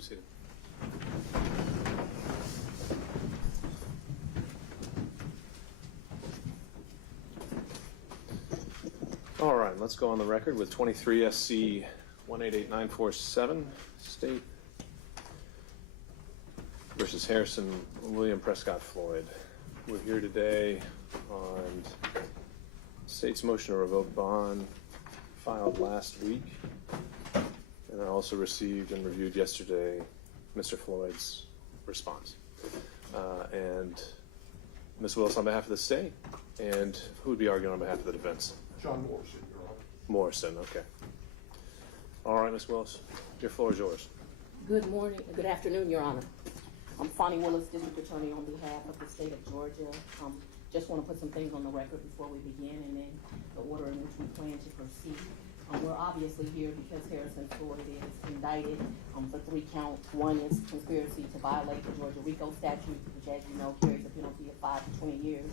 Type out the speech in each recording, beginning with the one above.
be seated. All right, let's go on the record with 23 SC 188947, State versus Harrison William Prescott Floyd. We're here today on State's motion to revoke bond filed last week. And I also received and reviewed yesterday Mr. Floyd's response. And Ms. Willis on behalf of the state, and who would be arguing on behalf of the defense? John Morrison, Your Honor. Morrison, okay. All right, Ms. Willis, your floor is yours. Good morning, good afternoon, Your Honor. I'm Fonnie Willis, District Attorney on behalf of the state of Georgia. Just want to put some things on the record before we begin, and then the order in which we plan to proceed. We're obviously here because Harrison Floyd is indicted for 3 counts. One is conspiracy to violate the Georgia RICO statute, which, as you know, carries a penalty of 5 to 20 years.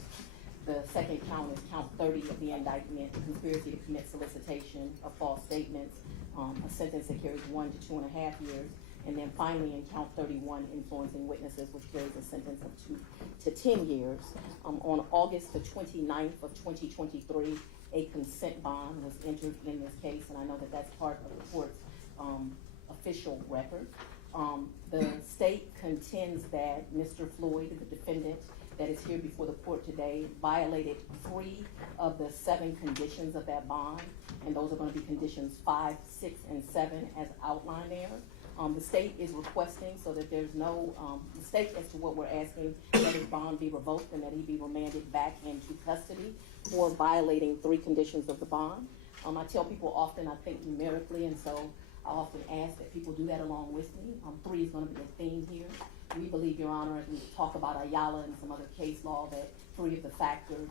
The second count is count 30 of the indictment, conspiracy to commit solicitation of false statements, a sentence that carries 1 to 2.5 years. And then finally, in count 31, influencing witnesses, which carries a sentence of 2 to 10 years. On August the 29th of 2023, a consent bond was entered in this case, and I know that that's part of the court's official record. The state contends that Mr. Floyd, the defendant that is here before the court today, violated 3 of the 7 conditions of that bond, and those are going to be conditions 5, 6, and 7 as outlined there. The state is requesting so that there's no mistake as to what we're asking, that his bond be revoked and that he be remanded back into custody for violating 3 conditions of the bond. I tell people often I think numerically, and so I often ask that people do that along with me. 3 is going to be a theme here. We believe, Your Honor, as we talk about Ayala and some other case law, that 3 of the factors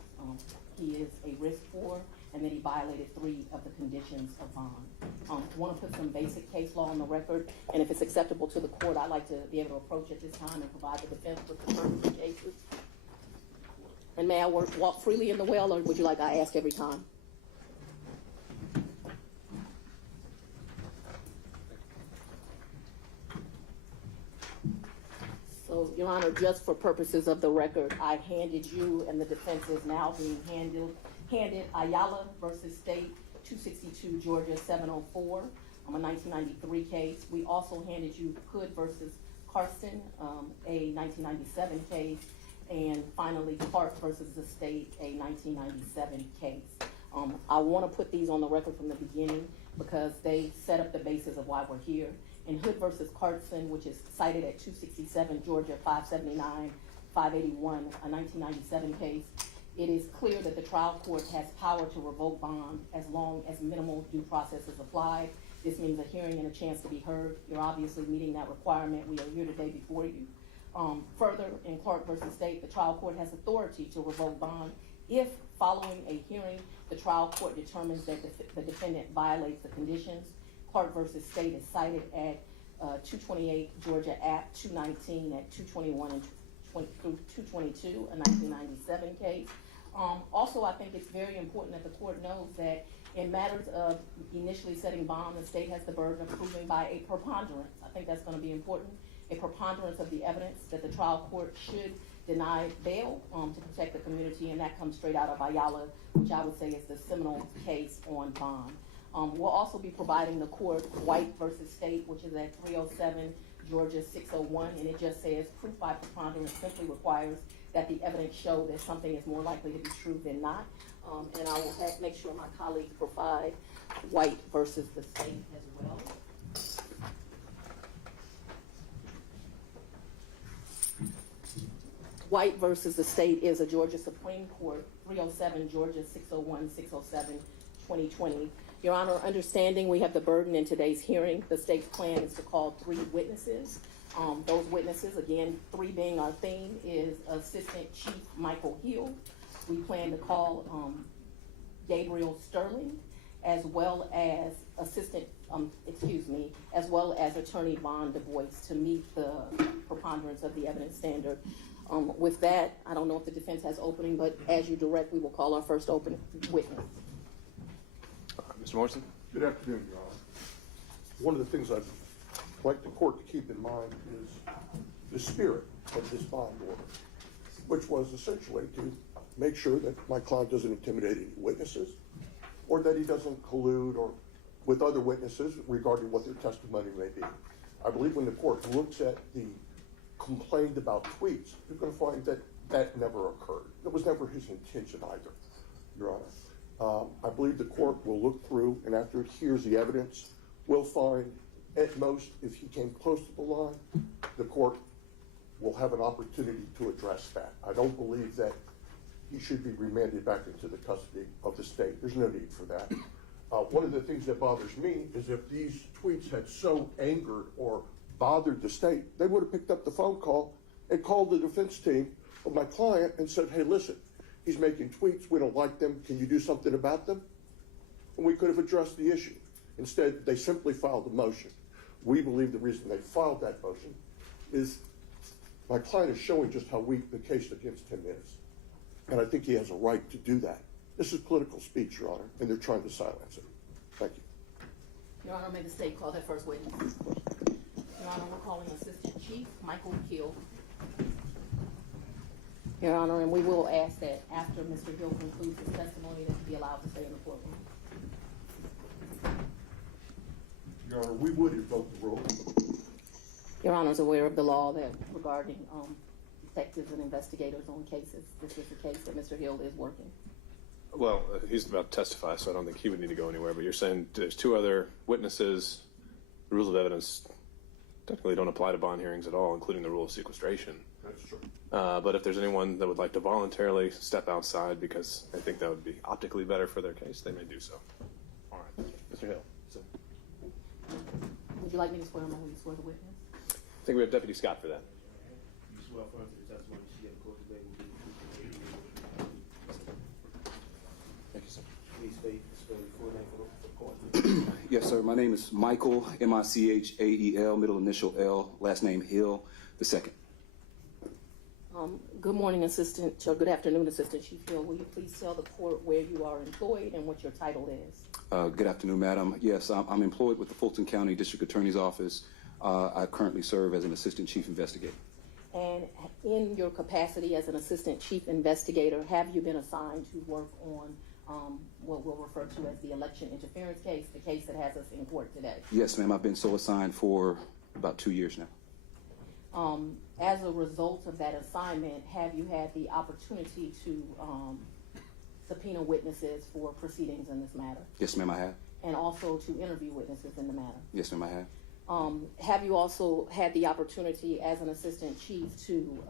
he is a risk for, and that he violated 3 of the conditions of bond. I want to put some basic case law on the record, and if it's acceptable to the court, I'd like to be able to approach at this time and provide the defense with the terms of cases. And may I walk freely in the well, or would you like I ask every time? So, Your Honor, just for purposes of the record, I handed you, and the defense is now being handed Ayala versus State, 262 Georgia 704, a 1993 case. We also handed you Hood versus Carson, a 1997 case, and finally Clark versus the state, a 1997 case. I want to put these on the record from the beginning because they set up the basis of why we're here. In Hood versus Carson, which is cited at 267 Georgia 579, 581, a 1997 case, it is clear that the trial court has power to revoke bond as long as minimal due process is applied. This means a hearing and a chance to be heard. You're obviously meeting that requirement. We are here today before you. Further, in Clark versus State, the trial court has authority to revoke bond if, following a hearing, the trial court determines that the defendant violates the conditions. Clark versus State is cited at 228 Georgia Act 219 at 221 and 222, a 1997 case. Also, I think it's very important that the court knows that in matters of initially setting bond, the state has the burden of proving by a preponderance. I think that's going to be important. A preponderance of the evidence that the trial court should deny bail to protect the community, and that comes straight out of Ayala, which I would say is the seminal case on bond. We'll also be providing the court White versus State, which is at 307 Georgia 601, and it just says proof by preponderance simply requires that the evidence show that something is more likely to be true than not. And I will make sure my colleagues provide White versus the state as well. White versus the state is a Georgia Supreme Court, 307 Georgia 601, 607, 2020. Your Honor, understanding we have the burden in today's hearing, the state's plan is to call 3 witnesses. Those witnesses, again, 3 being our theme, is Assistant Chief Michael Hill. We plan to call Gabriel Sterling, as well as as well as Attorney Von Du Bois to meet the preponderance of the evidence standard. With that, I don't know if the defense has opening, but as you direct, we will call our first open witness. Mr. Morrison. Good afternoon, Your Honor. One of the things I've I'd like the court to keep in mind is the spirit of this bond order, which was essentially to make sure that my client doesn't intimidate any witnesses, or that he doesn't collude or with other witnesses regarding what their testimony may be. I believe when the court looks at the complaint about tweets, you're going to find that that never occurred. It was never his intention either, Your Honor. I believe the court will look through, and after it hears the evidence, will find at most, if he came close to the line, the court will have an opportunity to address that. I don't believe that he should be remanded back into the custody of the state. There's no need for that. One of the things that bothers me is if these tweets had so angered or bothered the state, they would have picked up the phone call and called the defense team of my client and said, hey, listen, he's making tweets, we don't like them, can you do something about them? And we could have addressed the issue. Instead, they simply filed a motion. We believe the reason they filed that motion is my client is showing just how weak the case against him is. And I think he has a right to do that. This is political speech, Your Honor, and they're trying to silence it. Thank you. Your Honor, may the state call that first witness. Your Honor, we're calling Assistant Chief Michael Hill. Your Honor, and we will ask that after Mr. Hill concludes his testimony that he be allowed to stay in the courtroom. Your Honor, we would invoke the rule. Your Honor is aware of the law that regarding detectives and investigators on cases. This is the case that Mr. Hill is working. Well, he's about to testify, so I don't think he would need to go anywhere. But you're saying there's two other witnesses. The rules of evidence technically don't apply to bond hearings at all, including the rule of sequestration. That's true. But if there's anyone that would like to voluntarily step outside because they think that would be optically better for their case, they may do so. All right, Mr. Hill. So, Would you like me to swear him or will you swear the witness? I think we have Deputy Scott for that. You swear affirm to the testimony you give in court today will be the truth and the whole truth. Thank you, sir. Please state your full name for the court. Yes, sir. My name is Michael, Michael, middle initial L, last name Hill, the second. Good morning, good afternoon, Assistant Chief Hill. Will you please tell the court where you are employed and what your title is? Good afternoon, madam. Yes, I'm employed with the Fulton County District Attorney's Office. I currently serve as an Assistant Chief Investigator. And in your capacity as an Assistant Chief Investigator, have you been assigned to work on what we'll refer to as the election interference case, the case that has us in court today? Yes, ma'am. I've been so assigned for about 2 years now. As a result of that assignment, have you had the opportunity to subpoena witnesses for proceedings in this matter? Yes, ma'am, I have. And also to interview witnesses in the matter? Yes, ma'am, I have. Have you also had the opportunity as an assistant chief to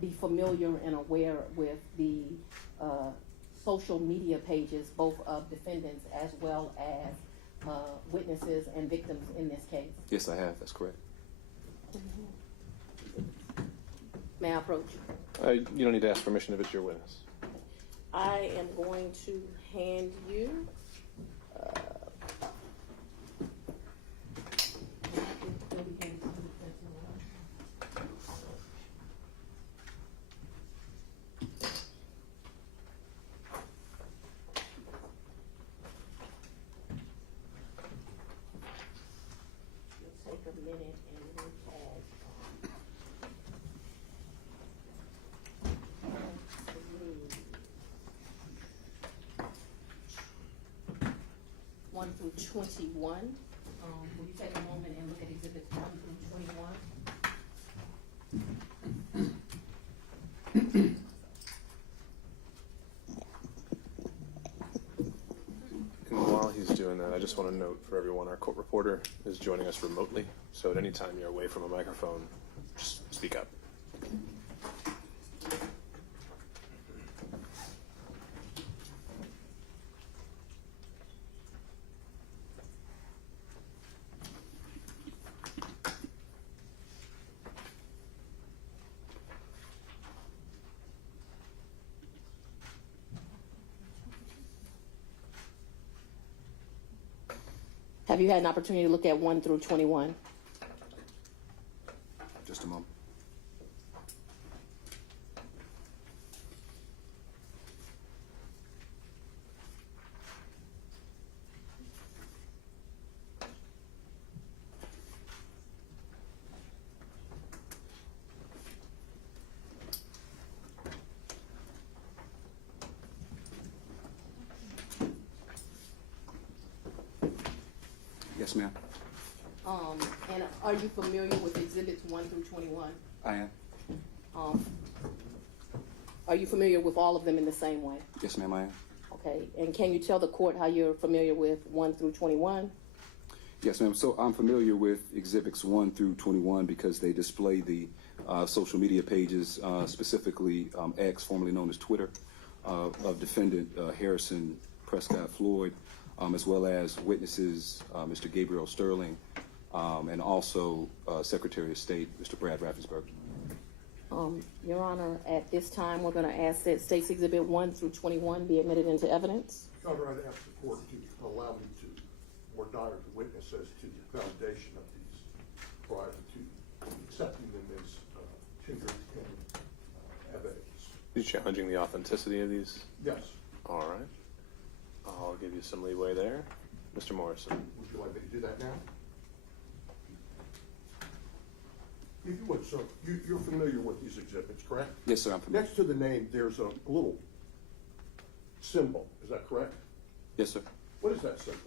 be familiar and aware with the social media pages, both of defendants as well as witnesses and victims in this case? Yes, I have. That's correct. May I approach? You don't need to ask permission if it's your witness. I am going to hand you take a minute and look at one through 21. Will you take a moment and look at exhibits 1 through 21? And while he's doing that, I just want to note for everyone, our court reporter is joining us remotely. So at any time you're away from a microphone, just speak up. Have you had an opportunity to look at 1 through 21? Just a moment. Yes, ma'am. And are you familiar with exhibits 1 through 21? I am. Are you familiar with all of them in the same way? Yes, ma'am, I am. Okay, and can you tell the court how you're familiar with 1 through 21? Yes, ma'am. So I'm familiar with exhibits 1 through 21 because they display the social media pages, specifically X, formerly known as Twitter, of defendant Harrison Prescott Floyd, as well as witnesses Mr. Gabriel Sterling, and also Secretary of State Mr. Brad Raffensperger. Your Honor, at this time, we're going to ask that State's Exhibit 1 through 21 be admitted into evidence. Your Honor, I'd ask the court to allow me to more direct witness as to the foundation of these prior to accepting them as kindred and evidence. Are you challenging the authenticity of these? Yes. All right. I'll give you some leeway there. Mr. Morrison. Would you like me to do that now? If you would, sir, you're familiar with these exhibits, correct? Yes, sir, I'm familiar. Next to the name, there's a little symbol. Is that correct? Yes, sir. What is that symbol?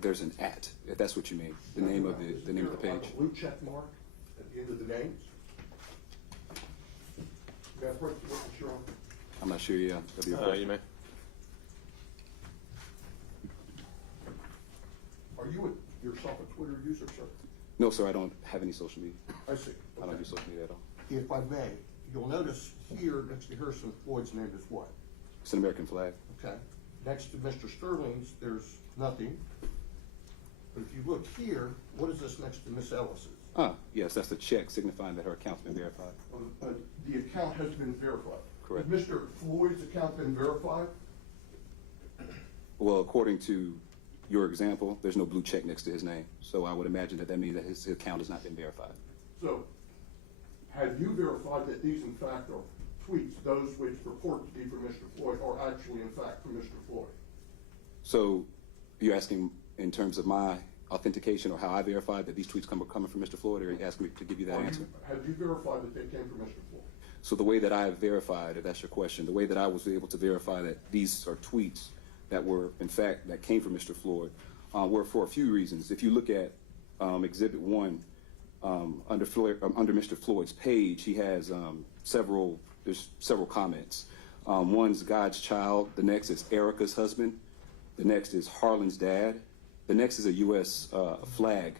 There's an @ if that's what you mean. The name of the Is name of the there page. a blue check mark at the end of the names? May I approach the witness, Your Honor? I'm not sure. Yeah, that'd be a question. You may. Are you yourself a Twitter user, sir? No, sir, I don't have any social media. I see. I don't Okay. use social media at all. If I may, you'll notice here next to Harrison Floyd's name is what? It's an American flag. Okay. Next to Mr. Sterling's, there's nothing. But if you look here, what is this next to Miss Ellis's? Yes, that's the check signifying that her account's been verified. The account has been verified. Correct. Has Mr. Floyd's account been verified? Well, according to your example, there's no blue check next to his name. So I would imagine that means that his account has not been verified. So, have you verified that these in fact are tweets, those which purport to be from Mr. Floyd, are actually in fact from Mr. Floyd? So you're asking in terms of my authentication or how I verified that these tweets are coming from Mr. Floyd, or are you asking me to give you that answer? Have you verified that they came from Mr. Floyd? So the way that I have verified, if that's your question, the way that I was able to verify that these are tweets that were, in fact, that came from Mr. Floyd, were for a few reasons. If you look at Exhibit 1, under Mr. Floyd's page, he has there's several comments. One's God's child, the next is Erica's husband, the next is Harlan's dad, the next is a U.S. Flag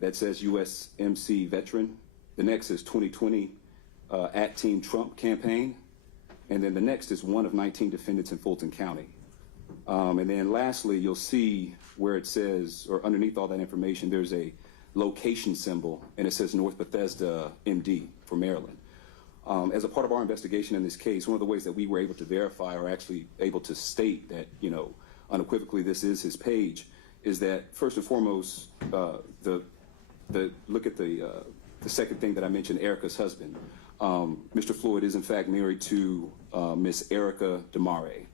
that says USMC veteran, the next is 2020 at Team Trump campaign, and then the next is one of 19 defendants in Fulton County. And then lastly, you'll see where it says, or underneath all that information, there's a location symbol, and it says North Bethesda, MD, for Maryland. As a part of our investigation in this case, one of the ways that we were able to verify, or actually able to state that, unequivocally this is his page, is that first and foremost, look at the second thing that I mentioned, Erica's husband. Mr. Floyd is in fact married to Miss Erica DeMare.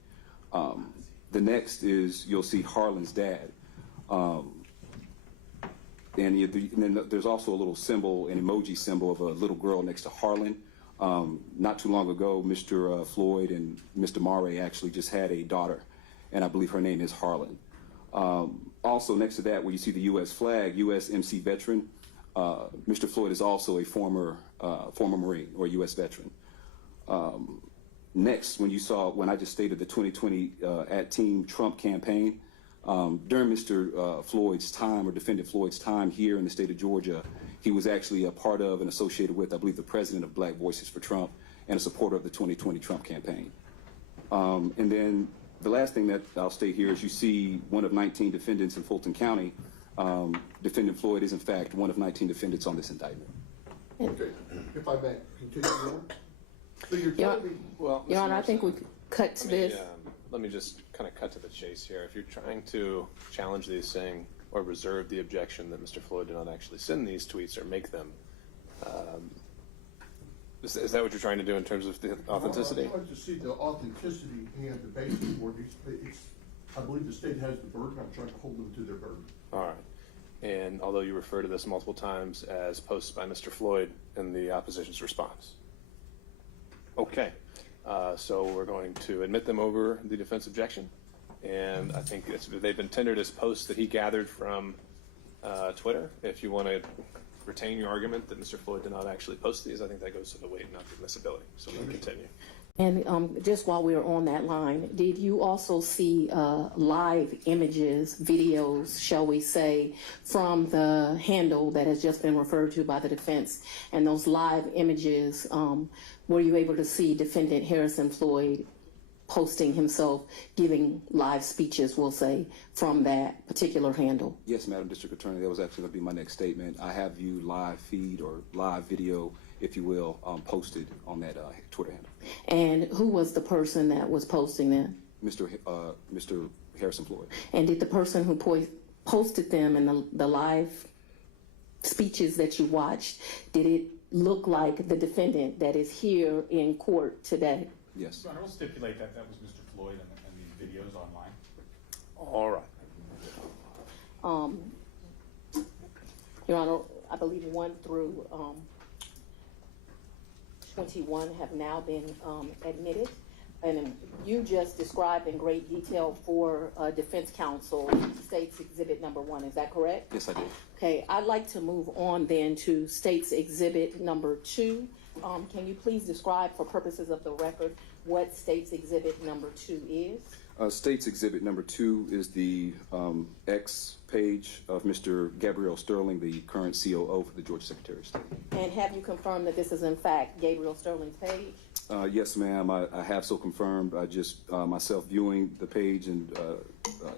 The next is, you'll see Harlan's dad. And then there's also a little symbol, an emoji symbol of a little girl next to Harlan. Not too long ago, Mr. Floyd and Ms. DeMare actually just had a daughter, and I believe her name is Harlan. Also next to that, where you see the U.S. flag, USMC veteran, Mr. Floyd is also a former Marine or U.S. veteran. Next, when I just stated the 2020 at Team Trump campaign, during Mr. Floyd's time, or defendant Floyd's time here in the state of Georgia, he was actually a part of and associated with, I believe, the president of Black Voices for Trump and a supporter of the 2020 Trump campaign. And then the last thing that I'll state here is you see one of 19 defendants in Fulton County. Defendant Floyd is, in fact, one of 19 defendants on this indictment. Okay, if I may, continue on. So you're telling me, Well, Your Mr. Honor, I think we Morrison, could cut to this. Let me just kind of cut to the chase here. If you're trying to challenge these saying or reserve the objection that Mr. Floyd did not actually send these tweets or make them, is that what you're trying to do in terms of the authenticity? I'm trying to see the authenticity and the basis for these. I believe the state has the burden. I'm trying to hold them to their burden. All right. And although you refer to this multiple times as posts by Mr. Floyd in the opposition's response. Okay. So we're going to admit them over the defense objection, and I think they've been tendered as posts that he gathered from Twitter. If you want to retain your argument that Mr. Floyd did not actually post these, I think that goes to the weight, not the admissibility. So we can continue. And just while we're on that line, did you also see live images, videos, shall we say, from the handle that has just been referred to by the defense? And those live images, were you able to see Defendant Harrison Floyd posting himself, giving live speeches, we'll say, from that particular handle? Yes, Madam District Attorney, that was actually going to be my next statement. I have viewed live feed or live video, if you will, posted on that Twitter handle. And who was the person that was posting them? Mr. Harrison Floyd. And did the person who posted them and the live speeches that you watched, did it look like the defendant that is here in court today? Yes. Your Honor, we'll stipulate that that was Mr. Floyd and these videos online. All right. Your Honor, I believe 1 through 21 have now been admitted. And you just described in great detail for defense counsel State's Exhibit number 1. Is that correct? Yes, I did. Okay, I'd like to move on then to State's Exhibit number 2. Can you please describe, for purposes of the record, what State's Exhibit number 2 is? State's Exhibit number 2 is the X page of Mr. Gabriel Sterling, the current COO for the Georgia Secretary of State. And have you confirmed that this is in fact Gabriel Sterling's page? Yes, ma'am. I have so confirmed. I just myself viewing the page and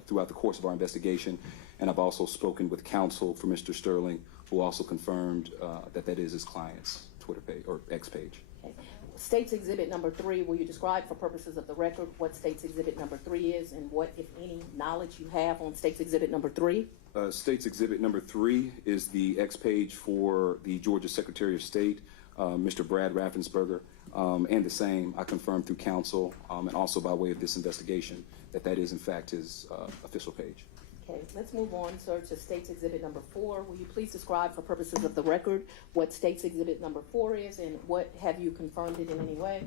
throughout the course of our investigation, and I've also spoken with counsel for Mr. Sterling, who also confirmed that is his client's Twitter page or X page. Okay. State's Exhibit number 3, will you describe for purposes of the record what State's Exhibit number 3 is and what, if any, knowledge you have on State's Exhibit number 3? State's Exhibit number 3 is the X page for the Georgia Secretary of State, Mr. Brad Raffensperger, and the same I confirmed through counsel and also by way of this investigation that is in fact his official page. Okay, let's move on, sir, to State's Exhibit number 4. Will you please describe for purposes of the record what State's Exhibit number 4 is and what have you confirmed it in any way?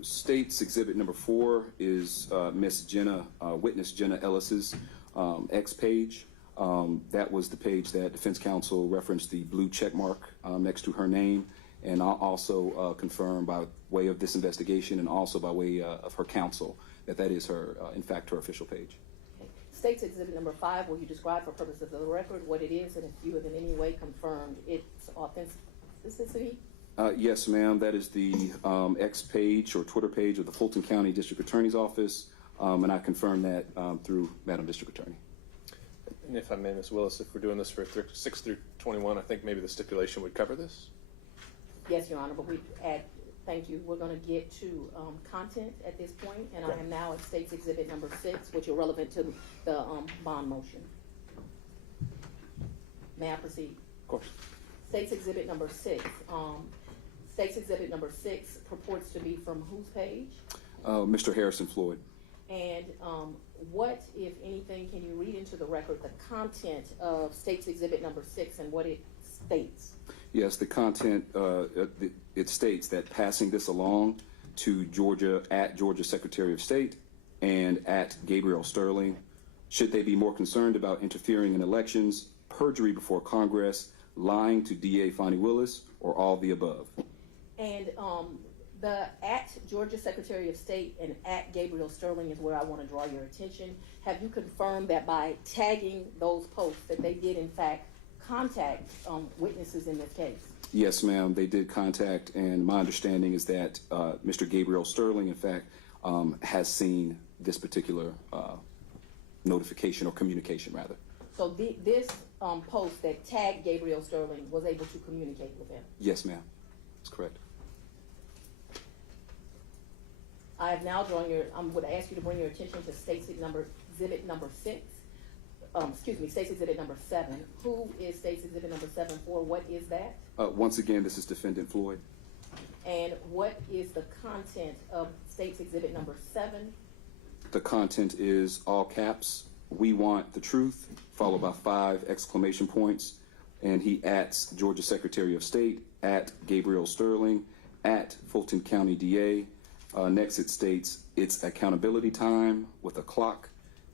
State's Exhibit number 4 is Miss Jenna, witness Jenna Ellis's X page. That was the page that defense counsel referenced the blue check mark next to her name, and I'll also confirm by way of this investigation and also by way of her counsel that is her, in fact, her official page. State's Exhibit number 5, will you describe for purposes of the record what it is and if you have in any way confirmed its authenticity? Yes, ma'am. That is the X page or Twitter page of the Fulton County District Attorney's Office, and I confirm that through Madam District Attorney. And if I may, Ms. Willis, if we're doing this for 6 through 21, I think maybe the stipulation would cover this. Yes, Your Honor, but we add, thank you. We're going to get to content at this point, and I am now at State's Exhibit number 6, which are relevant to the bond motion. May I proceed? Of course. State's Exhibit number 6. State's Exhibit number 6 purports to be from whose page? Mr. Harrison Floyd. And what, if anything, can you read into the record the content of State's Exhibit number 6 and what it states? Yes, the content, it states that passing this along to Georgia Secretary of State and at Gabriel Sterling, should they be more concerned about interfering in elections, perjury before Congress, lying to DA Fonnie Willis, or all the above. And the at Georgia Secretary of State and at Gabriel Sterling is where I want to draw your attention. Have you confirmed that by tagging those posts that they did in fact contact witnesses in this case? Yes, ma'am, they did contact, and my understanding is that Mr. Gabriel Sterling, in fact, has seen this particular notification or communication, rather. So this post that tagged Gabriel Sterling was able to communicate with him? Yes, ma'am, that's correct. I have now drawn I'm going to ask you to bring your attention to State's Exhibit number 6. State's Exhibit number 7. Who is State's Exhibit number 7 for? What is that? Once again, this is Defendant Floyd. And what is the content of State's Exhibit number 7? The content is all caps, "We want the truth," followed by 5 exclamation points. And he ats Georgia Secretary of State, at Gabriel Sterling, at Fulton County DA, Next, it states it's accountability time with a clock,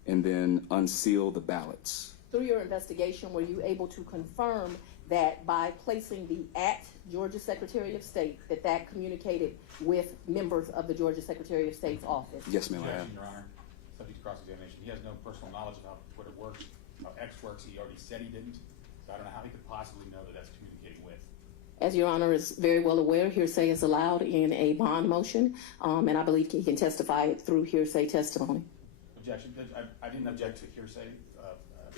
and then unseal the ballots. Through your investigation, were you able to confirm that by placing the at Georgia Secretary of State, that communicated with members of the Georgia Secretary of State's office? Yes, ma'am, I have. Objection, Your Honor. Subject to cross-examination. He has no personal knowledge of how Twitter works, how X works. He already said he didn't. So I don't know how he could possibly know that that's communicating with. As Your Honor is very well aware, hearsay is allowed in a bond motion, and I believe he can testify through hearsay testimony. Objection. I didn't object to hearsay.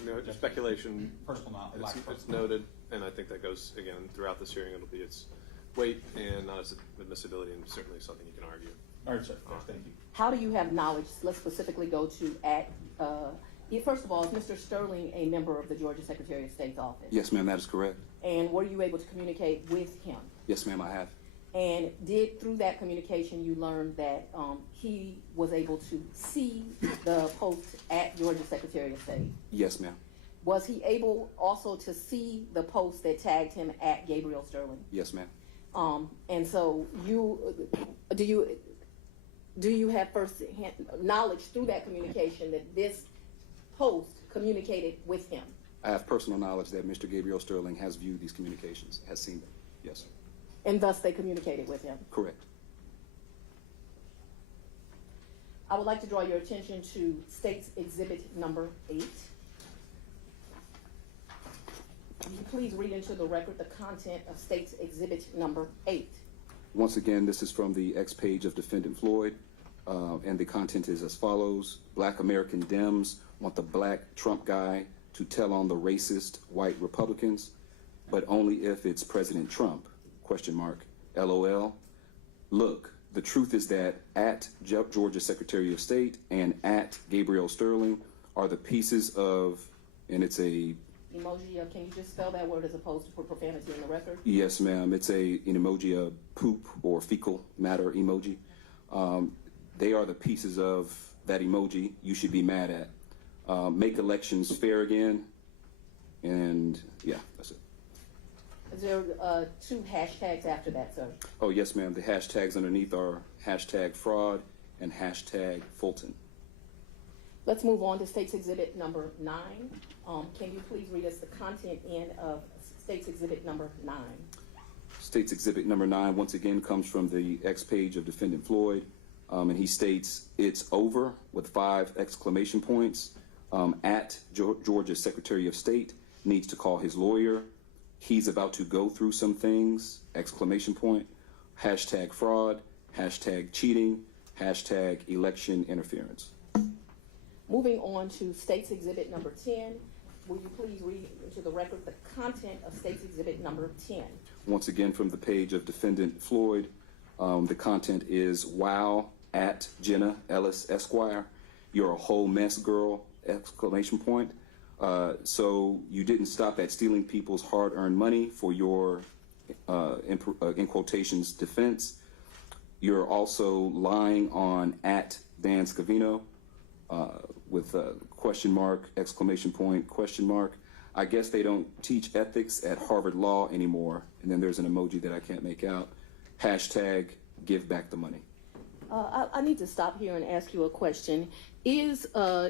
No, it's speculation. Personal knowledge. It's noted, and I think that goes, again, throughout this hearing, it'll be its weight and not its admissibility, and certainly something you can argue. All right, sir. Thank you. How do you have knowledge? Let's specifically go to first of all, is Mr. Sterling a member of the Georgia Secretary of State's office? Yes, ma'am, that is correct. And were you able to communicate with him? Yes, ma'am, I have. And through that communication, you learned that he was able to see the post at Georgia Secretary of State? Yes, ma'am. Was he able also to see the post that tagged him at Gabriel Sterling? Yes, ma'am. And so do you have first-hand knowledge through that communication that this post communicated with him? I have personal knowledge that Mr. Gabriel Sterling has viewed these communications, has seen them. Yes, sir. And thus they communicated with him? Correct. I would like to draw your attention to State's Exhibit number 8. Will you please read into the record the content of State's Exhibit number 8? Once again, this is from the X page of Defendant Floyd, and the content is as follows. Black American Dems want the black Trump guy to tell on the racist white Republicans, but only if it's President Trump, ? LOL. Look, the truth is that at Georgia Secretary of State and at Gabriel Sterling are the pieces of, and it's a Emoji, can you just spell that word as opposed to put profanity in the record? Yes, ma'am. It's an emoji of poop or fecal matter emoji. They are the pieces of that emoji you should be mad at. Make elections fair again. And yeah, that's it. Is there 2 hashtags after that, sir? Oh, yes, ma'am. The hashtags underneath are hashtag fraud and hashtag Fulton. Let's move on to State's Exhibit number 9. Can you please read us the content of State's Exhibit number 9? State's Exhibit number 9, once again, comes from the X page of Defendant Floyd, and he states, it's over, with 5 exclamation points. At Georgia Secretary of State needs to call his lawyer. He's about to go through some things, exclamation point. Hashtag fraud, hashtag cheating, hashtag election interference. Moving on to State's Exhibit number 10, will you please read into the record the content of State's Exhibit number 10? Once again, from the page of Defendant Floyd, the content is, wow, at Jenna Ellis Esquire, you're a whole mess, girl, exclamation point. So you didn't stop at stealing people's hard-earned money for your, in quotations, defense. You're also lying on at Dan Scavino, with a question mark, exclamation point, question mark. I guess they don't teach ethics at Harvard Law anymore. And then there's an emoji that I can't make out. Hashtag give back the money. I need to stop here and ask you a question. Is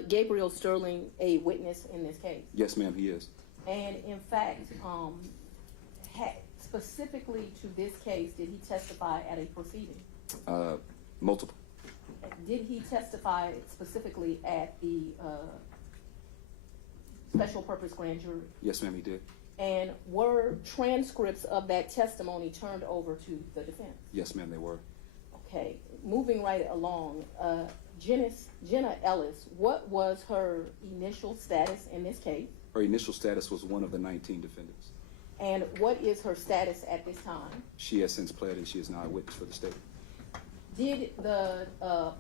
Gabriel Sterling a witness in this case? Yes, ma'am, he is. And in fact, specifically to this case, did he testify at a proceeding? Multiple. Did he testify specifically at the special purpose grand jury? Yes, ma'am, he did. And were transcripts of that testimony turned over to the defense? Yes, ma'am, they were. Okay, moving right along, Jenna Ellis, what was her initial status in this case? Her initial status was one of the 19 defendants. And what is her status at this time? She has since pled and she is now a witness for the state. Did the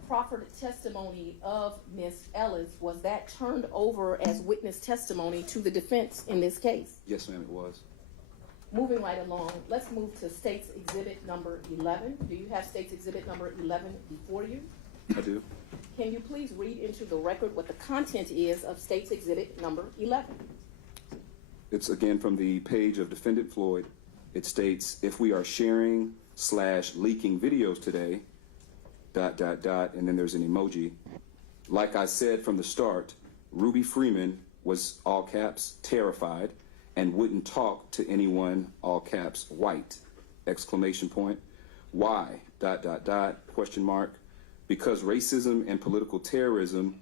proffered testimony of Ms. Ellis, was that turned over as witness testimony to the defense in this case? Yes, ma'am, it was. Moving right along, let's move to State's Exhibit number 11. Do you have State's Exhibit number 11 before you? I do. Can you please read into the record what the content is of State's Exhibit number 11? It's again from the page of Defendant Floyd. It states, if we are sharing / leaking videos today, and then there's an emoji. Like I said from the start, Ruby Freeman was, all caps, terrified and wouldn't talk to anyone, all caps, white, exclamation point. Why, question mark. Because racism and political terrorism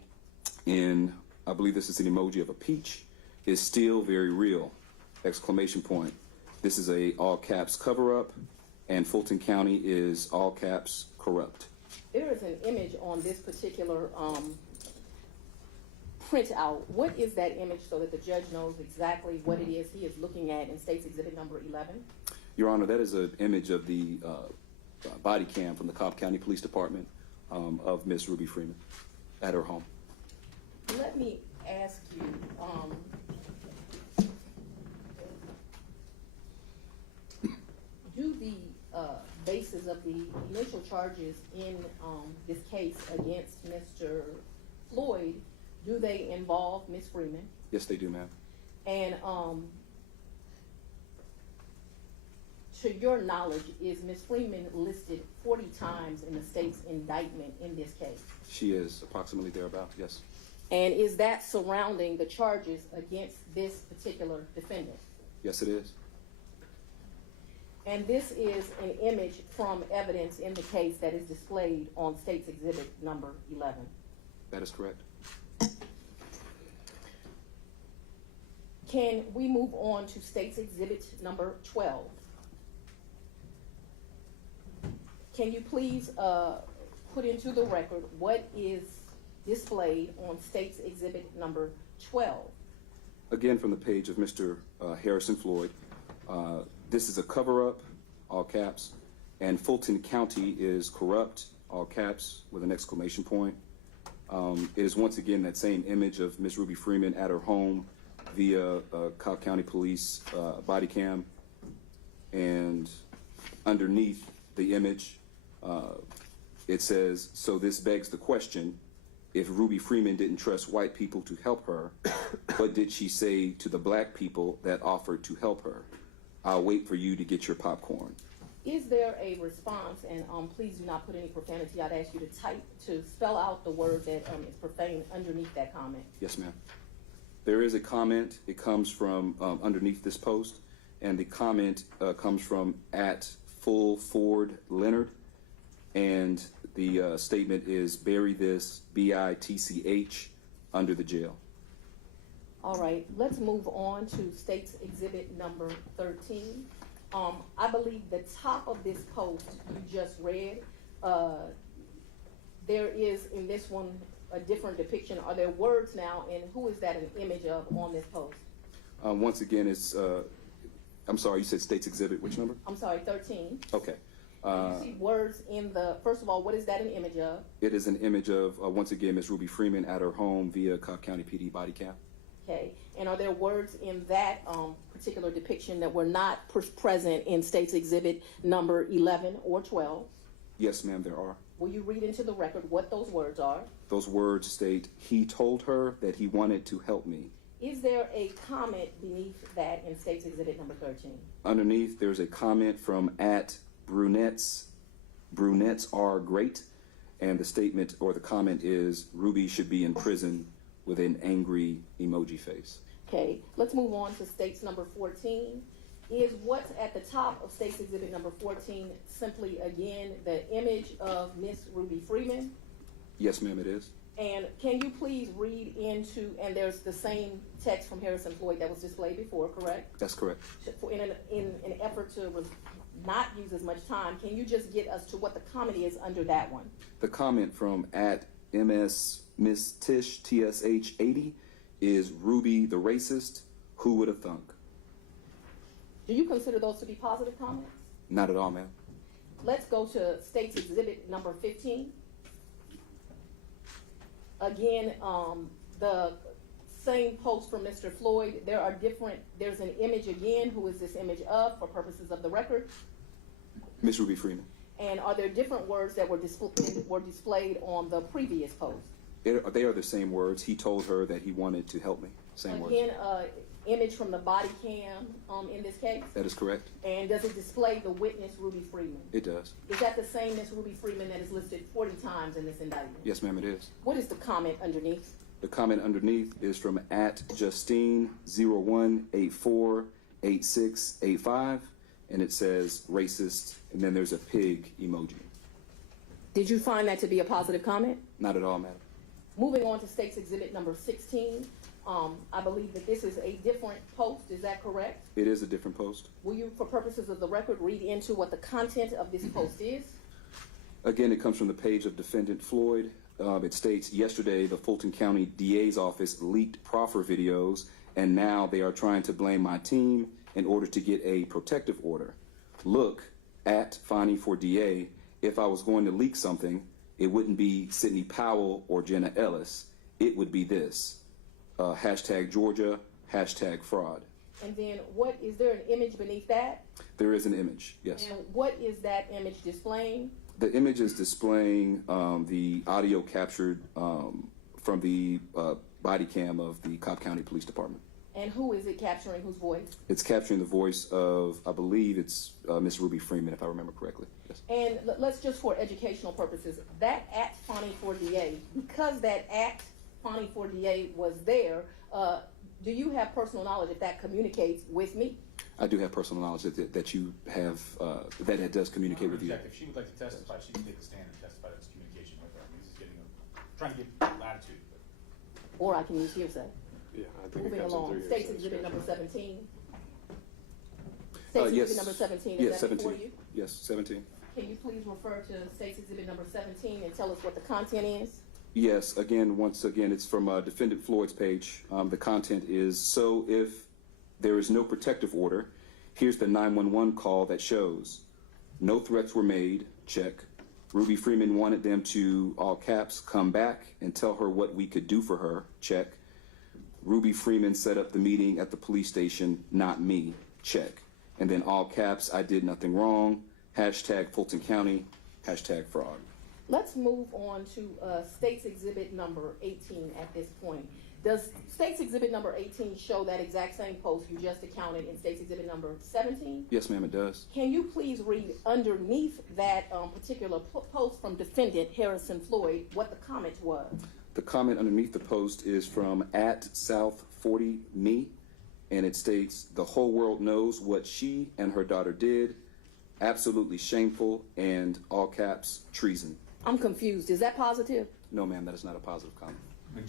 in, I believe this is an emoji of a peach, is still very real, exclamation point. This is a all caps cover up, and Fulton County is all caps corrupt. There is an image on this particular printout. What is that image so that the judge knows exactly what it is he is looking at in State's Exhibit number 11? Your Honor, that is an image of the body cam from the Cobb County Police Department of Miss Ruby Freeman at her home. Let me ask you, do the basis of the initial charges in this case against Mr. Floyd, do they involve Ms. Freeman? Yes, they do, ma'am. And to your knowledge, is Ms. Freeman listed 40 times in the state's indictment in this case? She is approximately thereabout, yes. And is that surrounding the charges against this particular defendant? Yes, it is. And this is an image from evidence in the case that is displayed on State's Exhibit number 11. That is correct. Can we move on to State's Exhibit number 12? Can you please put into the record what is displayed on State's Exhibit number 12? Again, from the page of Mr. Harrison Floyd, this is a cover-up, all caps, and Fulton County is corrupt, all caps, with an exclamation point. It is once again that same image of Miss Ruby Freeman at her home via Cobb County Police body cam, and underneath the image, it says, so this begs the question, if Ruby Freeman didn't trust white people to help her, what did she say to the black people that offered to help her? I'll wait for you to get your popcorn. Is there a response, and please do not put any profanity, I'd ask you to spell out the word that is profane underneath that comment. Yes, ma'am. There is a comment. It comes from underneath this post, and the comment comes from at Full Ford Leonard, and the statement is bury this, BITCH, under the jail. All right, let's move on to State's Exhibit number 13. I believe the top of this post you just read, there is in this one a different depiction. Are there words now, and who is that an image of on this post? Once again, it's, I'm sorry, you said State's Exhibit, which number? I'm sorry, 13. Okay. You see words in the, first of all, what is that an image of? It is an image of, once again, Miss Ruby Freeman at her home via Cobb County PD body cam. Okay, and are there words in that particular depiction that were not present in State's Exhibit number 11 or 12? Yes, ma'am, there are. Will you read into the record what those words are? Those words state, he told her that he wanted to help me. Is there a comment beneath that in State's Exhibit number 13? Underneath, there's a comment from at brunettes are great, and the statement or the comment is, Ruby should be in prison, with an angry emoji face. Okay, let's move on to State's number 14. Is what's at the top of State's Exhibit number 14 simply, again, the image of Miss Ruby Freeman? Yes, ma'am, it is. And can you please read into, and there's the same text from Harrison Floyd that was displayed before, correct? That's correct. In an effort to not use as much time, can you just get us to what the comment is under that one? The comment from at MS Miss Tish TSH 80 is Ruby the racist. Who would have thunk? Do you consider those to be positive comments? Not at all, ma'am. Let's go to State's Exhibit number 15. Again, the same post for Mr. Floyd. There's an image again. Who is this image of for purposes of the record? Miss Ruby Freeman. And are there different words that were displayed on the previous post? They are the same words. He told her that he wanted to help me. Same words. Again, image from the body cam in this case? That is correct. And does it display the witness, Ruby Freeman? It does. Is that the same Miss Ruby Freeman that is listed 40 times in this indictment? Yes, ma'am, it is. What is the comment underneath? The comment underneath is from @Justine01848685, and it says racist, and then there's a pig emoji. Did you find that to be a positive comment? Not at all, madam. Moving on to State's Exhibit number 16, I believe that this is a different post, is that correct? It is a different post. Will you, for purposes of the record, read into what the content of this post is? Again, it comes from the page of Defendant Floyd. It states, yesterday, the Fulton County DA's office leaked proffer videos, and now they are trying to blame my team in order to get a protective order. Look, @Finding for DA, if I was going to leak something, it wouldn't be Sidney Powell or Jenna Ellis. It would be this. #Georgia, #fraud. And then is there an image beneath that? There is an image, yes. And what is that image displaying? The image is displaying the audio captured from the body cam of the Cobb County Police Department. And who is it capturing, whose voice? It's capturing the voice of, I believe it's Miss Ruby Freeman, if I remember correctly. Yes. And let's just for educational purposes, that @Finding4DA, because that @Finding4DA was there, do you have personal knowledge if that communicates with me? I do have personal knowledge that you have, that it does communicate with you. If she would like to testify, she can take the stand and testify that it's communication with her. I mean, this is trying to get latitude. Or I can use hearsay. Yeah, I think it Moving comes in along, through State's here, so Exhibit it's number good. 17. State's Exhibit number 17, is Yes, that 17. before you? Yes, 17. Can you please refer to State's Exhibit number 17 and tell us what the content is? Yes, once again, it's from Defendant Floyd's page. The content is, so if there is no protective order, here's the 911 call that shows no threats were made, check. Ruby Freeman wanted them to, all caps, come back and tell her what we could do for her, check. Ruby Freeman set up the meeting at the police station, not me, check. And then all caps, I did nothing wrong, #Fulton County, #fraud. Let's move on to State's Exhibit number 18 at this point. Does State's Exhibit number 18 show that exact same post you just accounted in State's Exhibit number 17? Yes, ma'am, it does. Can you please read underneath that particular post from Defendant Harrison Floyd what the comment was? The comment underneath the post is from @South40Me, and it states, the whole world knows what she and her daughter did. Absolutely shameful, and all caps, treason. I'm confused. Is that positive? No, ma'am, that is not a positive comment.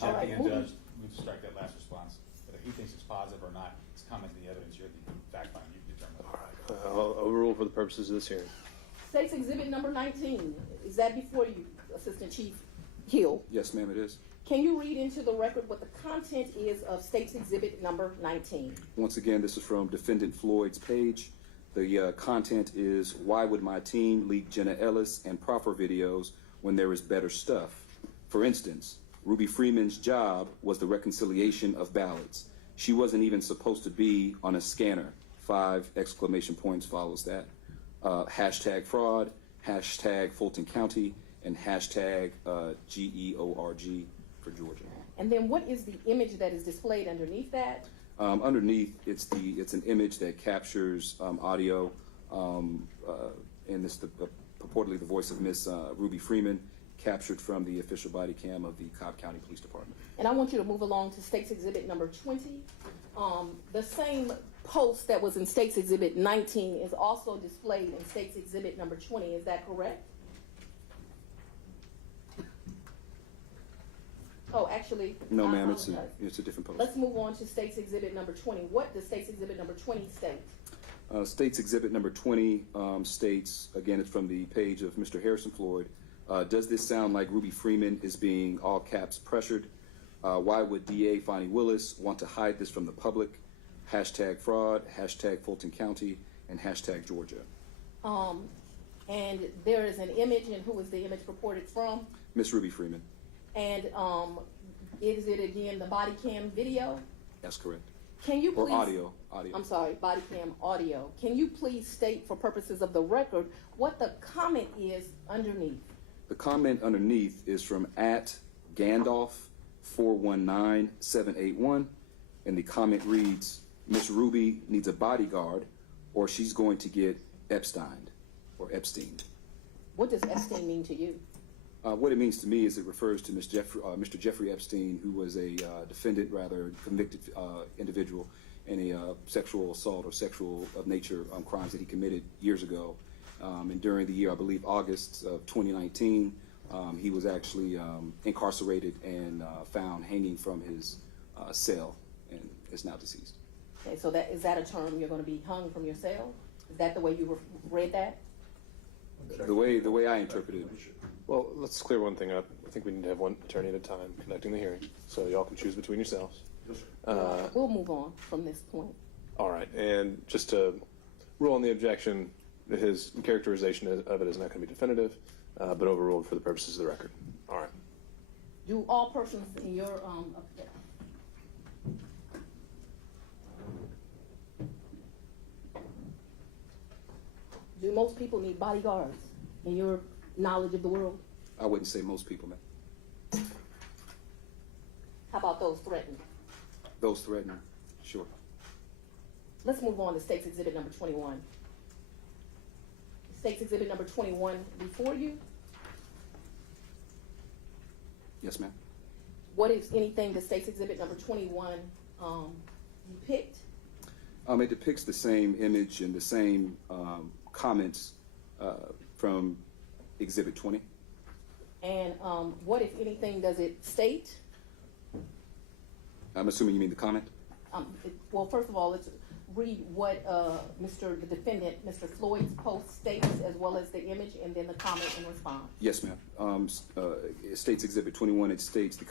All right, And moving. Judge, we would strike that last response. Whether he thinks it's positive or not, it's comment the evidence. You're the fact finder. You determine. All right, I'll overrule for the purposes of this hearing. State's Exhibit number 19. Is that before you, Assistant Chief Hill? Yes, ma'am, it is. Can you read into the record what the content is of State's Exhibit number 19? Once again, this is from Defendant Floyd's page. The content is, why would my team leak Jenna Ellis and proffer videos when there is better stuff? For instance, Ruby Freeman's job was the reconciliation of ballots. She wasn't even supposed to be on a scanner. 5 exclamation points follows that. #fraud, #Fulton County, and #GEORG for Georgia. And then what is the image that is displayed underneath that? Underneath, it's an image that captures audio, and it's purportedly the voice of Miss Ruby Freeman, captured from the official body cam of the Cobb County Police Department. And I want you to move along to State's Exhibit number 20. The same post that was in State's Exhibit 19 is also displayed in State's Exhibit number 20. Is that correct? Oh, actually, No, I ma'am, apologize. it's a different post. Let's move on to State's Exhibit number 20. What does State's Exhibit number 20 state? State's Exhibit number 20 states, again, it's from the page of Mr. Harrison Floyd. Does this sound like Ruby Freeman is being, all caps, pressured? Why would DA Fonnie Willis want to hide this from the public? #fraud, #Fulton County, and #Georgia. And there is an image, and who is the image purported from? Miss Ruby Freeman. And is it again the body cam video? That's correct. Can you please? Or audio. I'm sorry, body cam audio. Can you please state, for purposes of the record, what the comment is underneath? The comment underneath is from @Gandalf419781, and the comment reads, Miss Ruby needs a bodyguard, or she's going to get Epstein. What does Epstein mean to you? What it means to me is it refers to Mr. Jeffrey Epstein, who was a defendant, rather convicted individual in a sexual assault or sexual of nature crimes that he committed years ago. And during the year, I believe August of 2019, he was actually incarcerated and found hanging from his cell, and is now deceased. Okay, so is that a term, you're going to be hung from your cell? Is that the way you read that? The way I interpreted it. Well, let's clear one thing up. I think we need to have one attorney at a time conducting the hearing, so y'all can choose between yourselves. We'll move on from this point. All right, and just to rule on the objection, his characterization of it is not going to be definitive, but overruled for the purposes of the record. All right. Do all persons in your, do most people need bodyguards in your knowledge of the world? I wouldn't say most people, ma'am. How about those threatened? Those threatened, sure. Let's move on to State's Exhibit number 21. State's Exhibit number 21 before you. Yes, ma'am. What is anything that State's Exhibit number 21 depict? It depicts the same image and the same comments from Exhibit 20. And what, if anything, does it state? I'm assuming you mean the comment? Well, first of all, let's read what the defendant, Mr. Floyd's post states, as well as the image, and then the comment and response. Yes, ma'am. It states Exhibit 21. It states the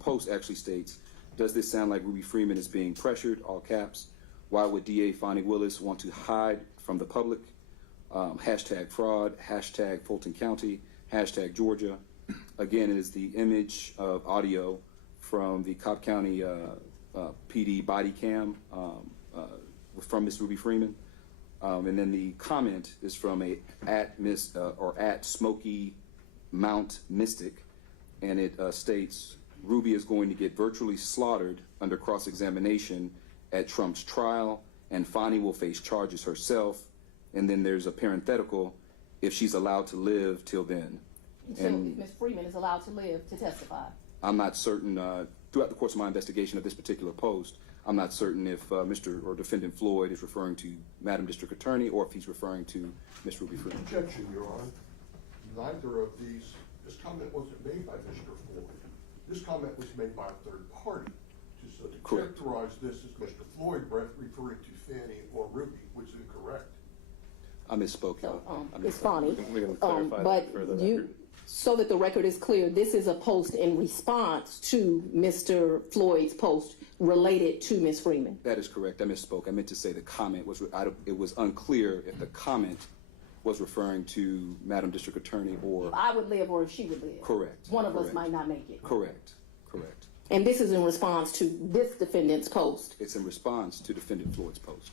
post actually states, does this sound like Ruby Freeman is being pressured, all caps? Why would DA Fonnie Willis want to hide from the public? Hashtag fraud, hashtag Fulton County, hashtag Georgia. Again, it is the image of audio from the Cobb County PD body cam from Miss Ruby Freeman. And then the comment is from at Smoky Mount Mystic, and it states, Ruby is going to get virtually slaughtered under cross-examination at Trump's trial, and Fonnie will face charges herself. And then there's a parenthetical, if she's allowed to live till then. So if Ms. Freeman is allowed to live to testify? I'm not certain, throughout the course of my investigation of this particular post, I'm not certain if Mr. or Defendant Floyd is referring to Madam District Attorney or if he's referring to Ms. Ruby Freeman. Objection, Your Honor. Neither of these, this comment wasn't made by Mr. Floyd. This comment was made by a third party. To characterize this as Mr. Floyd referring to Fannie or Ruby, which is incorrect. I misspoke. So, it's Fonnie. We can clarify that for the record. So that the record is clear, this is a post in response to Mr. Floyd's post related to Ms. Freeman. That is correct. I misspoke. I meant to say the comment was, it was unclear if the comment was referring to Madam District Attorney or... I would live or if she would live. Correct. One of us might not make it. Correct. And this is in response to this defendant's post. It's in response to Defendant Floyd's post.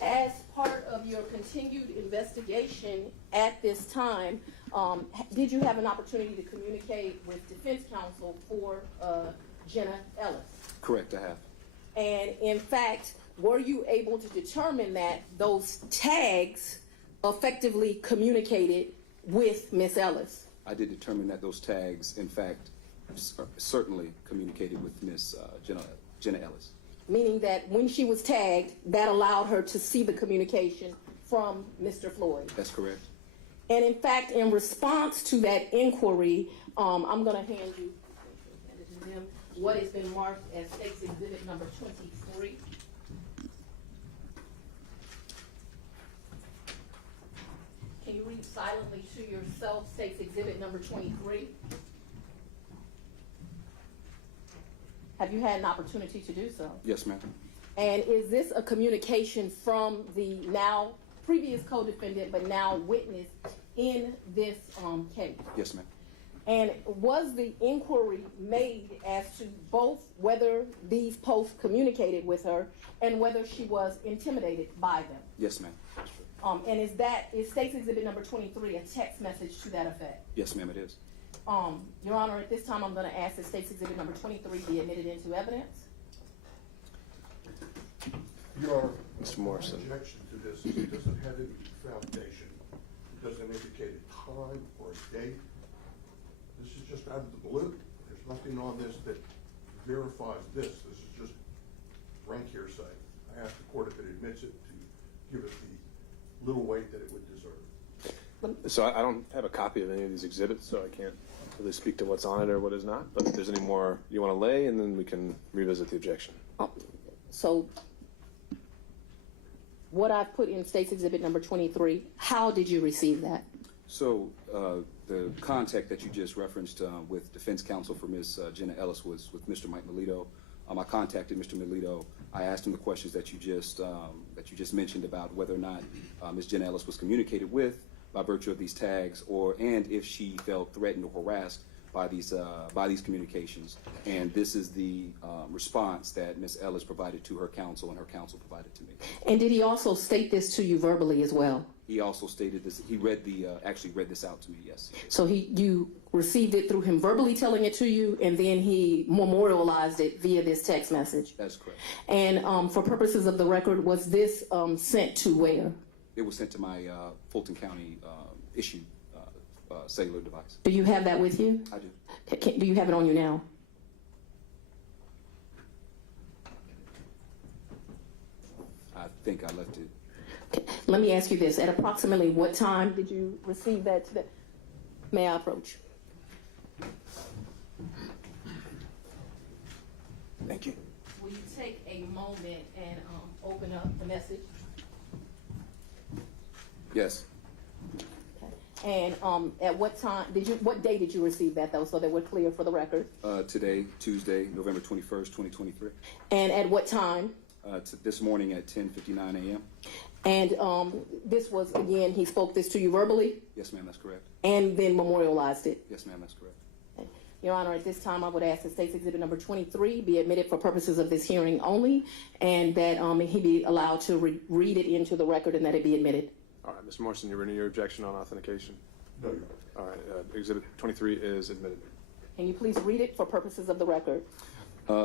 As part of your continued investigation at this time, did you have an opportunity to communicate with defense counsel for Jenna Ellis? Correct, I have. And in fact, were you able to determine that those tags effectively communicated with Ms. Ellis? I did determine that those tags, in fact, certainly communicated with Ms. Jenna Ellis. Meaning that when she was tagged, that allowed her to see the communication from Mr. Floyd. That's correct. And in fact, in response to that inquiry, I'm going to hand you what has been marked as State's Exhibit number 23. Can you read silently to yourself State's Exhibit number 23? Have you had an opportunity to do so? Yes, ma'am. And is this a communication from the now previous co-defendant but now witness in this case? Yes, ma'am. And was the inquiry made as to both whether these posts communicated with her and whether she was intimidated by them? Yes, ma'am. And is State's Exhibit number 23 a text message to that effect? Yes, ma'am, it is. Your Honor, at this time, I'm gonna ask that State's Exhibit number 23 be admitted into evidence. Your Honor, Mr. Morrison. my objection to this is it doesn't have any foundation. It doesn't indicate a time or a date. This is just out of the blue. There's nothing on this that verifies this. This is just rank hearsay. I ask the court if it admits it to give it the little weight that it would deserve. So I don't have a copy of any of these exhibits, so I can't really speak to what's on it or what is not. But if there's any more you want to lay, and then we can revisit the objection. So what I've put in State's Exhibit number 23, how did you receive that? So the contact that you just referenced with defense counsel for Ms. Jenna Ellis was with Mr. Mike Melito. I contacted Mr. Melito. I asked him the questions that you just mentioned about whether or not Ms. Jenna Ellis was communicated with by virtue of these tags, and if she felt threatened or harassed by these communications. And this is the response that Ms. Ellis provided to her counsel, and her counsel provided to me. And did he also state this to you verbally as well? He also stated this. He actually read this out to me. Yes. So you received it through him verbally telling it to you, and then he memorialized it via this text message. That's correct. And for purposes of the record, was this sent to where? It was sent to my Fulton County issued cellular device. Do you have that with you? I do. Do you have it on you now? I think I left it. Okay. Let me ask you this. At approximately what time did you receive that? May I approach? Thank you. Will you take a moment and open up the message? Yes. And at what time what day did you receive that though, so that we're clear for the record? Today, Tuesday, November 21st, 2023. And at what time? This morning at 10:59 a.m. And this was, again, he spoke this to you verbally? Yes, ma'am, that's correct. And then memorialized it? Yes, ma'am, that's correct. Okay. Your Honor, at this time, I would ask that State's Exhibit number 23 be admitted for purposes of this hearing only, and that he be allowed to read it into the record and that it be admitted. All right, Mr. Morrison, you renewing your objection on authentication? No, Your Honor. All right, Exhibit 23 is admitted. Can you please read it for purposes of the record?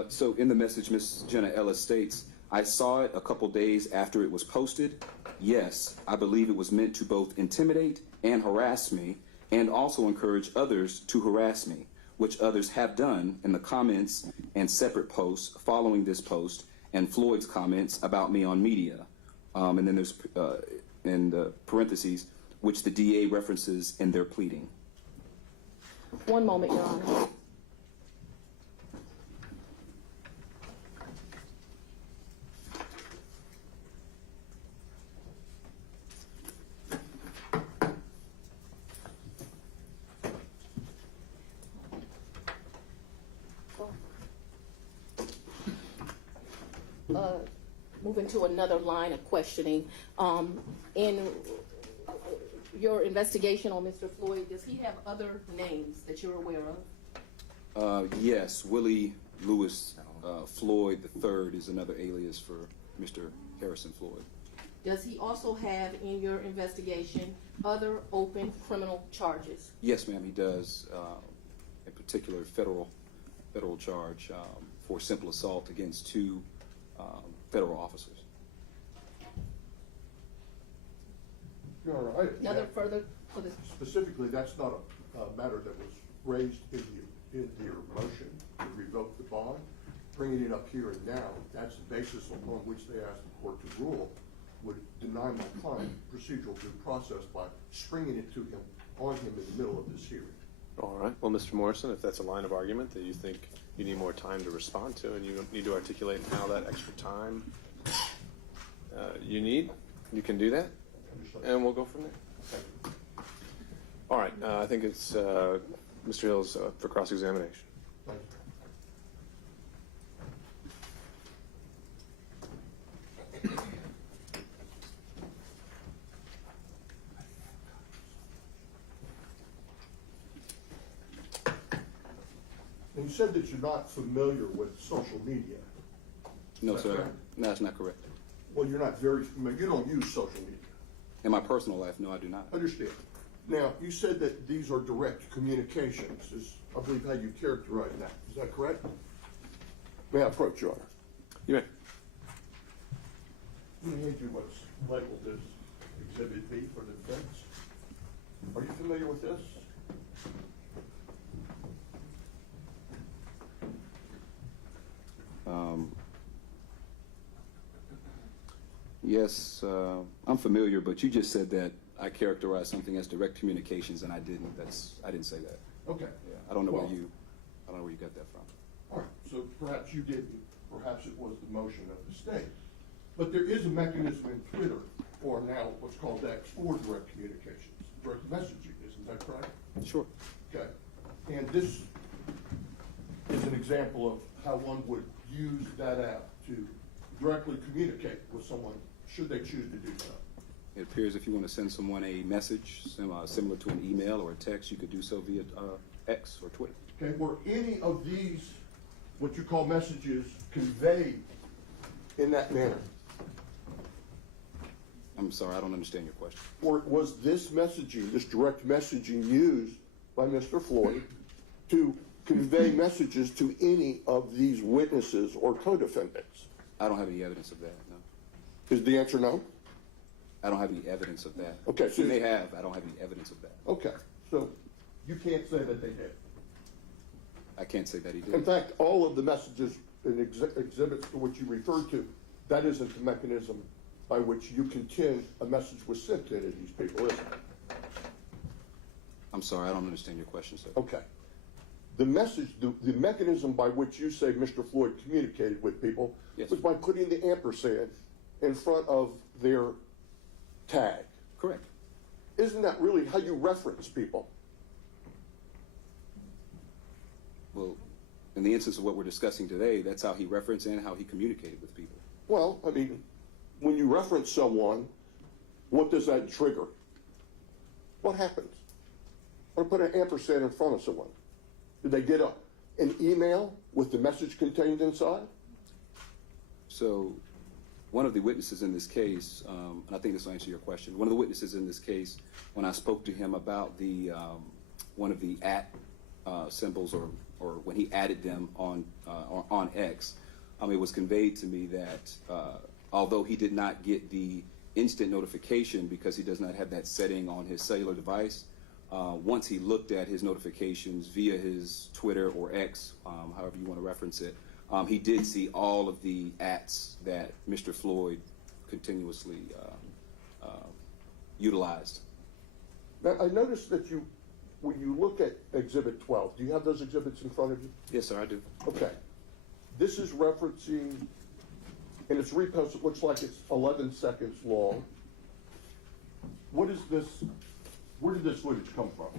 So in the message, Ms. Jenna Ellis states, I saw it a couple days after it was posted. Yes, I believe it was meant to both intimidate and harass me, and also encourage others to harass me, which others have done in the comments and separate posts following this post, and Floyd's comments about me on media. And then there's, in the parentheses, which the DA references in their pleading. One moment, Your Honor. Moving to another line of questioning. In your investigation on Mr. Floyd, does he have other names that you're aware of? Yes, Willie Lewis Floyd III is another alias for Mr. Harrison Floyd. Does he also have in your investigation other open criminal charges? Yes, ma'am, he does. In particular, federal charge for simple assault against two federal officers. Your Honor, I object. Another further for this. Specifically, that's not a matter that was raised in your motion to revoke the bond. Bringing it up here and now, that's the basis upon which they asked the court to rule, would deny my client procedural due process by springing it to him, on him in the middle of this hearing. All right. Well, Mr. Morrison, if that's a line of argument that you think you need more time to respond to, and you need to articulate how that extra time you need, you can do that, and we'll go from there. All right. I think it's Mr. Hills for cross-examination. Thank you. And you said that you're not familiar with social media. No, Is that sir. correct? No, that's not correct. Well, you're not very familiar. You don't use social media. In my personal life, no, I do not. Understand. Now, you said that these are direct communications, is, I believe, how you characterize that. Is that correct? May I approach, Your Honor? You may. Let me hand you what's labeled as Exhibit B for the defense. Are you familiar with this? Yes, I'm familiar, but you just said that I characterized something as direct communications, and I didn't. I didn't say that. Okay. Yeah, I don't know Well, where you got that from. All right, so perhaps you didn't, perhaps it was the motion of the state. But there is a mechanism in Twitter for now what's called X for direct communications, direct messaging, isn't that correct? Sure. Okay, and this is an example of how one would use that app to directly communicate with someone, should they choose to do so. It appears if you want to send someone a message similar to an email or a text, you could do so via X or Twitter. Okay, were any of these, what you call messages, conveyed in that manner? I'm sorry, I don't understand your question. Or was this messaging, this direct messaging used by Mr. Floyd to convey messages to any of these witnesses or co-defendants? I don't have any evidence of that, no. Is the answer no? I don't have any evidence of that. Okay, so You may have, I don't have any evidence of that. Okay, so you can't say that they did. I can't say that he In did. fact, all of the messages and exhibits to which you referred to, that isn't the mechanism by which you contend a message was sent to any of these people, is it? I'm sorry, I don't understand your question, sir. Okay. The message, the mechanism by which you say Mr. Floyd communicated with people Yes. was by putting the ampersand in front of their tag. Correct. Isn't that really how you reference people? Well, in the instance of what we're discussing today, that's how he referenced and how he communicated with people. Well, I mean, when you reference someone, what does that trigger? What happens? Or put an ampersand in front of someone. Did they get an email with the message contained inside? So one of the witnesses in this case, and I think this will answer your question, one of the witnesses in this case, when I spoke to him about the one of the symbols or when he added them on X, it was conveyed to me that although he did not get the instant notification because he does not have that setting on his cellular device, once he looked at his notifications via his Twitter or X, however you want to reference it, he did see all of the ats that Mr. Floyd continuously utilized. Now, I noticed that when you look at Exhibit 12, do you have those exhibits in front of you? Yes, sir, I do. Okay. This is referencing, and it's repost, it looks like it's 11 seconds long. What is this, where did this footage come from?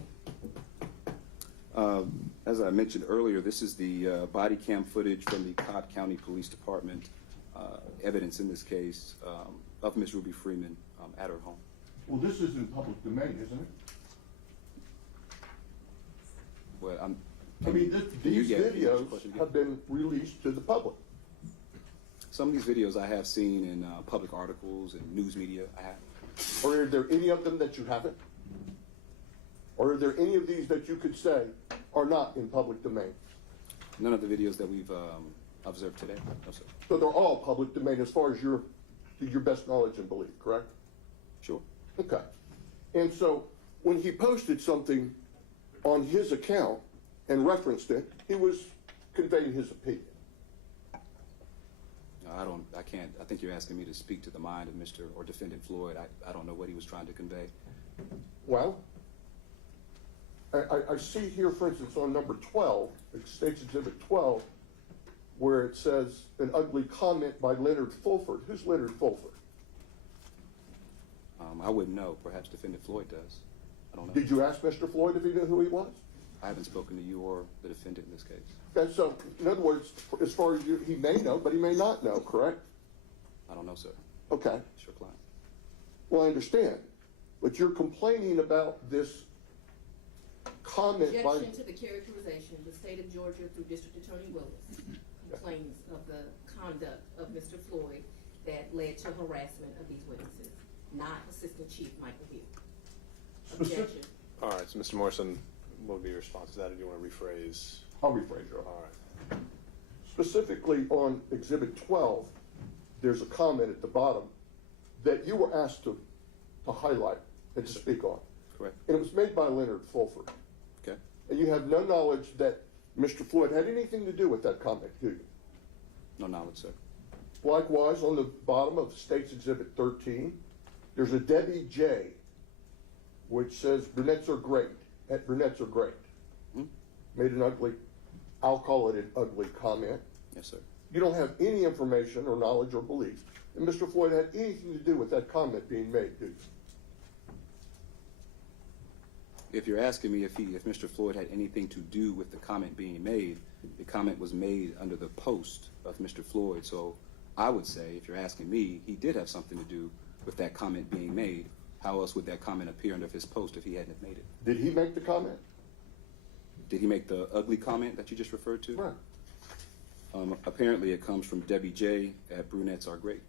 As I mentioned earlier, this is the body cam footage from the Cobb County Police Department, evidence in this case of Ms. Ruby Freeman at her home. Well, this is in public domain, isn't it? Well, I mean, these videos question have been released to the public. Some of these videos I have seen in public articles and news media. I have. Or are there any of them that you haven't? Or are there any of these that you could say are not in public domain? None of the videos that we've observed today. No, sir. So they're all public domain as far as your best knowledge and belief, correct? Sure. Okay. And so when he posted something on his account and referenced it, he was conveying his opinion. I can't. I think you're asking me to speak to the mind of Mr. or Defendant Floyd. I don't know what he was trying to convey. Well, I see here, for instance, on number 12, State's Exhibit 12, where it says an ugly comment by Leonard Fulford. Who's Leonard Fulford? I wouldn't know. Perhaps Defendant Floyd does. I don't know. Did you ask Mr. Floyd if he knew who he was? I haven't spoken to you or the defendant in this case. Okay, so in other words, as far as he may know, but he may not know, correct? I don't know, sir. Okay. It's your client. Well, I understand, but you're complaining about this comment by... Objection to the characterization. The state of Georgia, through District Attorney Willis, complains of the conduct of Mr. Floyd that led to harassment of these witnesses, not Assistant Chief Michael Hill. Objection. So, Mr. Morrison, what would be your response to that, or do you want to rephrase? I'll rephrase it. All right. Specifically on Exhibit 12, there's a comment at the bottom that you were asked to highlight and to speak on. Correct. And it was made by Leonard Fulford. Okay. And you have no knowledge that Mr. Floyd had anything to do with that comment, do you? No knowledge, sir. Likewise, on the bottom of State's Exhibit 13, there's a Debbie J, which says brunettes are great. Brunettes are great. Hmm? Made an ugly, I'll call it an ugly comment. Yes, sir. You don't have any information or knowledge or belief that Mr. Floyd had anything to do with that comment being made, do you? If you're asking me if Mr. Floyd had anything to do with the comment being made, the comment was made under the post of Mr. Floyd. So I would say, if you're asking me, he did have something to do with that comment being made. How else would that comment appear under his post if he hadn't have made it? Did he make the comment? Did he make the ugly comment that you just referred to? Right. Apparently it comes from Debbie J at Brunettes Are Great.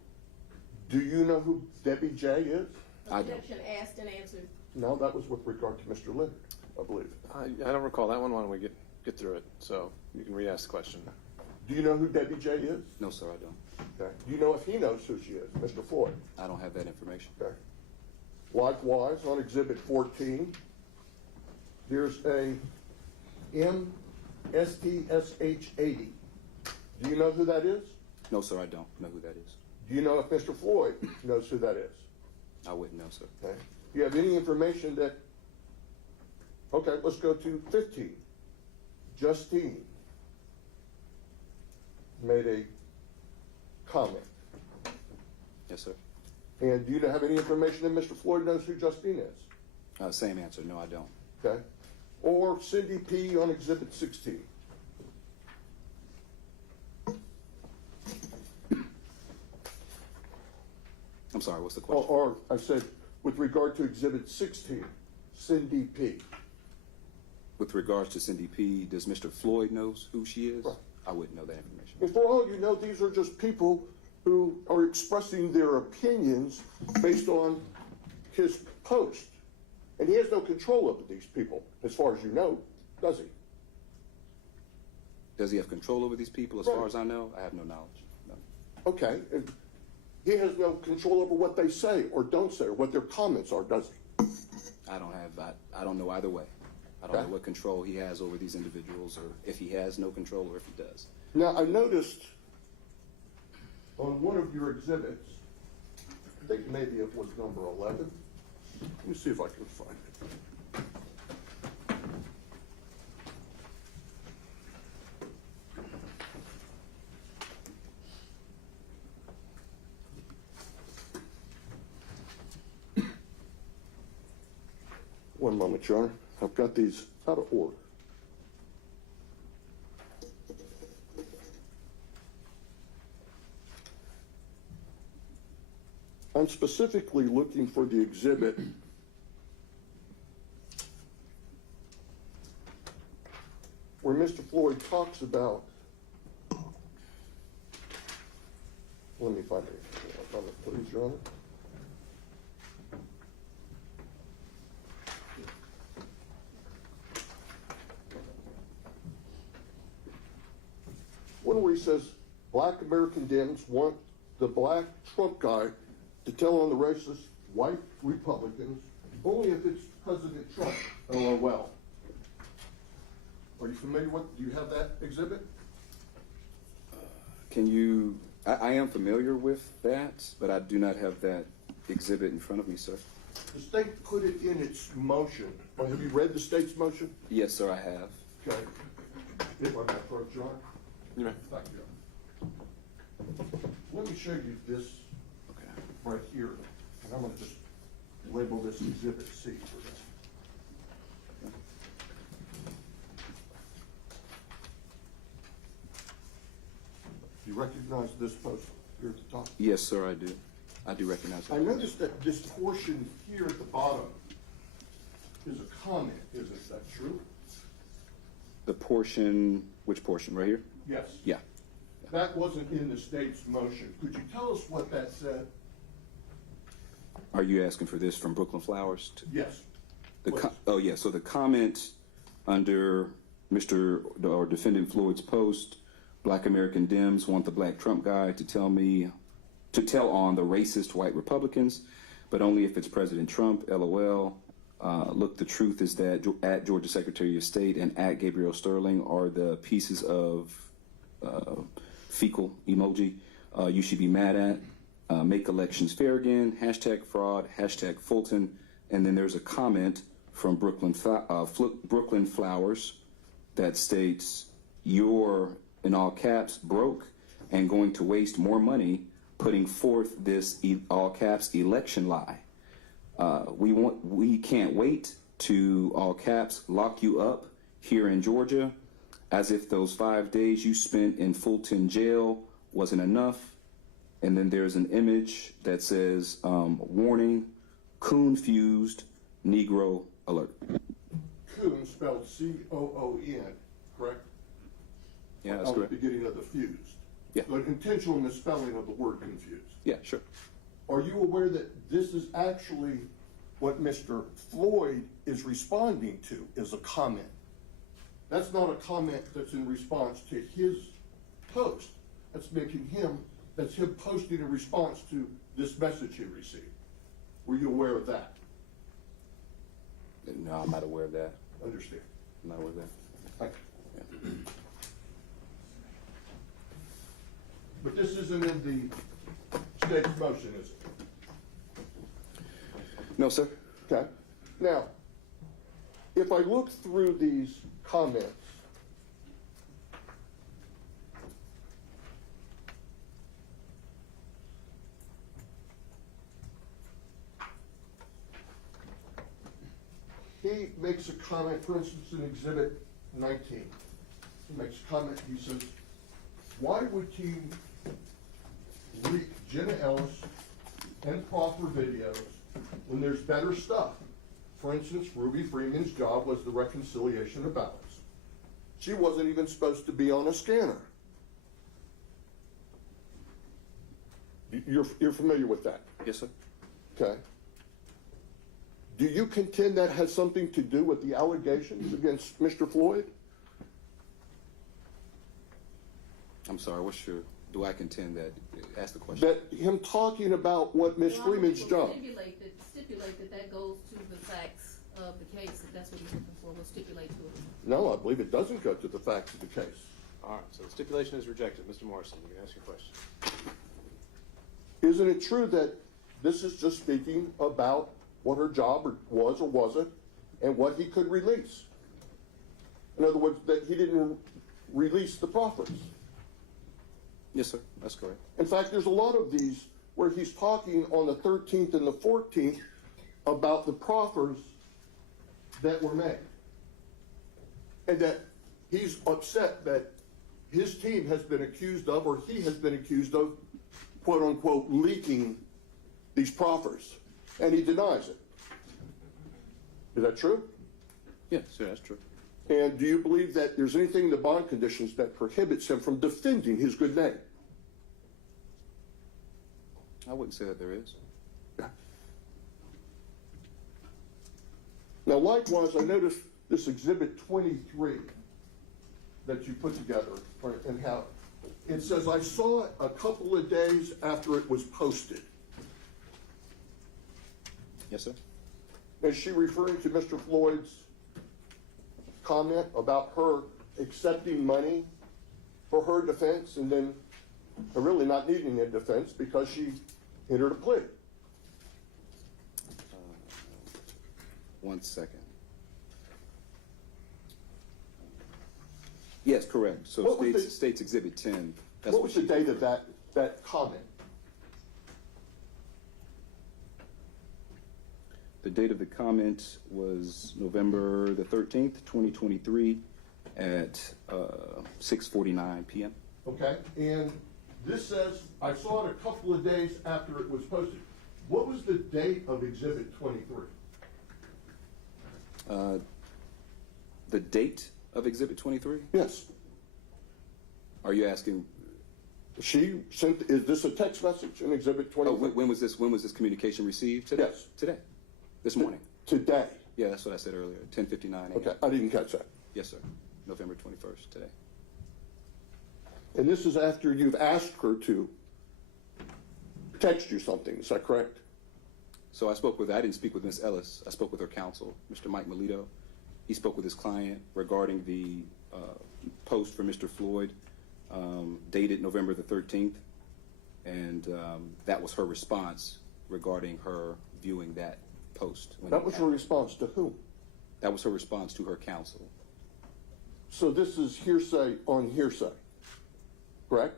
Do you know who Debbie J is? I don't. Objection asked and answered. No, that was with regard to Mr. Leonard, I believe. I don't recall that one. Why don't we get through it, so you can re-ask the question. Do you know who Debbie J is? No, sir, I don't. Okay. Do you know if he knows who she is, Mr. Floyd? I don't have that information. Okay. Likewise, on Exhibit 14, there's a MSTSH80. Do you know who that is? No, sir, I don't know who that is. Do you know if Mr. Floyd knows who that is? I wouldn't know, sir. Okay. Do you have any information that, okay, let's go to 15. Justine made a comment. Yes, sir. And do you have any information that Mr. Floyd knows who Justine is? Same answer. No, I don't. Okay. Or Cindy P. on Exhibit 16. I'm sorry, what's the question? Or I said, with regard to Exhibit 16, Cindy P. With regards to Cindy P., does Mr. Floyd knows who she is? Right. I wouldn't know that information. And for all you know, these are just people who are expressing their opinions based on his post. And he has no control over these people, as far as you know, does he? Does he have control over these people? As Right. far as I know, I have no knowledge. No. Okay. And he has no control over what they say or don't say or what their comments are, does he? I don't know either way. I don't Okay. know what control he has over these individuals, or if he has no control, or if he does. Now, I noticed on one of your exhibits, I think maybe it was number 11. Let me see if I can find it. One moment, Your Honor. I've got these out of order. I'm specifically looking for the exhibit where Mr. Floyd talks about, let me find it, please, Your Honor. One where he says, Black American Dems want the black Trump guy to tell on the racist white Republicans only if it's President Trump. LOL. Are you familiar with, do you have that exhibit? I am familiar with that, but I do not have that exhibit in front of me, sir. The state put it in its motion. Well, have you read the state's motion? Yes, sir, I have. Okay. Get my back for it, John. You may. Thank you. Let me show you this Okay. right here, and I'm gonna just label this Exhibit C for that. Do you recognize this post here at the top? Yes, sir, I do. I do recognize that. I noticed that this portion here at the bottom is a comment, isn't that true? The portion, which portion, right here? Yes. Yeah. That wasn't in the state's motion. Could you tell us what that said? Are you asking for this from Brooklyn Flowers? Yes. So the comment under Mr. or Defendant Floyd's post, Black American Dems want the Black Trump guy to tell on the racist white Republicans, but only if it's President Trump, LOL. Look, the truth is that at Georgia Secretary of State and at Gabriel Sterling are the pieces of fecal emoji you should be mad at. Make elections fair again, hashtag fraud, hashtag Fulton. And then there's a comment from Brooklyn Flowers that states, you're, in all caps, broke and going to waste more money putting forth this, all caps, election lie. We can't wait to, all caps, lock you up here in Georgia, as if those 5 days you spent in Fulton jail wasn't enough. And then there's an image that says, warning, coon-fused Negro alert. Coon spelled C-O-O-N, correct? Yeah, that's On correct. the beginning of the fused. Yeah. So an intentional misspelling of the word confused. Yeah, sure. Are you aware that this is actually what Mr. Floyd is responding to, is a comment? That's not a comment that's in response to his post. That's him posting a response to this message he received. Were you aware of that? No, I'm not aware of that. Understand. I'm not aware of that. Thank you. But this isn't in the state's motion, is it? No, sir. Okay. Now, if I look through these comments, he makes a comment, for instance, in Exhibit 19. He makes a comment, he says, why would he leak Jenna Ellis and Crawford videos when there's better stuff? For instance, Ruby Freeman's job was the reconciliation of ballots. She wasn't even supposed to be on a scanner. You're familiar with that? Yes, sir. Okay. Do you contend that has something to do with the allegations against Mr. Floyd? I'm sorry, do I contend that? Ask the question. That him talking about what Miss Your Honor, Freeman's we will job. Stipulate that that goes to the facts of the case, if that's what he's looking for, we'll stipulate to it. No, I believe it doesn't go to the facts of the case. All right, so the stipulation is rejected. Mr. Morrison, you can ask your question. Isn't it true that this is just speaking about what her job was or wasn't and what he could release? In other words, that he didn't release the proffers. Yes, sir. That's correct. In fact, there's a lot of these where he's talking on the 13th and the 14th about the proffers that were made. And that he's upset that his team has been accused of, or he has been accused of, quote unquote, leaking these proffers. And he denies it. Is that true? Yes, sir, that's true. And do you believe that there's anything in the bond conditions that prohibits him from defending his good name? I wouldn't say that there is. Now, likewise, I noticed this Exhibit 23 that you put together, and how it says, I saw it a couple of days after it was posted. Yes, sir. Is she referring to Mr. Floyd's comment about her accepting money for her defense and then really not needing a defense because she entered a plea? 1 second. Yes, correct. So What was states Exhibit 10. That's What was the she- date of that comment? The date of the comment was November the 13th, 2023 at 6:49 p.m. Okay, and this says, I saw it a couple of days after it was posted. What was the date of Exhibit 23? The date of Exhibit 23? Yes. Are you asking? She sent, is this a text message in Exhibit Oh, 23? when was this communication received? Today? Yes. Today. This morning. Today. Yeah, that's what I said earlier, 10:59 a.m. Okay, I didn't catch that. Yes, sir. November 21st, today. And this is after you've asked her to text you something, is that correct? So I didn't speak with Ms. Ellis. I spoke with her counsel, Mr. Mike Melito. He spoke with his client regarding the post for Mr. Floyd, dated November the 13th. And that was her response regarding her viewing that post. That was her response to whom? That was her response to her counsel. So this is hearsay on hearsay, correct?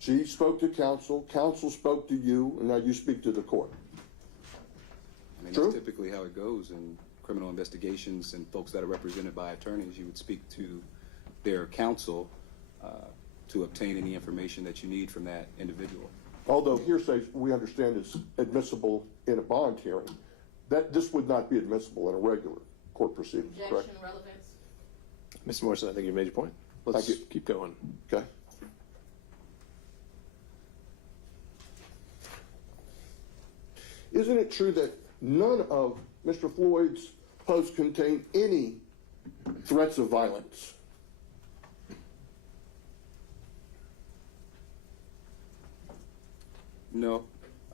She spoke to counsel, counsel spoke to you, and now you speak to the court. I mean, True. that's typically how it goes in criminal investigations, and folks that are represented by attorneys, you would speak to their counsel to obtain any information that you need from that individual. Although hearsay, we understand, is admissible in a bond hearing, that this would not be admissible in a regular court proceeding, correct? Objection, relevance. Mr. Morrison, I think you made your point. Let's Thank you. keep going. Okay. Isn't it true that none of Mr. Floyd's posts contain any threats of violence? No,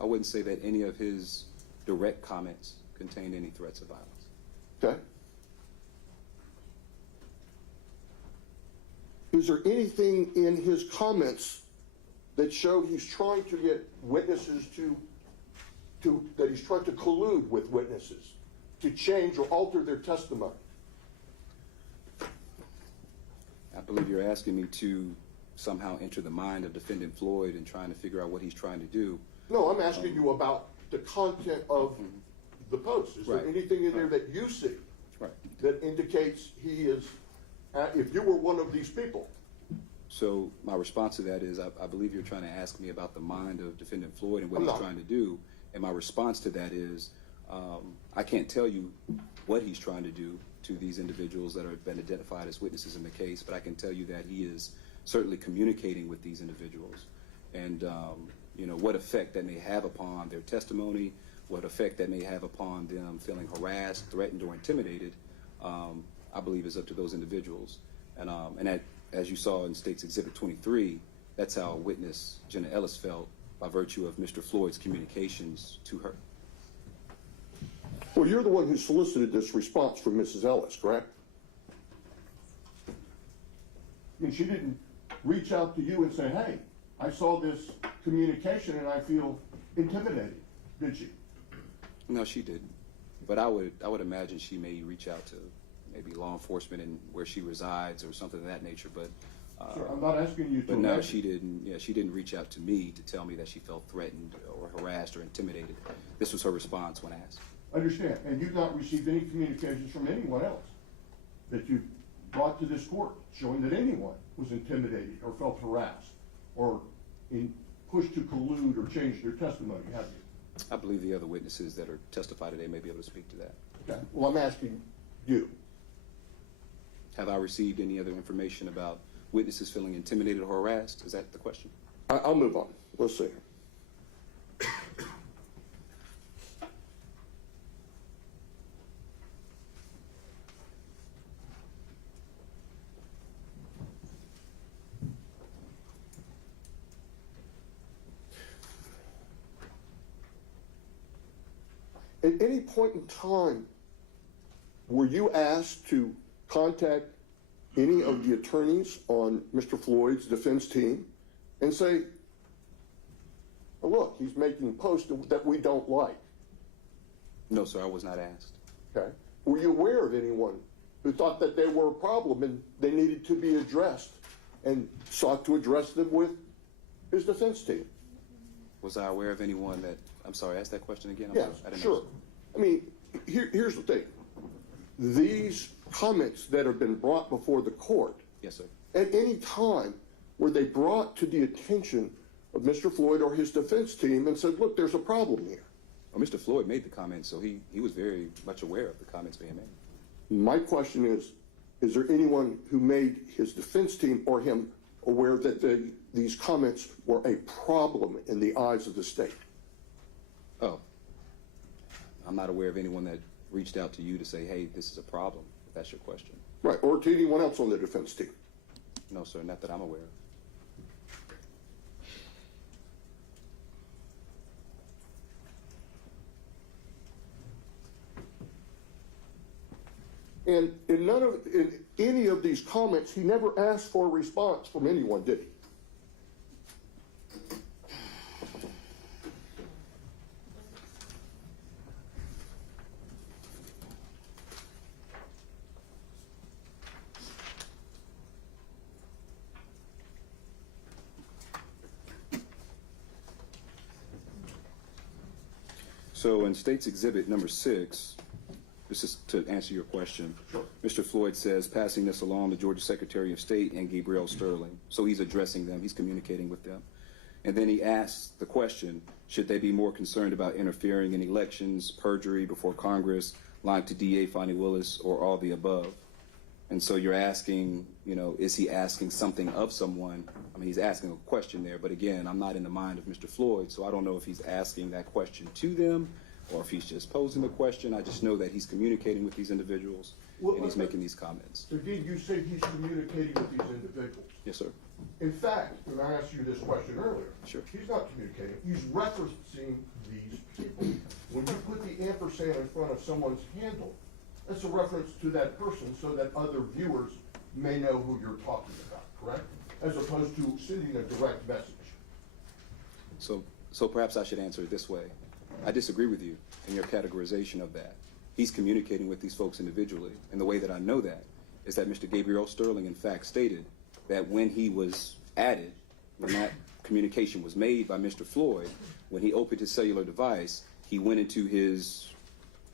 I wouldn't say that any of his direct comments contained any threats of violence. Okay. Is there anything in his comments that show he's trying to get witnesses that he's trying to collude with witnesses to change or alter their testimony? I believe you're asking me to somehow enter the mind of defendant Floyd and trying to figure out what he's trying to do. No, I'm asking you about the content of the post. Is there Right. anything in there that you see Right. that indicates he is, if you were one of these people? So my response to that is I believe you're trying to ask me about the mind of defendant Floyd and what I'm he's not. trying to do. And my response to that is I can't tell you what he's trying to do to these individuals that have been identified as witnesses in the case, but I can tell you that he is certainly communicating with these individuals. And, you know, what effect that may have upon their testimony, what effect that may have upon them feeling harassed, threatened, or intimidated, I believe is up to those individuals. And that, as you saw in State's Exhibit 23, that's how witness Jenna Ellis felt by virtue of Mr. Floyd's communications to her. Well, you're the one who solicited this response from Mrs. Ellis, correct? And she didn't reach out to you and say, hey, I saw this communication and I feel intimidated, did she? No, she didn't. But I would imagine she may reach out to maybe law enforcement and where she resides or something of that nature. But Sir, I'm not asking you to but no, imagine. she didn't. Yeah, she didn't reach out to me to tell me that she felt threatened or harassed or intimidated. This was her response when asked. Understand, and you've not received any communications from anyone else that you brought to this court showing that anyone was intimidated or felt harassed or pushed to collude or change their testimony, have you? I believe the other witnesses that are testified today may be able to speak to that. Okay. Well, I'm asking you. Have I received any other information about witnesses feeling intimidated or harassed? Is that the question? I'll move on. Let's see. At any point in time, were you asked to contact any of the attorneys on Mr. Floyd's defense team and say, oh, look, he's making posts that we don't like? No, sir, I was not asked. Okay. Were you aware of anyone who thought that they were a problem and they needed to be addressed and sought to address them with his defense team? Was I aware of anyone that, I'm sorry, ask that question again? Yes, I didn't sure. understand. I mean, here's the thing. These comments that have been brought before the court, Yes, sir. at any time were they brought to the attention of Mr. Floyd or his defense team and said, look, there's a problem here? Well, Mr. Floyd made the comment, so he was very much aware of the comments being made. My question is there anyone who made his defense team or him aware that these comments were a problem in the eyes of the state? Oh, I'm not aware of anyone that reached out to you to say, hey, this is a problem, if that's your question. Right, or to anyone else on the defense team. No, sir, not that I'm aware of. And in any of these comments, he never asked for a response from anyone, did he? So in State's Exhibit number 6, this is to answer your question. Sure. Mr. Floyd says, passing this along to Georgia Secretary of State and Gabrielle Sterling. So he's addressing them, he's communicating with them. And then he asks the question, should they be more concerned about interfering in elections, perjury before Congress, lying to DA Fonnie Willis, or all the above? And so you're asking, you know, is he asking something of someone? I mean, he's asking a question there, but again, I'm not in the mind of Mr. Floyd, so I don't know if he's asking that question to them or if he's just posing the question. I just know that he's communicating with these individuals and he's making these comments. So did you say he's communicating with these individuals? Yes, sir. In fact, and I asked you this question earlier. Sure. He's not communicating. He's referencing these people. When you put the ampersand in front of someone's handle, that's a reference to that person so that other viewers may know who you're talking about, correct? As opposed to sending a direct message. So perhaps I should answer it this way. I disagree with you in your categorization of that. He's communicating with these folks individually, and the way that I know that is that Mr. Gabriel Sterling, in fact, stated that when he was added, when that communication was made by Mr. Floyd, when he opened his cellular device, he went into his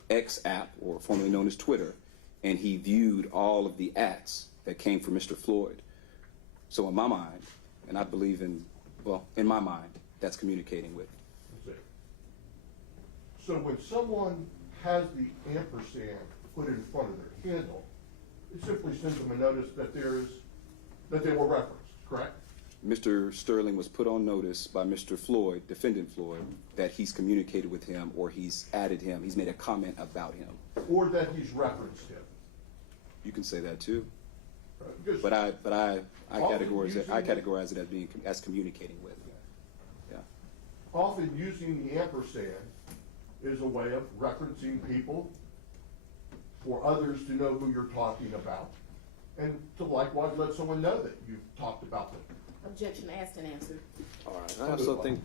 X app, or formerly known as Twitter, and he viewed all of the ads that came from Mr. Floyd. So in my mind, and I believe in my mind, that's communicating with. So when someone has the ampersand put in front of their handle, it simply sends them a notice that they were referenced, correct? Mr. Sterling was put on notice by Mr. Floyd, defendant Floyd, that he's communicated with him or he's added him. He's made a comment about him. Or that he's referenced him. You can say that too. Because But I often categorize it as as communicating with. Yeah. often using the ampersand is a way of referencing people for others to know who you're talking about and to likewise let someone know that you've talked about them. Objection asked and answered. All right, I also think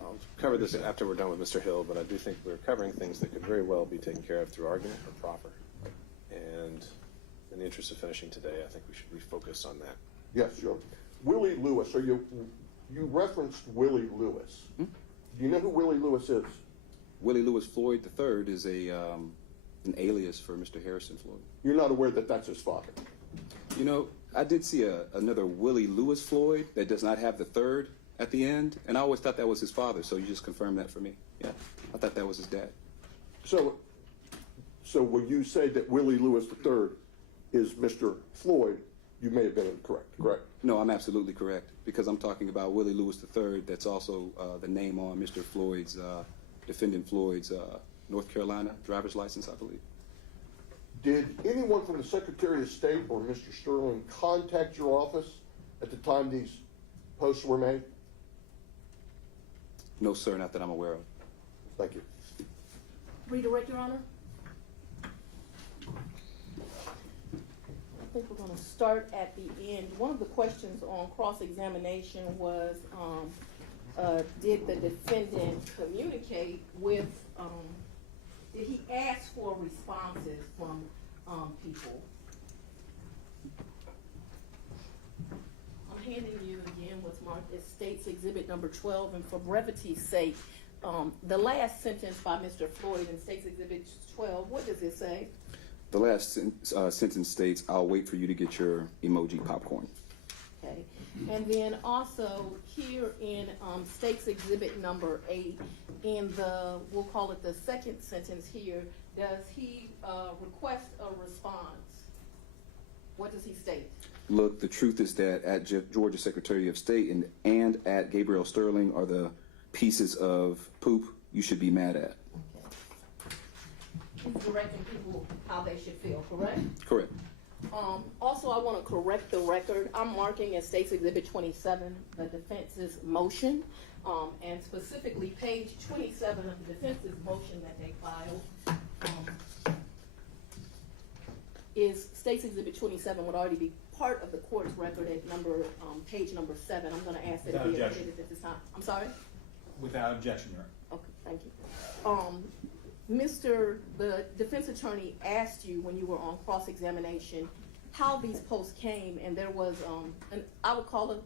I'll cover this after we're done with Mr. Hill, but I do think we're covering things that could very well be taken care of through argument or proffer. And in the interest of finishing today, I think we should refocus on that. Yes, sure. Willie Lewis, so you referenced Willie Lewis. Do you know who Willie Lewis is? Willie Lewis Floyd III is an alias for Mr. Harrison Floyd. You're not aware that that's his father? You know, I did see another Willie Lewis Floyd that does not have the third at the end, and I always thought that was his father, so you just confirmed that for me. Yeah, I thought that was his dad. So when you say that Willie Lewis III is Mr. Floyd, you may have been incorrect, correct? No, I'm absolutely correct, because I'm talking about Willie Lewis III. That's also the name on Mr. Floyd's, defendant Floyd's North Carolina driver's license, I believe. Did anyone from the Secretary of State or Mr. Sterling contact your office at the time these posts were made? No, sir, not that I'm aware of. Thank you. Redirect, Your Honor. I think we're going to start at the end. One of the questions on cross-examination was, did the defendant communicate with, did he ask for responses from people? I'm handing you again what's marked as State's Exhibit number 12, and for brevity's sake, the last sentence by Mr. Floyd in State's Exhibit 12, what does it say? The last sentence states, "I'll wait for you to get your emoji popcorn." Okay, and then also here in State's Exhibit number 8, in the, we'll call it the second sentence here, does he request a response? What does he state? Look, the truth is that at Georgia Secretary of State and at Gabriel Sterling are the pieces of poop you should be mad at. Okay. He's directing people how they should feel, correct? Correct. Also, I want to correct the record. I'm marking as State's Exhibit 27 the defense's motion, and specifically page 27 of the defense's motion that they filed is State's Exhibit 27 would already be part of the court's record at page number 7. I'm going to ask that it be Without admitted at this time. I'm sorry? Without objection, Your Honor. Okay, thank you. The defense attorney asked you when you were on cross-examination how these posts came, and there was, I would call it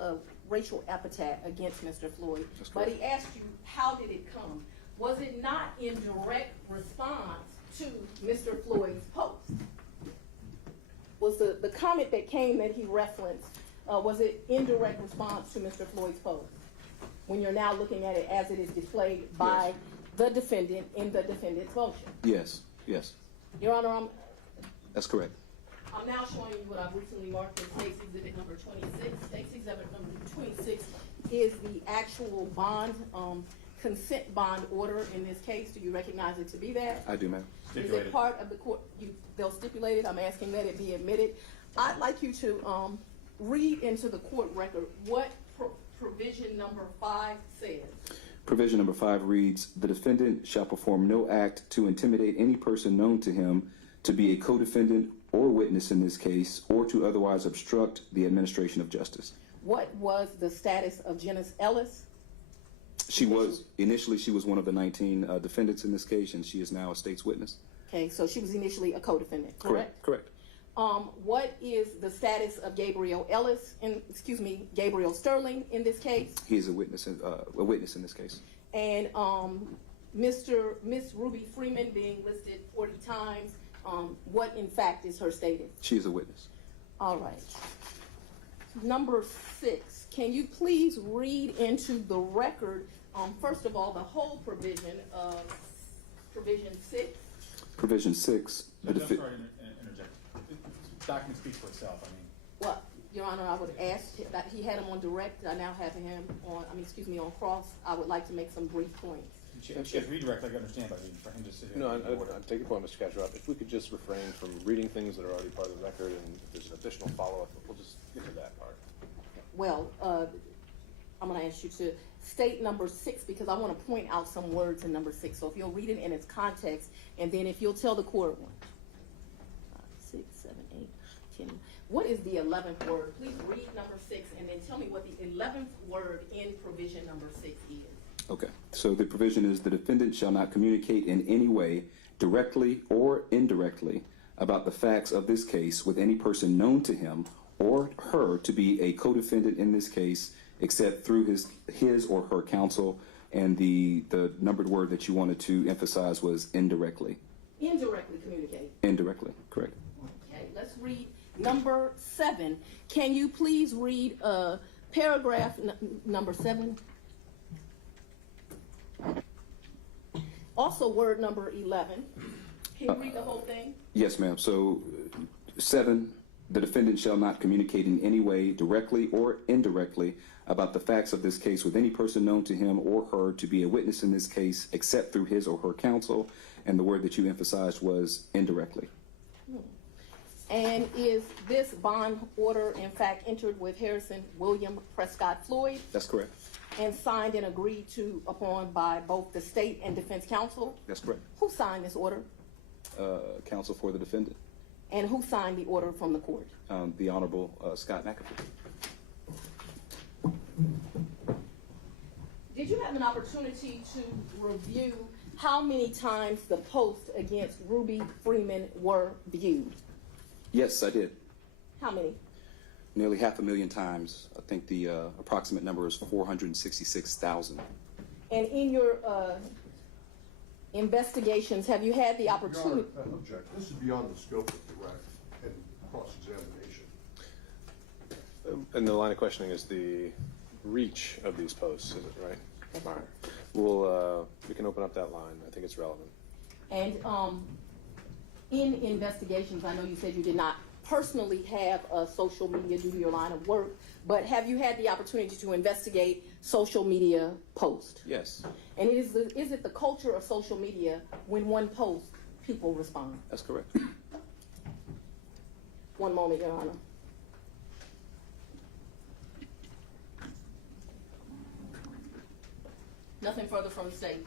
a racial epithet against Mr. Floyd. But he asked you, how did it come? Was it not in direct response to Mr. Floyd's post? Was the comment that came that he referenced, was it in direct response to Mr. Floyd's post? When you're now looking at it as it is displayed by the defendant in the defendant's motion? Yes, yes, Your Honor, that's correct. I'm now showing you what I've recently marked as State's Exhibit number 26. State's Exhibit number 26 is the actual bond, consent bond order in this case. Do you recognize it to be that? I do, ma'am. Is it part of the court? They'll stipulate it. I'm asking that it be admitted. I'd like you to read into the court record what provision number 5 says. Provision number 5 reads, the defendant shall perform no act to intimidate any person known to him to be a co-defendant or witness in this case, or to otherwise obstruct the administration of justice. What was the status of Janice Ellis? Initially she was one of the 19 defendants in this case, and she is now a state's witness. Okay, so she was initially a co-defendant, correct? Correct. What is the status of Gabriel Sterling in this case? He is a witness in this case. And Miss Ruby Freeman being listed 40 times, what in fact is her status? She is a witness. All right. Number 6, can you please read into the record, first of all, the whole provision of provision 6? Provision 6. I'm sorry to interject. The document speaks for itself. I mean, Well, Your Honor, I would ask that he had him on direct. I now have him on, on cross. I would like to make some brief points. she has redirect, I can understand, but I mean, for him to sit here. No, and read the order. I take your point, Mr. Kasharov. If we could just refrain from reading things that are already part of the record, and if there's an additional follow-up, we'll just get to that part. Well, I'm going to ask you to state number 6 because I want to point out some words in number 6. So if you'll read it in its context, and then if you'll tell the court 1, 5, 6, 7, 8, 10. What is the 11th word? Please read number 6 and then tell me what the 11th word in provision number 6 is. Okay. So the provision is the defendant shall not communicate in any way, directly or indirectly, about the facts of this case with any person known to him or her to be a co-defendant in this case, except through his or her counsel. And the numbered word that you wanted to emphasize was indirectly. Indirectly communicate. Indirectly, correct. Okay, let's read number 7. Can you please read paragraph number 7? Also word number 11. Can you read the whole thing? Yes, ma'am. So 7, the defendant shall not communicate in any way, directly or indirectly, about the facts of this case with any person known to him or her to be a witness in this case, except through his or her counsel. And the word that you emphasized was indirectly. And is this bond order, in fact, entered with Harrison William Prescott Floyd That's correct. and signed and agreed to upon by both the state and defense counsel? That's correct. Who signed this order? Counsel for the defendant, And who signed the order from the court? the Honorable Scott McAfee. Did you have an opportunity to review how many times the posts against Ruby Freeman were viewed? Yes, I did. How many? Nearly 500,000 times. I think the approximate number is 466,000. And in your investigations, have you had the Your opportunity? Honor, I object. This is beyond the scope of direct and cross-examination. And the line of questioning is the reach of these posts, is it right? All right. We can open up that line. I think it's relevant. And in investigations, I know you said you did not personally have social media due to your line of work, but have you had the opportunity to investigate social media posts? Yes. And is it the culture of social media when one post people respond. That's correct. One moment, Your Honor. Nothing further from the state.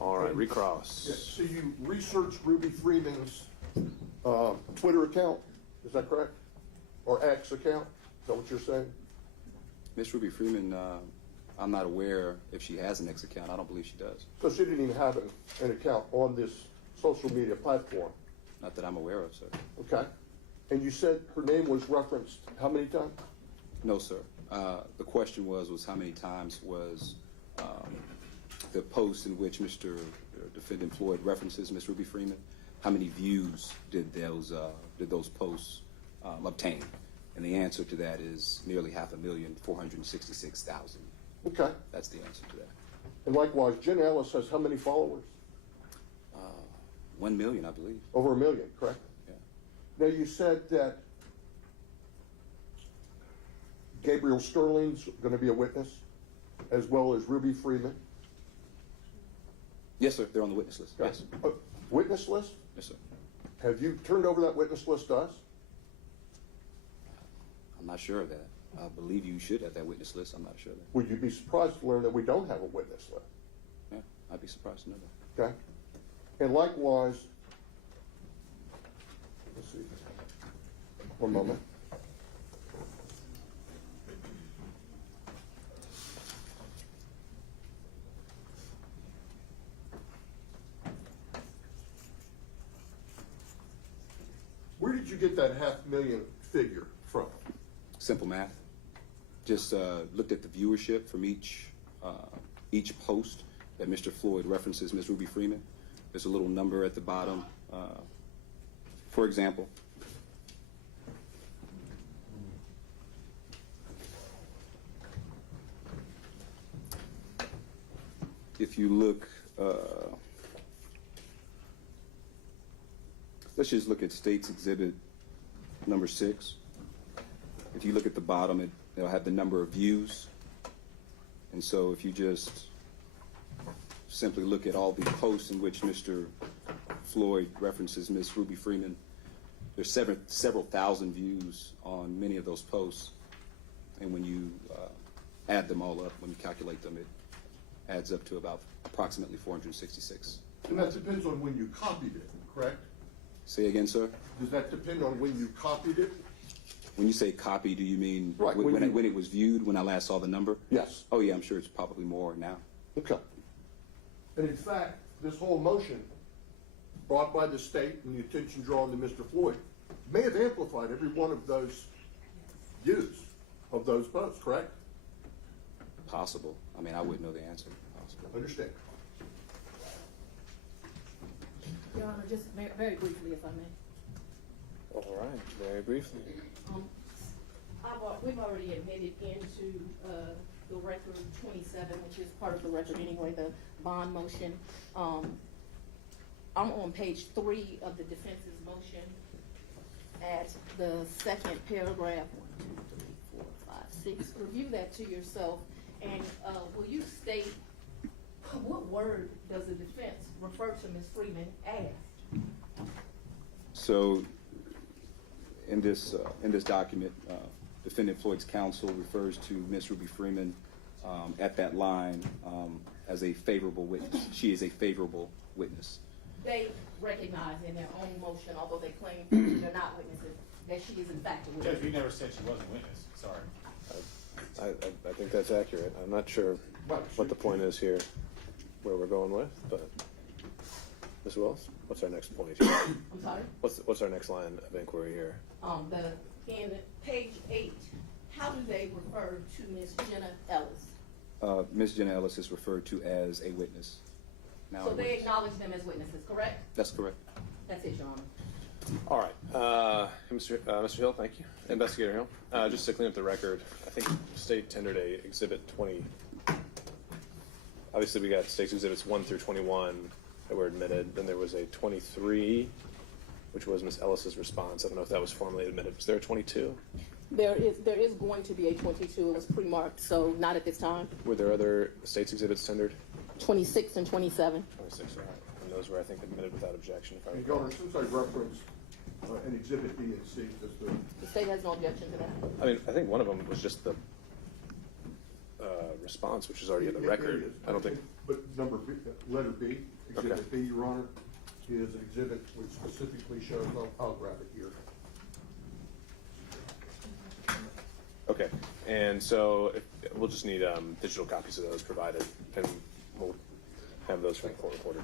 All right, Yeah, recross. so you researched Ruby Freeman's Twitter account, is that correct? Or X account, is that what you're saying? Miss Ruby Freeman, I'm not aware if she has an X account. I don't believe she does. So she didn't even have an account on this social media platform, Not that I'm aware of, sir. okay? And you said her name was referenced how many times? No, sir. The question was how many times was the post in which Mr. Defendant Floyd references Miss Ruby Freeman, how many views did those posts obtain? And the answer to that is nearly 5,466,000. Okay. That's the answer to that. And likewise, Jen Ellis has how many followers? 1 million, I believe. Over 1 million, correct? Yeah. Now, you said that Gabriel Sterling's going to be a witness, as well as Ruby Freeman. Yes, sir. They're on the witness list. Yes. Witness list? Yes, sir. Have you turned over that witness list to us? I'm not sure of that. I believe you should have that witness list. I'm not sure of that. Would you be surprised to learn that we don't have a witness list? Yeah, I'd be surprised to know that. Okay? And likewise, let's see, one moment. Where did you get that 500,000 figure from? Simple math. Just looked at the viewership from each post that Mr. Floyd references Ms. Ruby Freeman. There's a little number at the bottom. For example, if you look, let's just look at State's Exhibit number 6. If you look at the bottom, it'll have the number of views. And so if you just simply look at all the posts in which Mr. Floyd references Ms. Ruby Freeman, there's several thousand views on many of those posts. And when you add them all up, when you calculate them, it adds up to about approximately 466. And that depends on when you copied it, correct? Say again, sir? Does that depend on when you copied it? When you say copy, do you mean Right, when it was viewed, when I last saw the number? Yes. Oh, yeah, I'm sure it's probably more now. Okay. And in fact, this whole motion brought by the state and the attention drawn to Mr. Floyd may have amplified every one of those views of those posts, correct? Possible. I mean, I wouldn't know the answer. Possible. Understand. Your Honor, just very briefly, if I may. All right, very briefly. We've already admitted into the record 27, which is part of the record anyway, the bond motion. I'm on page 3 of the defense's motion at the second paragraph. 1, 2, 3, 4, 5, 6. Review that to yourself, and will you state what word does the defense refer to Ms. Freeman as? So, in this document, Defendant Floyd's counsel refers to Ms. Ruby Freeman at that line as a favorable witness. She is a favorable witness. They recognize in their own motion, although they claim they're not witnesses, that she is in fact a Judge, witness. we never said she wasn't a witness. Sorry. I think that's accurate. I'm not sure what the point is here, where we're going with, but Ms. Wills, what's our next point here? I'm sorry? What's our next line of inquiry here? In page 8, how do they refer to Ms. Jenna Ellis? Ms. Jenna Ellis is referred to as a witness. Now So a they witness. acknowledge them as witnesses, correct? That's correct. That's it, Your Honor. All right, Mr. Hill, thank you. Investigator Hill, just to clean up the record, I think state tendered a exhibit 20. Obviously, we got state's exhibits 1 through 21 that were admitted. Then there was a 23, which was Ms. Ellis's response. I don't know if that was formally admitted. Was there a 22? There is going to be a 22. It was pre-marked, so not at this time. Were there other state's exhibits tendered? 26 and 27. 26, all right. those were, I think, admitted without objection, if I And Your recall. Honor, since I referenced an exhibit B and C, just to The state has no objection to that. I mean, I think one of them was just the response, which is already in the It record. is. I don't think, But number B, letter B, Okay. exhibit B, Your Honor, is an exhibit which specifically shows, I'll grab it here. okay. And so we'll just need digital copies of those provided, and we'll have those for the court reporter.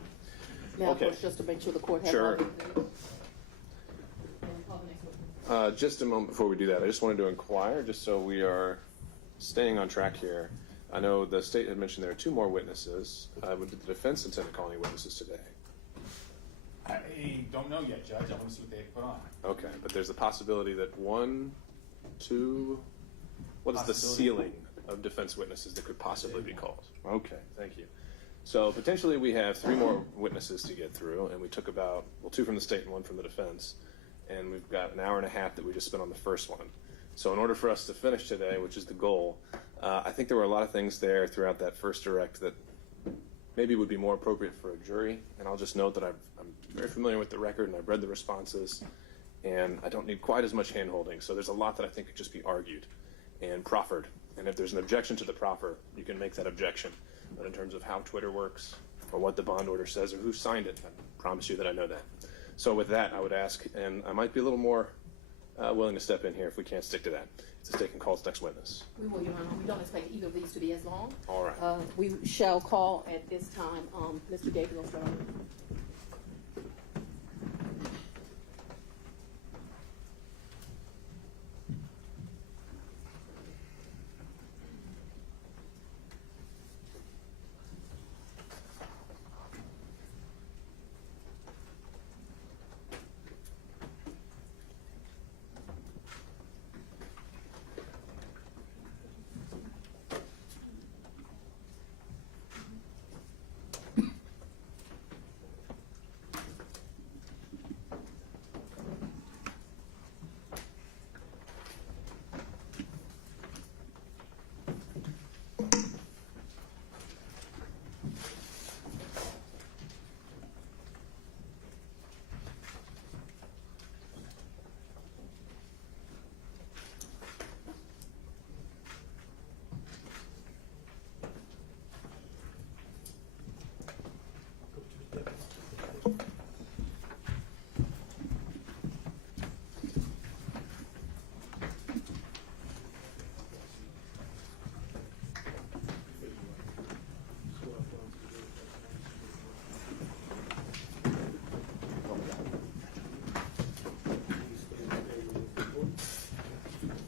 Now, of Okay. course, just to make sure the court has Sure. all the exhibits. And call the next witness. Just a moment before we do that, I just wanted to inquire, just so we are staying on track here. I know the state had mentioned there are 2 more witnesses. Did the defense intend to call any witnesses today? I don't know yet, Judge. I want to see what they put on. Okay, but there's a possibility that 1, 2, what is the Possibility. ceiling of defense witnesses that could possibly be called? Okay, thank you. So potentially we have 3 more witnesses to get through, and we took about, 2 from the state and 1 from the defense, and we've got an hour and a half that we just spent on the first one. So in order for us to finish today, which is the goal, I think there were a lot of things there throughout that first direct that maybe would be more appropriate for a jury, and I'll just note that I'm very familiar with the record and I've read the responses, and I don't need quite as much hand-holding. So there's a lot that I think could just be argued and proffered, and if there's an objection to the proffer, you can make that objection. But in terms of how Twitter works or what the bond order says or who signed it, I promise you that I know that. So with that, I would ask, and I might be a little more willing to step in here if we can't stick to that. It's the state can call its next witness. We will, Your Honor. We don't expect either of these to be as long. All right. We shall call at this time, Mr. Gabriel Sterling.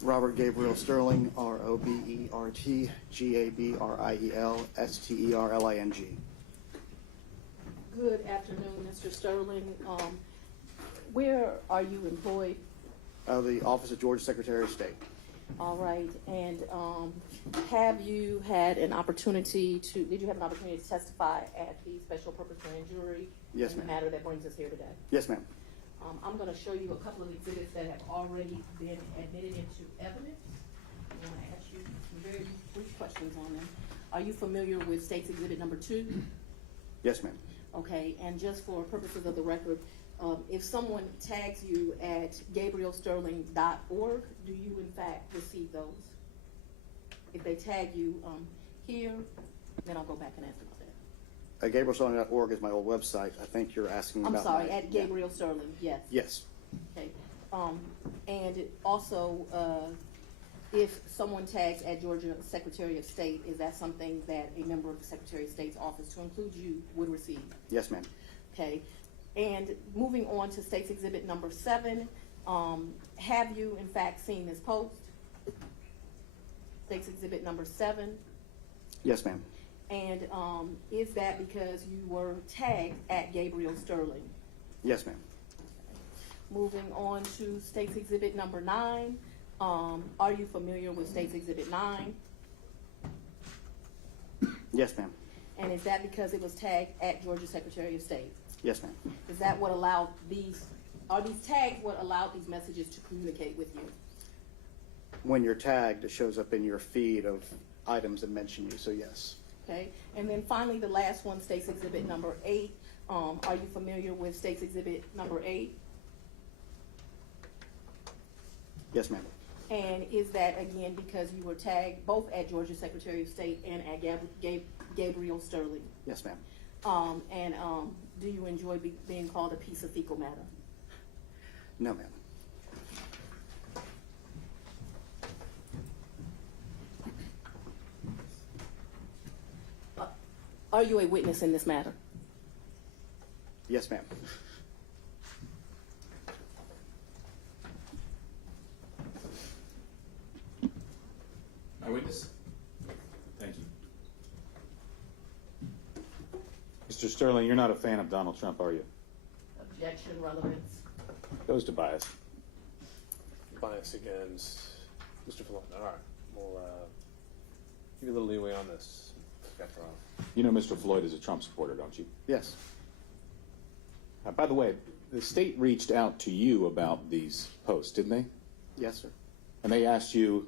Robert Gabriel Sterling, Robert Gabriel Sterling. Good afternoon, Mr. Sterling. Where are you employed? The Office of Georgia Secretary of State. All right, and have you had an opportunity to, did you have an opportunity to testify at the special purpose grand jury? Yes, in the ma'am. matter that brings us here today? Yes, ma'am. I'm going to show you a couple of exhibits that have already been admitted into evidence. I want to ask you some very brief questions on them. Are you familiar with State's Exhibit Number 2? Yes, ma'am. Okay, and just for purposes of the record, if someone tags you at gabrielsterling.org, do you in fact receive those? If they tag you here, then I'll go back and ask about that. GabrielSterling.org is my old website. I think you're asking I'm about sorry, my- at Gabriel Sterling, yes. Yes. Okay, and also, if someone tags at Georgia Secretary of State, is that something that a member of the Secretary of State's office, to include you, would receive? Yes, ma'am. Okay, and moving on to State's Exhibit Number 7, have you in fact seen this post? State's Exhibit Number 7, Yes, ma'am. and is that because you were tagged at Gabriel Sterling? Yes, ma'am. Moving on to State's Exhibit Number 9, are you familiar with State's Exhibit 9? Yes, ma'am. And is that because it was tagged at Georgia Secretary of State? Yes, ma'am. Is that what allowed these, are these tags what allowed these messages to communicate with you? When you're tagged, it shows up in your feed of items that mention you, so yes. Okay, and then finally, the last one, State's Exhibit Number 8, Are you familiar with State's Exhibit number 8? Yes, ma'am. And is that again because you were tagged both at Georgia Secretary of State and at Gabriel Sterling? Yes, ma'am. Do you enjoy being called a piece of fecal matter? No, ma'am. Are you a witness in this matter? Yes, ma'am. Eyewitness? Thank you. Mr. Sterling, you're not a fan of Donald Trump, are you? Objection, relevance. Goes to bias. Bias against Mr. Floyd. All right, we'll give you a little leeway on this. After all. You know Mr. Floyd is a Trump supporter, don't you? Yes. By the way, the state reached out to you about these posts, didn't they? Yes, sir. And they asked you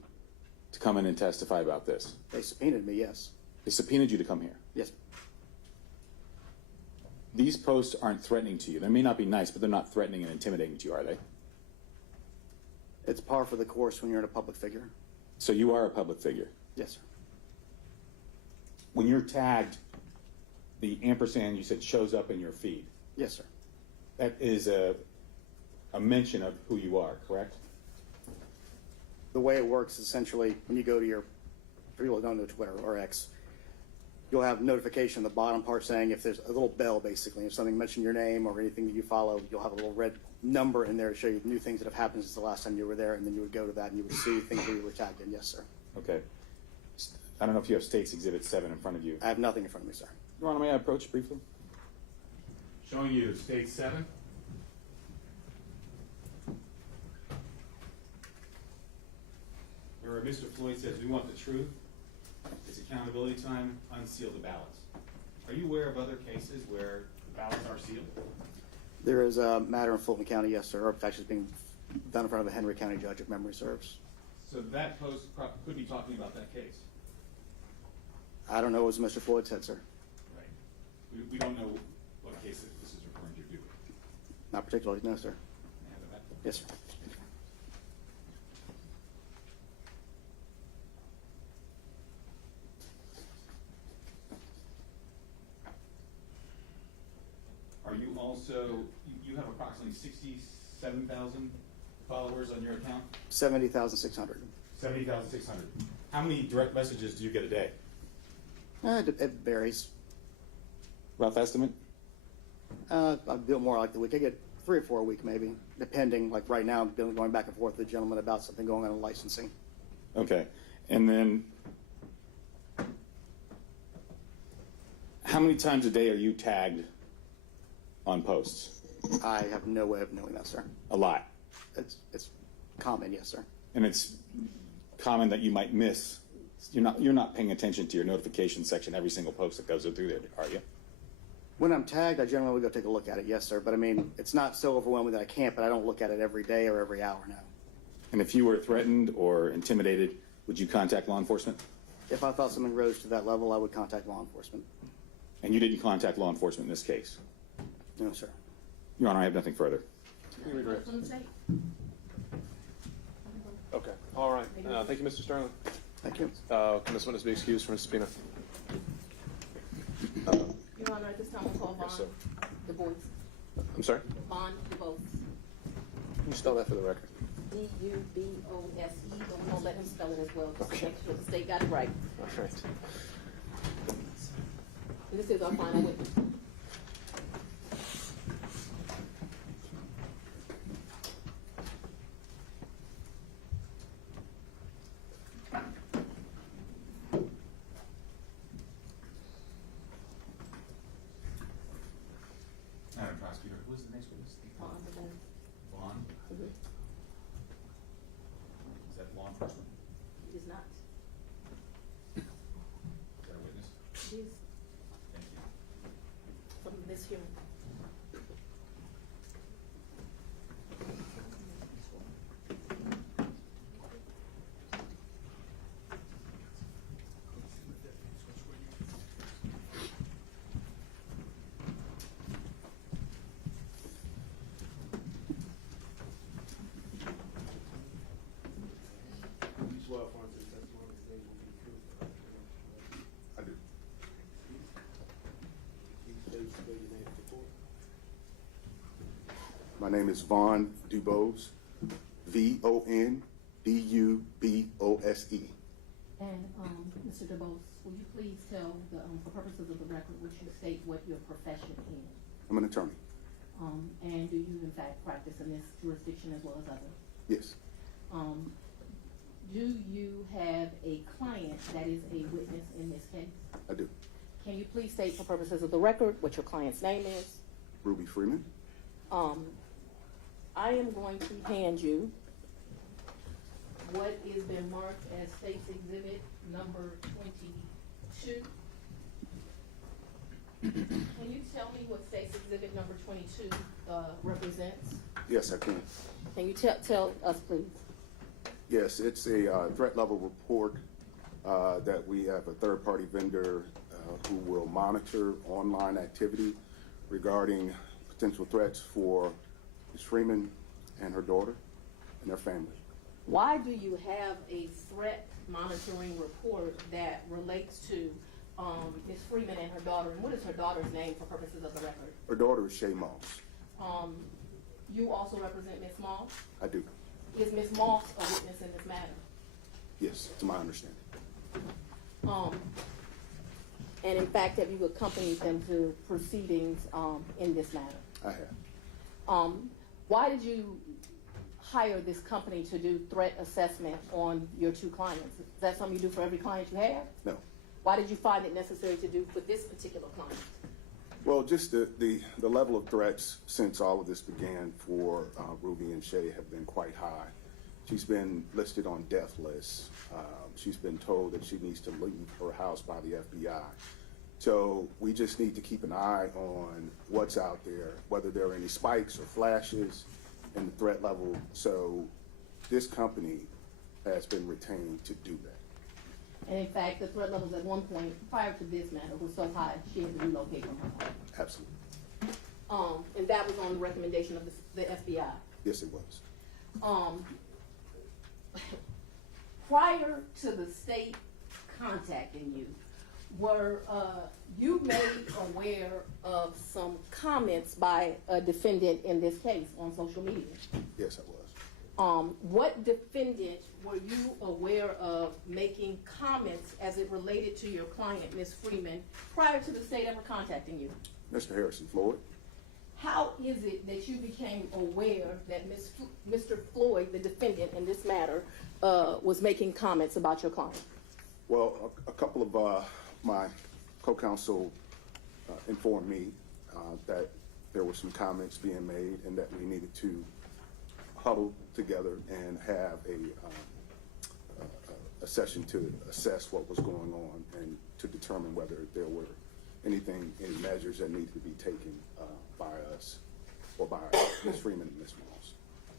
to come in and testify about this. They subpoenaed me, yes. They subpoenaed you to come here. Yes. These posts aren't threatening to you. They may not be nice, but they're not threatening and intimidating to you, are they? It's par for the course when you're in a public figure. So you are a public figure. Yes, sir. When you're tagged, the ampersand you said shows up in your feed. Yes, sir. That is a mention of who you are, correct? The way it works is essentially when you go to your, for people who don't know Twitter or X, you'll have notification in the bottom part saying if there's a little bell basically, if something mentioned your name or anything that you follow, you'll have a little red number in there to show you new things that have happened since the last time you were there, and then you would go to that and you would see things where you were tagged in. Yes, sir. Okay. I don't know if you have State's Exhibit 7 in front of you. I have nothing in front of me, sir. Your Honor, may I approach briefly? Showing you State 7. Where Mr. Floyd says, "We want the truth. It's accountability time. Unseal the ballots." Are you aware of other cases where the ballots are sealed? There is a matter in Fulton County, yes, sir, or actually it's being done in front of a Henry County judge if memory serves. So that post could be talking about that case. I don't know what Mr. Floyd said, sir. Right. We don't know what case this is referring to, do we? Not particularly, no, sir. May I have that? Yes, sir. Are you also, you have approximately 67,000 followers on your account? 70,600. 70,600. How many direct messages do you get a day? It varies. Rough estimate? I do it more like the week. I get 3 or 4 a week, maybe, depending. Like right now, I'm going back and forth with a gentleman about something going on in licensing. Okay. And then, how many times a day are you tagged on posts? I have no way of knowing that, sir. A lot. It's common, yes, sir. And it's common that you might miss. You're not paying attention to your notification section every single post that goes through there, are you? When I'm tagged, I generally go take a look at it, yes, sir. But I mean, it's not so overwhelming that I can't, but I don't look at it every day or every hour now. And if you were threatened or intimidated, would you contact law enforcement? If I thought something rose to that level, I would contact law enforcement. And you didn't contact law enforcement in this case? No, sir. Your Honor, I have nothing further. From the state? Okay, all right. Thank you, Mr. Sterling. Thank you. Can this witness be excused from his subpoena? Your Honor, at this time, we'll call Yes, sir. Bond Du Bois. I'm sorry? Bond Du Bois. Can you spell that for the record? D-U-B-O-S-E, but we won't let him spell it as well, just to Okay. make sure the state got it right. All right. This is our final witness. Madam Prosecutor, who is the next witness? Bond Du Bois. Vaughn? Mhm. Is that law enforcement? It is not. Is that a witness? It is Thank you. from this hearing. My name is Von Dubose, VONDUBOSE. And, Mr. DeBose, will you please tell for purposes of the record, would you state what your profession is? I'm an attorney. And do you in fact practice in this jurisdiction as well as others? Yes, Do you have a client that is a witness in this case? I do. Can you please state for purposes of the record what your client's name is? Ruby Freeman. I am going to hand you what is been marked as State's Exhibit number 22. Can you tell me what State's Exhibit number 22 represents? Yes, I can. Can you tell us, please? Yes, it's a threat level report that we have a third-party vendor who will monitor online activity regarding potential threats for Ms. Freeman and her daughter and their family. Why do you have a threat monitoring report that relates to Ms. Freeman and her daughter? And what is her daughter's name for purposes of the record? Her daughter is Shay Moss. You also represent Ms. Moss? I do. Is Ms. Moss a witness in this matter? Yes, to my understanding. And in fact, have you accompanied them to proceedings in this matter? I have. Why did you hire this company to do threat assessment on your two clients? Is that something you do for every client you have? No. Why did you find it necessary to do for this particular client? Well, just the level of threats since all of this began for Ruby and Shay have been quite high. She's been listed on death lists. She's been told that she needs to leave her house by the FBI. So we just need to keep an eye on what's out there, whether there are any spikes or flashes in the threat level. So this company has been retained to do that. And in fact, the threat levels at one point, prior to this matter, was so high, she had to relocate from her home. Absolutely. And that was on the recommendation of the FBI. Yes, it was. Prior to the state contacting you, were you made aware of some comments by a defendant in this case on social media? Yes, I was. What defendant were you aware of making comments as it related to your client, Ms. Freeman, prior to the state ever contacting you? Mr. Harrison Floyd. How is it that you became aware that Mr. Floyd, the defendant in this matter, was making comments about your client? Well, a couple of my co-counsel informed me that there were some comments being made and that we needed to huddle together and have a session to assess what was going on and to determine whether there were any measures that needed to be taken by us or by Ms. Freeman and Ms. Moss.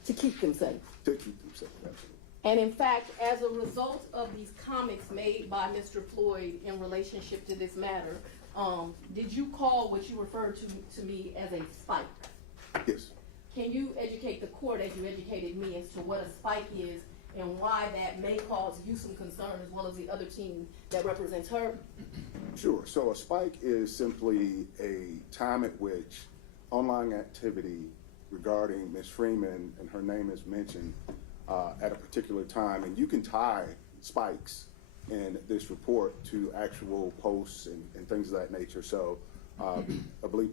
To keep them safe. To keep them safe, absolutely. And in fact, as a result of these comments made by Mr. Floyd in relationship to this matter, did you call what you referred to me as a spike? Yes. Can you educate the court, as you educated me, as to what a spike is and why that may cause you some concern as well as the other team that represents her? Sure. So a spike is simply a time at which online activity regarding Ms. Freeman, and her name is mentioned, at a particular time, and you can tie spikes in this report to actual posts and things of that nature. So I believe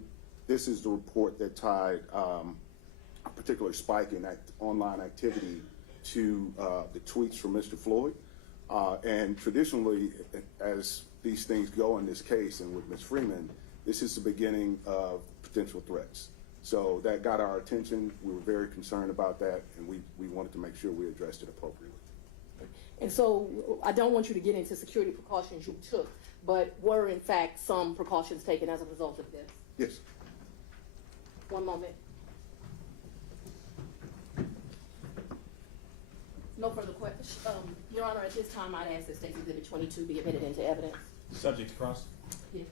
this is the report that tied a particular spike in online activity to the tweets from Mr. Floyd. And traditionally, as these things go in this case and with Ms. Freeman, this is the beginning of potential threats. So that got our attention. We were very concerned about that, and we wanted to make sure we addressed it appropriately. And so I don't want you to get into security precautions you took, but were in fact some precautions taken as a result of this? Yes. One moment. No further questions. Your Honor, at this time, I'd ask that State's Exhibit 22 be admitted into evidence. Subject to cross. Yeah.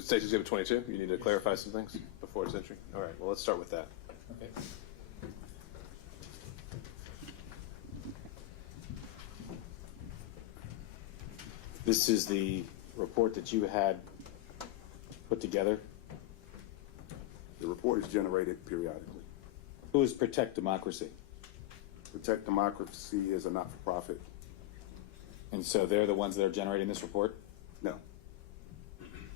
State's Exhibit 22, you need to clarify some things before its entry? All right, well, let's start with that. Okay. This is the report that you had put together. The report is generated periodically. Who is Protect Democracy? Protect Democracy is a not-for-profit. And so they're the ones that are generating this report? No,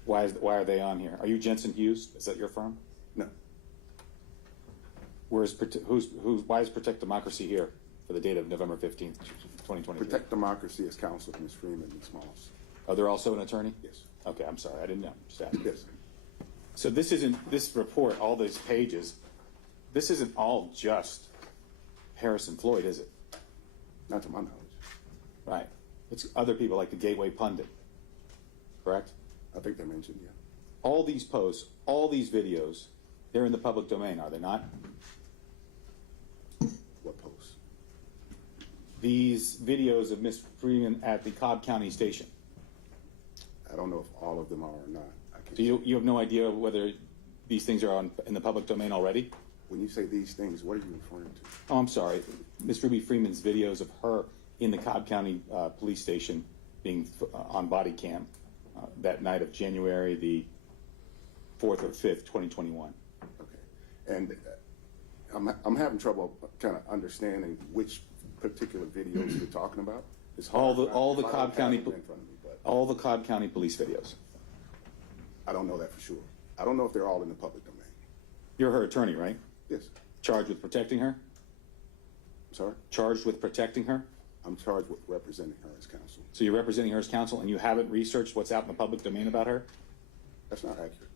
Why are they on here? Are you Jensen Hughes? Is that your firm? no. Why is Protect Democracy here for the date of November 15th, 2023? Protect Democracy is counsel to Ms. Freeman and Smalls. Are there also an attorney? Yes. Okay, I'm sorry, I didn't know. Just asking. Yes. So this report, all these pages, this isn't all just Harrison Floyd, is it? Not to my knowledge. Right. It's other people like the Gateway Pundit, correct? I think they mentioned, yeah. All these posts, all these videos, they're in the public domain, are they not? What post? These videos of Miss Freeman at the Cobb County station. I don't know if all of them are or not. I can't. So you have no idea whether these things are in the public domain already? When you say these things, what are you referring to? Oh, I'm sorry. Miss Ruby Freeman's videos of her in the Cobb County police station being on body cam that night of January the 4th or 5th, 2021. Okay. And I'm having trouble kind of understanding which particular videos you're talking about. It's hard. All the I don't Cobb have County them in front of me, but all the Cobb County police videos. I don't know that for sure. I don't know if they're all in the public domain. You're her attorney, right? Yes. Charged with protecting her? I'm sorry? Charged with protecting her? I'm charged with representing her as counsel. So you're representing her as counsel and you haven't researched what's out in the public domain about her? That's not accurate.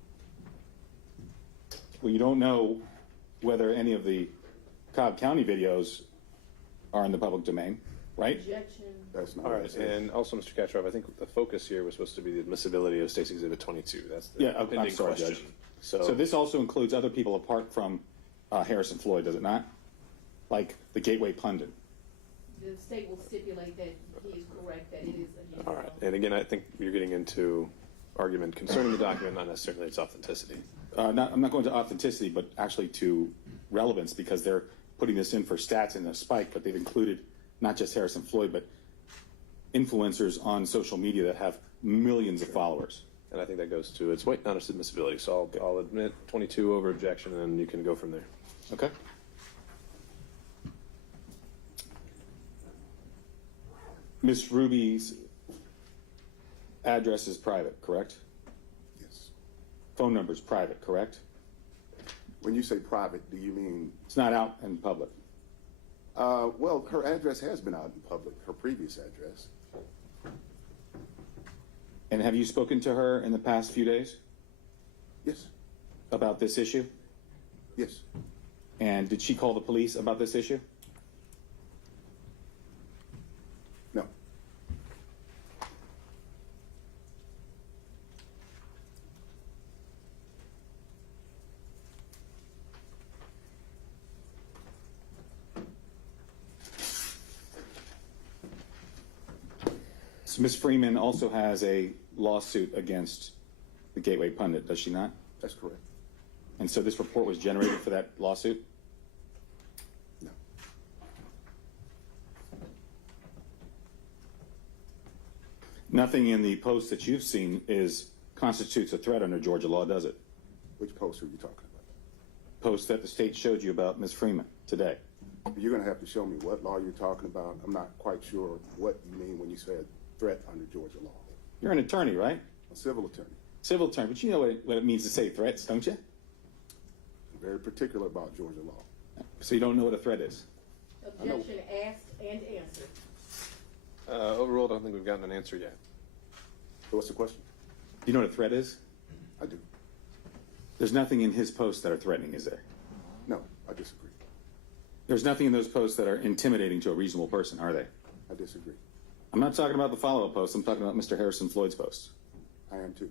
Well, you don't know whether any of the Cobb County videos are in the public domain, right? Objection. That's not All what right, it says. and also, Mr. Kaczmarov, I think the focus here was supposed to be the admissibility of State's Exhibit 22. That's the Yeah, I'm pending sorry, question. Judge. So this also includes other people apart from Harrison Floyd, does it not? Like the Gateway Pundit. The state will stipulate that he is correct, that it is against. All right, and again, I think you're getting into argument concerning the document, not necessarily its authenticity. I'm not going to authenticity, but actually to relevance, because they're putting this in for stats in a spike, but they've included not just Harrison Floyd, but influencers on social media that have millions of followers. And I think that goes to its weight, not its admissibility. So I'll admit 22 over objection, and you can go from there. Okay? Miss Ruby's address is private, correct? Yes. Phone number is private, correct? When you say private, do you mean? It's not out in public. Well, her address has been out in public, her previous address. And have you spoken to her in the past few days Yes. about this issue? Yes. And did she call the police about this issue? No. So Ms. Freeman also has a lawsuit against the Gateway Pundit, does she not? That's correct. And so this report was generated for that lawsuit? No. Nothing in the post that you've seen constitutes a threat under Georgia law, does it? Which post are you talking about? Post that the state showed you about Ms. Freeman today. You're going to have to show me what law you're talking about. I'm not quite sure what you mean when you say a threat under Georgia law. You're an attorney, right? A civil attorney. Civil attorney, but you know what it means to say threats, don't you? I'm very particular about Georgia law. So you don't know what a threat is? Objection asked and answered. Overruled, I don't think we've gotten an answer yet. So what's the question? You know what a threat is? I do. There's nothing in his posts that are threatening, is there? No, I disagree. There's nothing in those posts that are intimidating to a reasonable person, are they? I disagree. I'm not talking about the follow-up posts. I'm talking about Mr. Harrison Floyd's posts. I am too.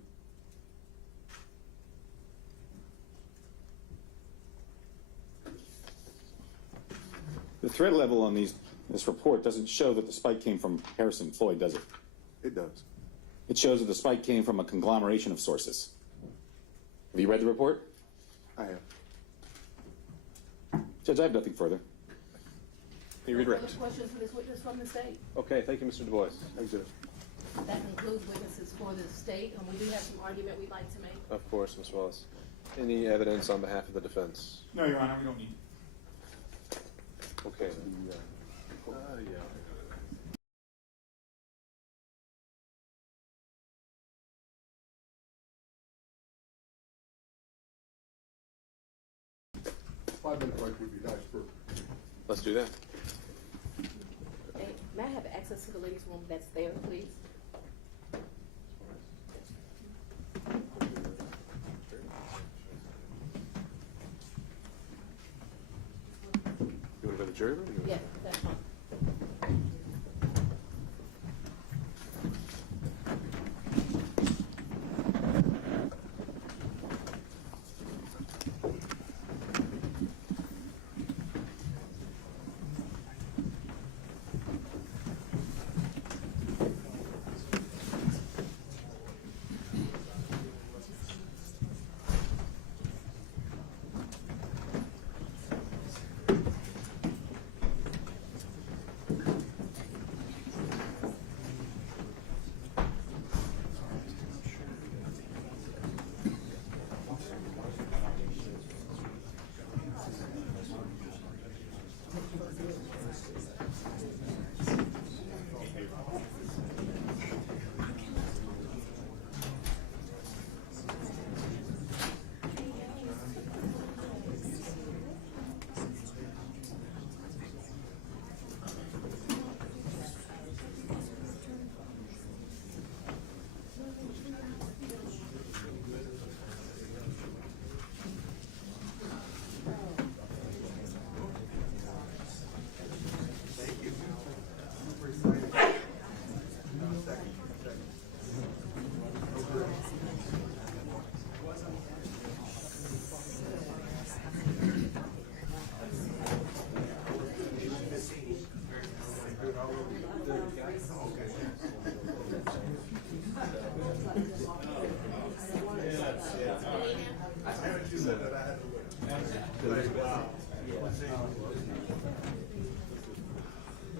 The threat level on this report doesn't show that the spike came from Harrison Floyd, does it? It does. It shows that the spike came from a conglomeration of sources. Have you read the report? I have. Judge, I have nothing further. You Other redirect. questions for this witness from the state? Okay, thank you, Mr. Du Bois. Thank you. That concludes witnesses for the state, and we do have some argument we'd like to make. Of course, Ms. Wallace. Any evidence on behalf of the defense? No, Your Honor, we don't need. Okay. The, Yeah. Five-minute break would be nice for Let's do that. Hey, may I have access to the ladies' room that's there, please? You want to go to the jury room? Yes, that's fine.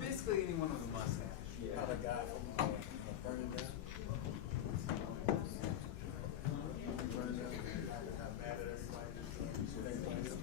Basically, any one of them must have. Not a guy from Burning Down. How bad at everybody is.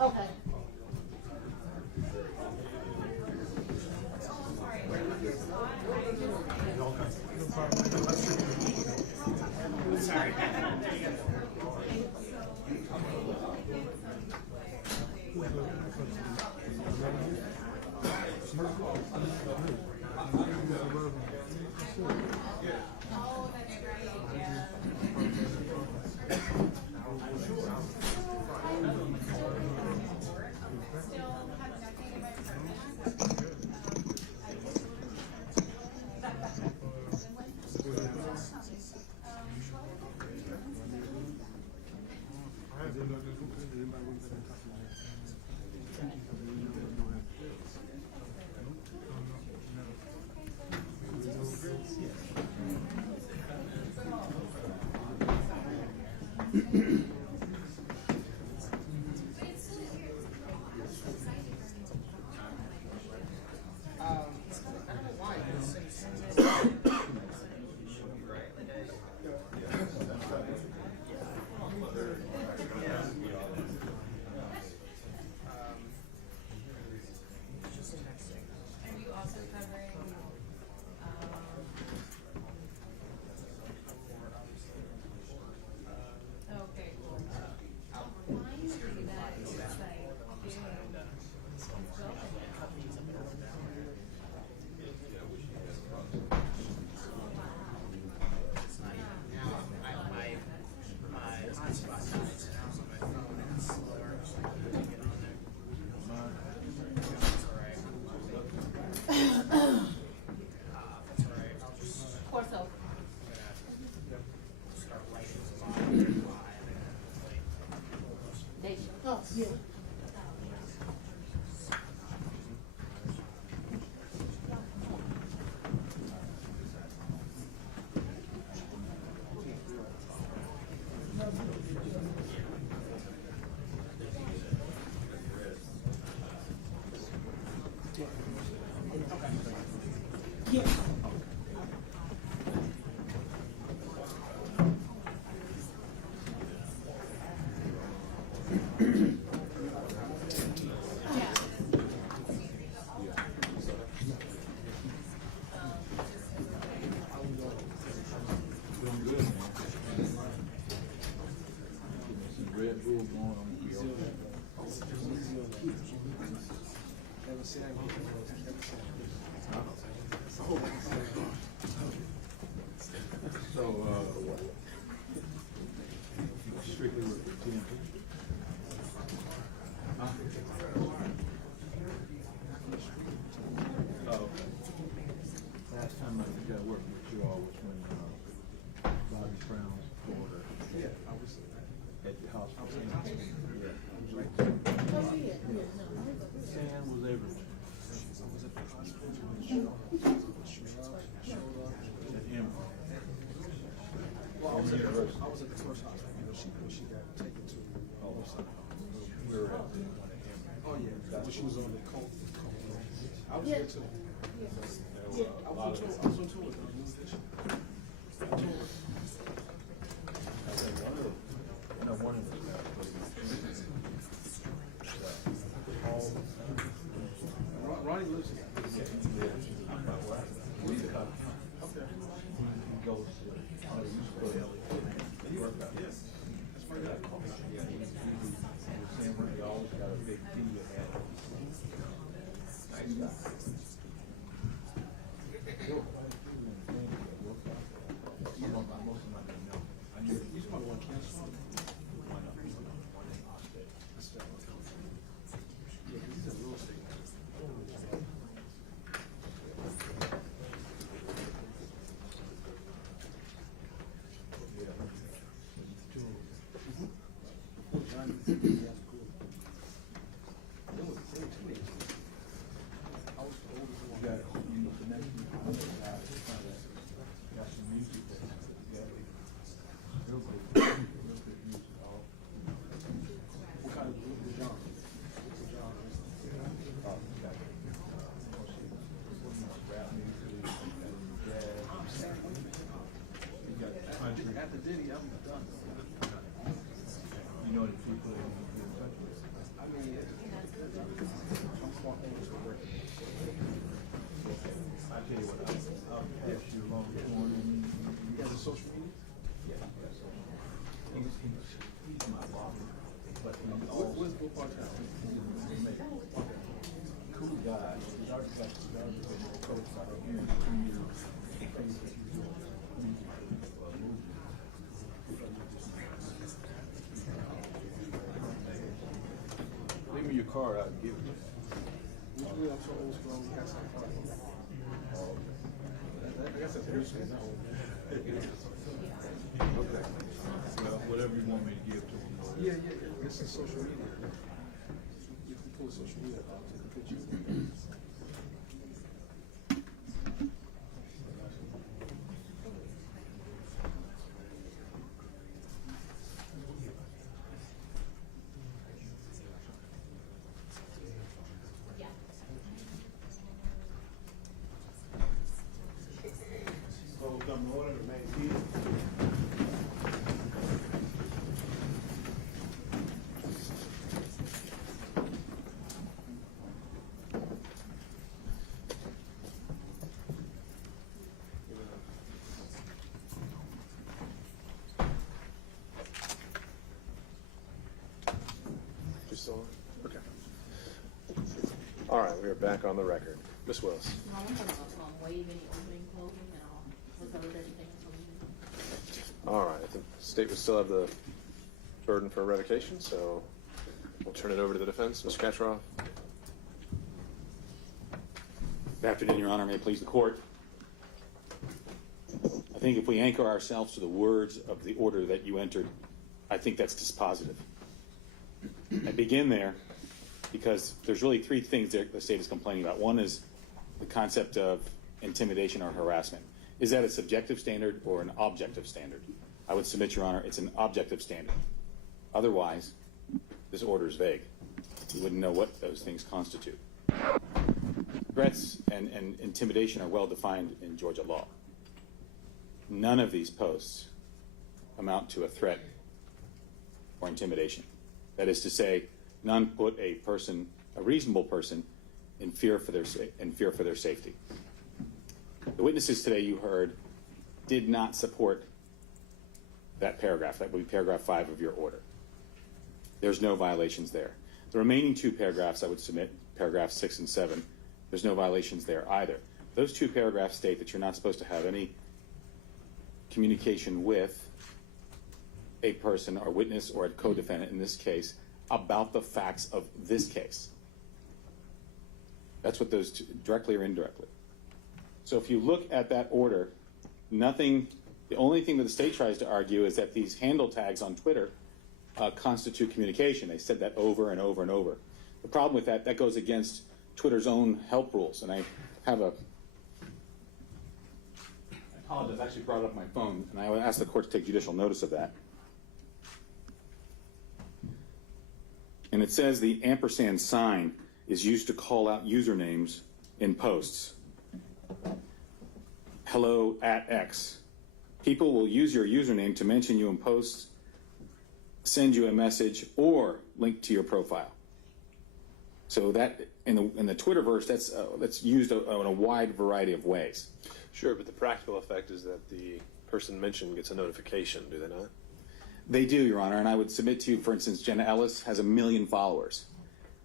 Okay. Are you also covering, okay, I'll remind you that it's like, Corso. Daisha. Oh, yeah. Strictly with the TMP. Last time I think I worked with you all was when Bobby Brown's daughter at the hospital. Sam was everywhere. At Emory. Well, I was at the first hospital when she got taken to. We were at the one at Emory. Oh yeah, when she was on the coat. I was Yeah. there too. Yeah. I was on tour with her. I think one of them. Ronnie lives here. We the cop. Okay. He goes to, he worked out. Yes. That's my dad. Yeah, he always got a big D at nice guy. Most of my name now. I knew He's probably one cancer. one in Austin. Yeah, he's a real estate man. After Diddy, I'm done. You know the people that you in touch with. I mean, I'm walking into a record. I tell you what, I'll pass you along the corner. You guys are social media? Yeah, so he's my boss, but he's also Where's Bill Part-Time? cool guy. He's already got the coach out of here. Leave me your card, I'll give it to you. Usually I'm so old school, we got some card. I guess that's your school now. Okay. Well, whatever you want me to give to him. Yeah. This is social media. You can pull social media out, take a picture. come to order, remain seated. You still on? Okay. All right, we are back on the record. Ms. Willis. No, I'm gonna waive any opening, closing, and I'll reserve everything until you. All right, the state would still have the burden for revocation, so we'll turn it over to the defense. Mr. Kaczmarov. Good afternoon, Your Honor. May it please the court. I think if we anchor ourselves to the words of the order that you entered, I think that's dispositive. I begin there because there's really three things that the state is complaining about. One is the concept of intimidation or harassment. Is that a subjective standard or an objective standard? I would submit, Your Honor, it's an objective standard. Otherwise, this order is vague. You wouldn't know what those things constitute. Threats and intimidation are well defined in Georgia law. None of these posts amount to a threat or intimidation. That is to say, none put a reasonable person, in fear for their safety. The witnesses today you heard did not support that paragraph. That would be paragraph 5 of your order. There's no violations there. The remaining two paragraphs I would submit, paragraphs 6 and 7, there's no violations there either. Those two paragraphs state that you're not supposed to have any communication with a person or witness or a co-defendant in this case about the facts of this case. That's what those two, directly or indirectly. So if you look at that order, the only thing that the state tries to argue is that these handle tags on Twitter constitute communication. They said that over and over and over. The problem with that goes against Twitter's own help rules. And I apologize, I actually brought it up on my phone, and I would ask the court to take judicial notice of that. And it says the ampersand sign is used to call out usernames in posts. Hello @X. People will use your username to mention you in posts, send you a message, or link to your profile. So that in the Twitterverse, that's used in a wide variety of ways. Sure, but the practical effect is that the person mentioned gets a notification, do they not? They do, Your Honor, and I would submit to you, for instance, Jenna Ellis has 1 million followers.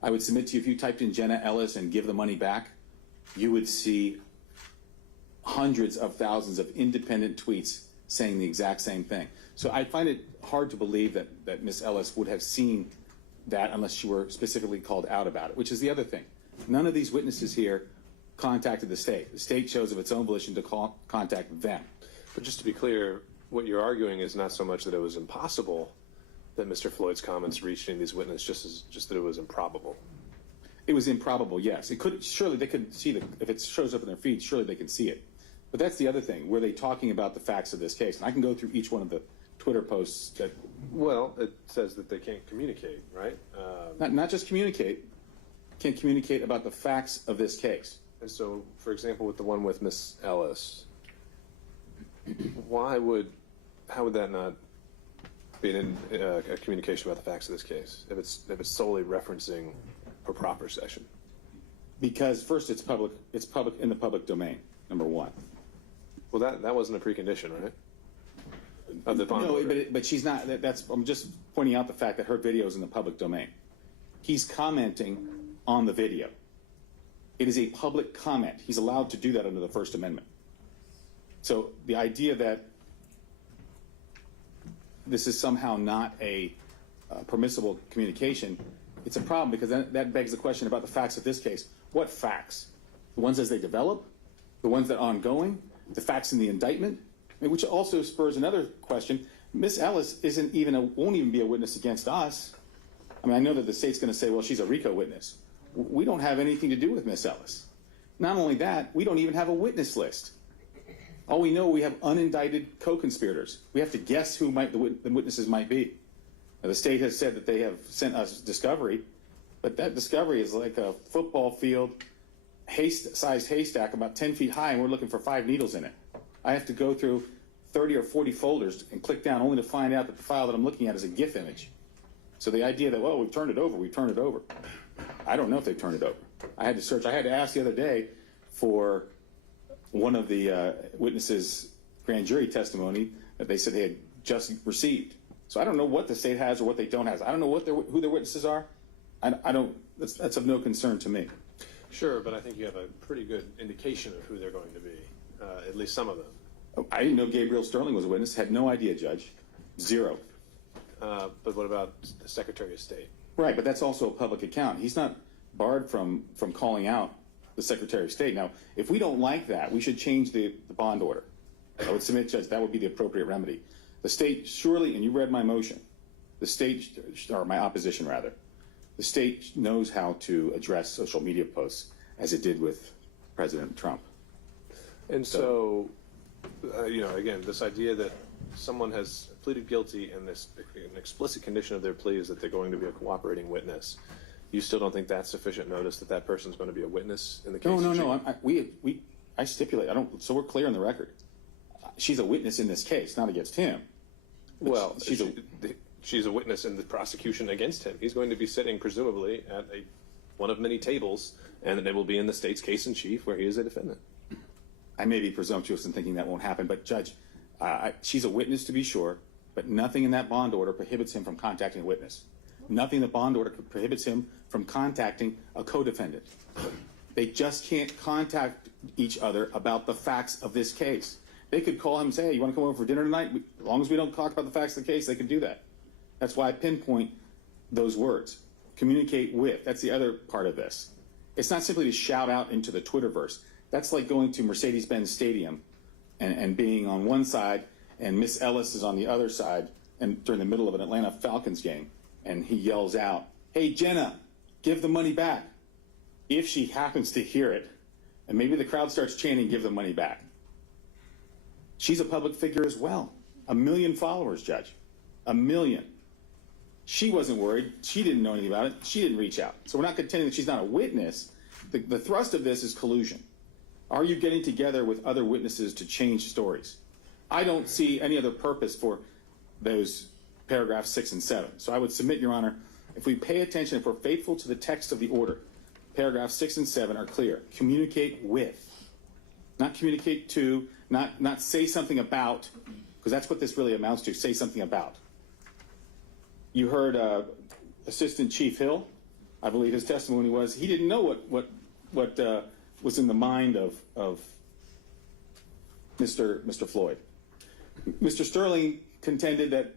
I would submit to you, if you typed in Jenna Ellis and give the money back, you would see hundreds of thousands of independent tweets saying the exact same thing. So I find it hard to believe that Ms. Ellis would have seen that unless she were specifically called out about it, which is the other thing. None of these witnesses here contacted the state. The state chose of its own volition to contact them. But just to be clear, what you're arguing is not so much that it was impossible that Mr. Floyd's comments reached any of these witnesses, just that it was improbable. It was improbable, yes. Surely they could see if it shows up in their feed, surely they can see it. But that's the other thing. Were they talking about the facts of this case? And I can go through each one of the Twitter posts that. Well, it says that they can't communicate, right? Not just communicate, can't communicate about the facts of this case. And so, for example, with the one with Miss Ellis, how would that not be a communication about the facts of this case if it's solely referencing her proper session? Because first, it's public in the public domain. Number one. Well, that wasn't a precondition, right? Of the bond no, order. but she's not. I'm just pointing out the fact that her video is in the public domain. He's commenting on the video. It is a public comment. He's allowed to do that under the First Amendment. So the idea that this is somehow not a permissible communication, it's a problem because that begs the question about the facts of this case. What facts? The ones as they develop? The ones that are ongoing? The facts in the indictment? Which also spurs another question. Miss Ellis won't even be a witness against us. I mean, I know that the state's going to say, well, she's a RICO witness. We don't have anything to do with Miss Ellis. Not only that, we don't even have a witness list. All we know, we have unindicted co-conspirators. We have to guess who the witnesses might be. Now, the state has said that they have sent us discovery, but that discovery is like a football field sized haystack about 10 feet high, and we're looking for 5 needles in it. I have to go through 30 or 40 folders and click down only to find out that the file that I'm looking at is a GIF image. So the idea that, well, we've turned it over. I don't know if they've turned it over. I had to search. I had to ask the other day for one of the witnesses' grand jury testimony that they said they had just received. So I don't know what the state has or what they don't have. I don't know who their witnesses are. I don't. That's of no concern to me. Sure, but I think you have a pretty good indication of who they're going to be, at least some of them. I didn't know Gabriel Sterling was a witness. Had no idea, Judge. Zero. But what about the Secretary of State? Right, but that's also a public account. He's not barred from calling out the Secretary of State. Now, if we don't like that, we should change the bond order. I would submit, Judge, that would be the appropriate remedy. The state surely, and you read my motion, the state, or my opposition rather, the state knows how to address social media posts as it did with President Trump. And so, again, this idea that someone has pleaded guilty and an explicit condition of their plea is that they're going to be a cooperating witness. You still don't think that's sufficient notice that that person's going to be a witness in the case? No. I stipulate. So we're clear on the record. She's a witness in this case, not against him. Well, she's a witness in the prosecution against him. He's going to be sitting, presumably, at one of many tables, and it will be in the state's case in chief where he is a defendant. I may be presumptuous in thinking that won't happen, but Judge, she's a witness to be sure, but nothing in that bond order prohibits him from contacting a witness. Nothing in the bond order prohibits him from contacting a co-defendant. They just can't contact each other about the facts of this case. They could call him and say, hey, you want to come over for dinner tonight? As long as we don't talk about the facts of the case, they can do that. That's why I pinpoint those words. Communicate with. That's the other part of this. It's not simply to shout out into the Twitterverse. That's like going to Mercedes-Benz Stadium and being on one side and Miss Ellis is on the other side and during the middle of an Atlanta Falcons game, and he yells out, hey, Jenna, give the money back. If she happens to hear it, and maybe the crowd starts chanting, give the money back. She's a public figure as well. 1 million followers, Judge. 1 million. She wasn't worried. She didn't know anything about it. She didn't reach out. So we're not contending that she's not a witness. The thrust of this is collusion. Are you getting together with other witnesses to change stories? I don't see any other purpose for those paragraphs 6 and 7. So I would submit, Your Honor, if we pay attention, if we're faithful to the text of the order, paragraphs 6 and 7 are clear. Communicate with. Not communicate to, not say something about, because that's what this really amounts to, say something about. You heard Assistant Chief Hill. I believe his testimony was he didn't know what was in the mind of Mr. Floyd. Mr. Sterling contended that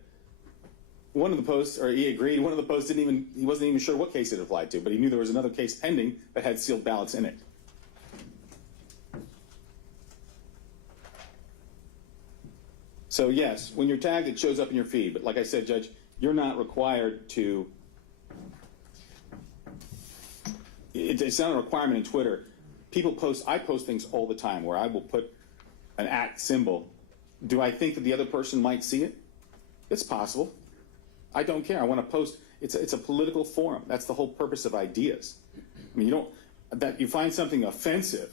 one of the posts, or he agreed, one of the posts he wasn't even sure what case it applied to, but he knew there was another case pending that had sealed ballots in it. So yes, when you're tagged, it shows up in your feed. But like I said, Judge, you're not required to. It's not a requirement in Twitter. People post. I post things all the time where I will put an @ symbol. Do I think that the other person might see it? It's possible. I don't care. I want to post. It's a political forum. That's the whole purpose of ideas. I mean, you find something offensive.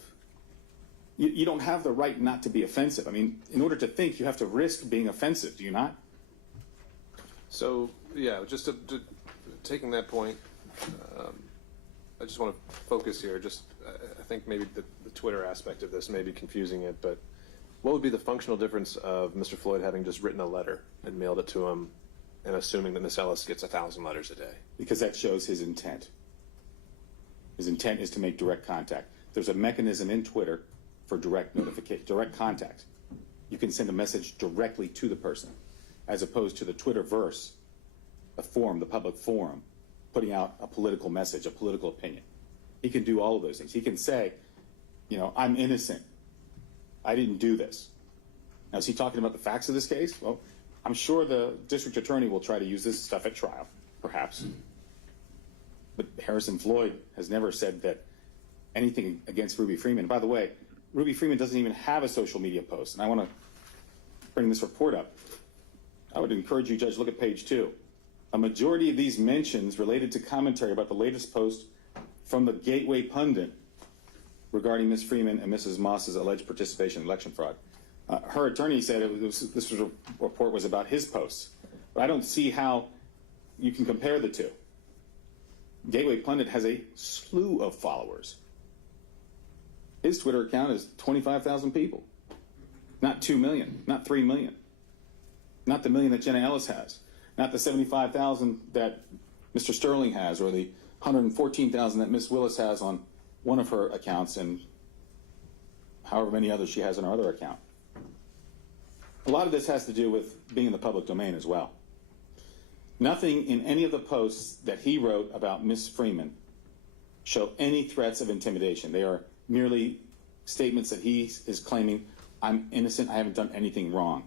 You don't have the right not to be offensive. I mean, in order to think, you have to risk being offensive, do you not? So, yeah, just to taking that point, I just want to focus here. I think maybe the Twitter aspect of this may be confusing it, but what would be the functional difference of Mr. Floyd having just written a letter and mailed it to him and assuming that Miss Ellis gets 1,000 letters a day? Because that shows his intent. His intent is to make direct contact. There's a mechanism in Twitter for direct contact. You can send a message directly to the person, as opposed to the Twitterverse, the forum, the public forum, putting out a political message, a political opinion. He can do all of those things. He can say, I'm innocent. I didn't do this. Now, is he talking about the facts of this case? Well, I'm sure the district attorney will try to use this stuff at trial, perhaps. But Harrison Floyd has never said that anything against Ruby Freeman. By the way, Ruby Freeman doesn't even have a social media post, and I want to bring this report up. I would encourage you, Judge, look at page 2. A majority of these mentions related to commentary about the latest post from the Gateway Pundit regarding Ms. Freeman and Mrs. Moss's alleged participation in election fraud. Her attorney said this report was about his posts, but I don't see how you can compare the two. Gateway Pundit has a slew of followers. His Twitter account is 25,000 people, not 2 million, not 3 million, not the million that Jenna Ellis has, not the 75,000 that Mr. Sterling has, or the 114,000 that Miss Willis has on one of her accounts, and however many others she has on her other account. A lot of this has to do with being in the public domain as well. Nothing in any of the posts that he wrote about Miss Freeman show any threats of intimidation. They are merely statements that he is claiming, I'm innocent, I haven't done anything wrong.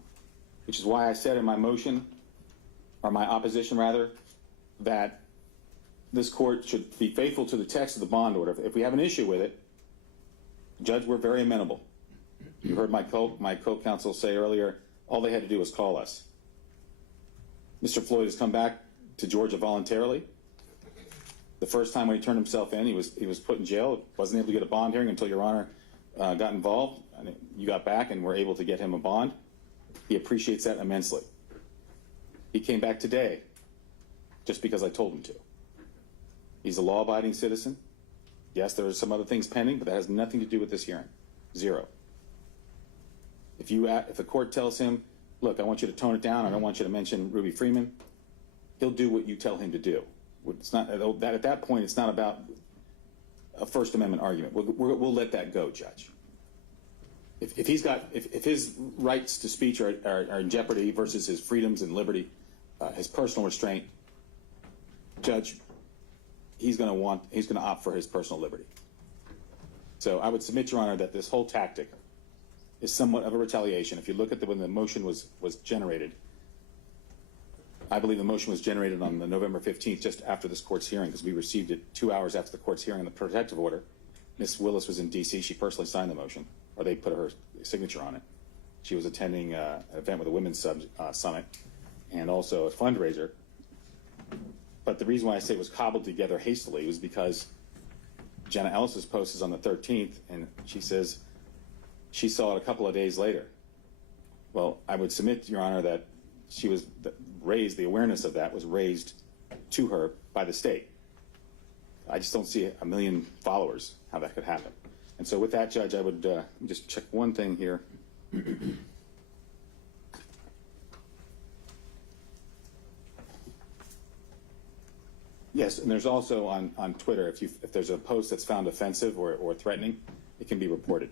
Which is why I said in my motion, or my opposition rather, that this court should be faithful to the text of the bond order. If we have an issue with it, Judge, we're very amenable. You heard my co-counsel say earlier, all they had to do was call us. Mr. Floyd has come back to Georgia voluntarily. The first time when he turned himself in, he was put in jail, wasn't able to get a bond hearing until Your Honor got involved. You got back and were able to get him a bond. He appreciates that immensely. He came back today just because I told him to. He's a law-abiding citizen. Yes, there are some other things pending, but that has nothing to do with this hearing. Zero. If the court tells him, look, I want you to tone it down, I don't want you to mention Ruby Freeman, he'll do what you tell him to do. It's not that at that point, it's not about a First Amendment argument. We'll let that go, Judge. If his rights to speech are in jeopardy versus his freedoms and liberty, his personal restraint, Judge, he's going to opt for his personal liberty. So I would submit, Your Honor, that this whole tactic is somewhat of a retaliation. If you look at when the motion was generated, I believe the motion was generated on the November 15th, just after this court's hearing, because we received it 2 hours after the court's hearing on the protective order. Ms. Willis was in D.C. She personally signed the motion, or they put her signature on it. She was attending an event with a women's summit and also a fundraiser. But the reason why I say it was cobbled together hastily was because Jenna Ellis's post is on the 13th, and she says she saw it a couple of days later. Well, I would submit, Your Honor, that she was raised, the awareness of that was raised to her by the state. I just don't see a million followers how that could happen. And so with that, Judge, I would just check one thing here. Yes, and there's also on Twitter, if there's a post that's found offensive or threatening, it can be reported.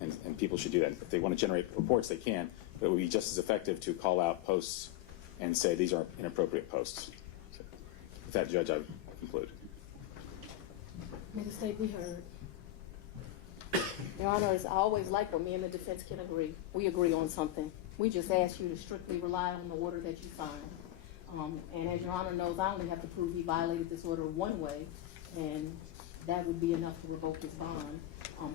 And people should do that. If they want to generate reports, they can. But it would be just as effective to call out posts and say these are inappropriate posts. So with that, Judge, I conclude. May the state be heard. Your Honor, I always like when me and the defense can agree. We agree on something. We just ask you to strictly rely on the order that you signed. And as Your Honor knows, I only have to prove he violated this order one way, and that would be enough to revoke his bond.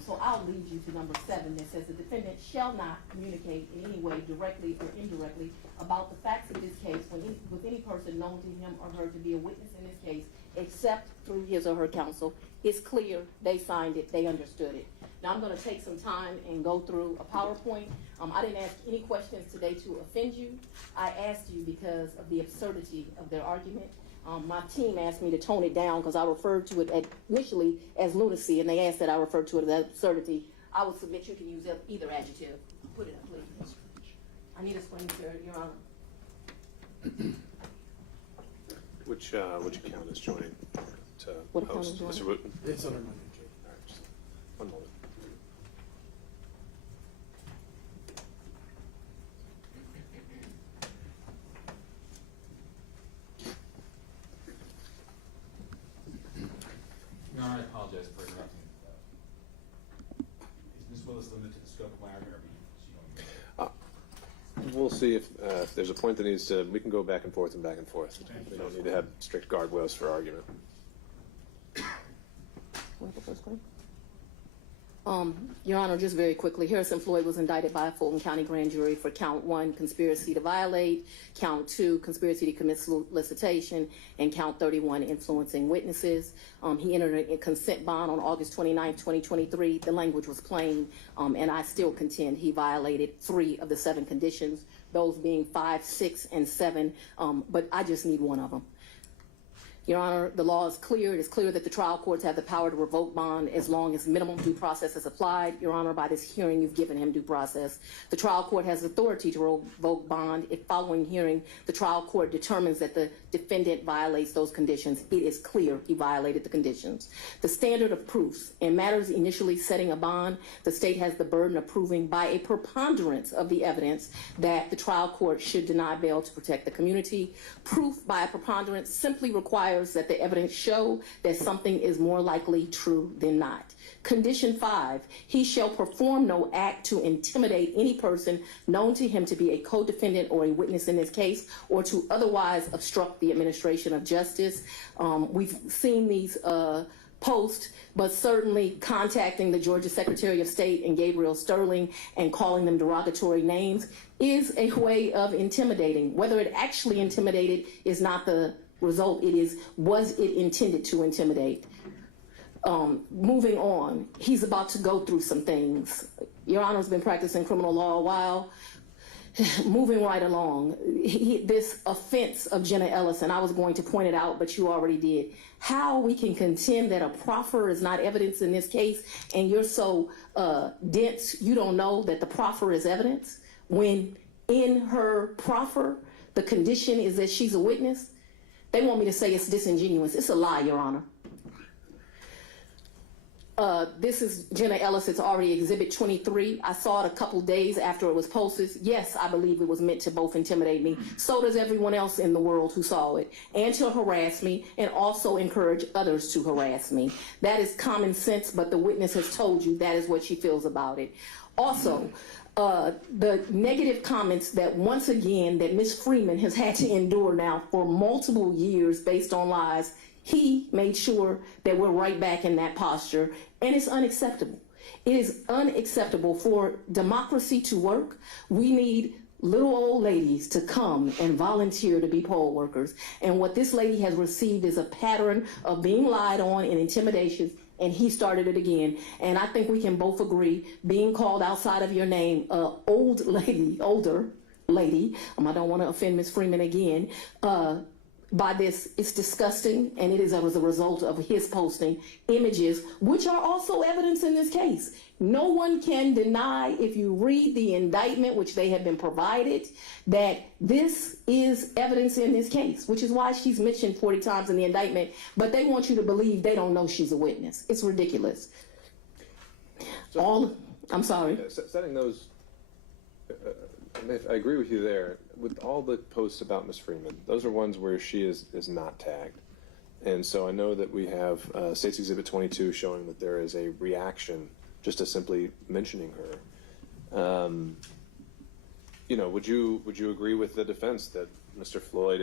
So I'll lead you to number 7 that says the defendant shall not communicate in any way, directly or indirectly, about the facts of this case with any person known to him or her to be a witness in this case, except through his or her counsel. It's clear, they signed it, they understood it. Now I'm going to take some time and go through a PowerPoint. I didn't ask any questions today to offend you. I asked you because of the absurdity of their argument. My team asked me to tone it down because I referred to it initially as lunacy, and they asked that I refer to it as absurdity. I will submit you can use either adjective. Put it up, please. I need a screen share, Your Honor. Which account is joining to What account host? is joining? Mr. Wooten? It's under my name, Jay. All right, just one moment. Your Honor, I apologize for interrupting. Is Ms. Willis limited to the scope of my argument, or is she going We'll see if there's a point that needs to. We can go back and forth and back and forth. We don't need to have strict guardrails for argument. What's the first one? Your Honor, just very quickly, Harrison Floyd was indicted by a Fulton County grand jury for count 1, conspiracy to violate, count 2, conspiracy to commit solicitation, and count 31, influencing witnesses. He entered a consent bond on August 29, 2023. The language was plain, and I still contend he violated 3 of the 7 conditions, those being 5, 6, and 7, but I just need one of them. Your Honor, the law is clear. It is clear that the trial courts have the power to revoke bond as long as minimum due process is applied. Your Honor, by this hearing, you've given him due process. The trial court has authority to revoke bond if following hearing, the trial court determines that the defendant violates those conditions. It is clear he violated the conditions. The standard of proofs. In matters initially setting a bond, the state has the burden of proving by a preponderance of the evidence that the trial court should deny bail to protect the community. Proof by a preponderance simply requires that the evidence show that something is more likely true than not. Condition 5, he shall perform no act to intimidate any person known to him to be a co-defendant or a witness in this case, or to otherwise obstruct the administration of justice. We've seen these posts, but certainly contacting the Georgia Secretary of State and Gabriel Sterling and calling them derogatory names is a way of intimidating. Whether it actually intimidated is not the result. It is, was it intended to intimidate? Moving on, he's about to go through some things. Your Honor's been practicing criminal law a while. Moving right along, this offense of Jenna Ellis, and I was going to point it out, but you already did. How we can contend that a proffer is not evidence in this case, and you're so dense, you don't know that the proffer is evidence, when in her proffer, the condition is that she's a witness. They want me to say it's disingenuous. It's a lie, Your Honor. This is Jenna Ellis. It's already Exhibit 23. I saw it a couple days after it was posted. Yes, I believe it was meant to both intimidate me. So does everyone else in the world who saw it, and to harass me, and also encourage others to harass me. That is common sense, but the witness has told you that is what she feels about it. Also, the negative comments that once again that Ms. Freeman has had to endure now for multiple years based on lies, he made sure that we're right back in that posture, and it's unacceptable. It is unacceptable for democracy to work. We need little old ladies to come and volunteer to be poll workers, and what this lady has received is a pattern of being lied on and intimidation, and he started it again. And I think we can both agree, being called outside of your name, older lady, I don't want to offend Ms. Freeman again, by this, it's disgusting, and it is as a result of his posting images, which are also evidence in this case. No one can deny, if you read the indictment, which they have been provided, that this is evidence in this case, which is why she's mentioned 40 times in the indictment, but they want you to believe they don't know she's a witness. It's ridiculous. So, I'm sorry. Setting those, I agree with you there. With all the posts about Ms. Freeman, those are ones where she is not tagged. And so I know that we have State's Exhibit 22 showing that there is a reaction just to simply mentioning her. Would you agree with the defense that Mr. Floyd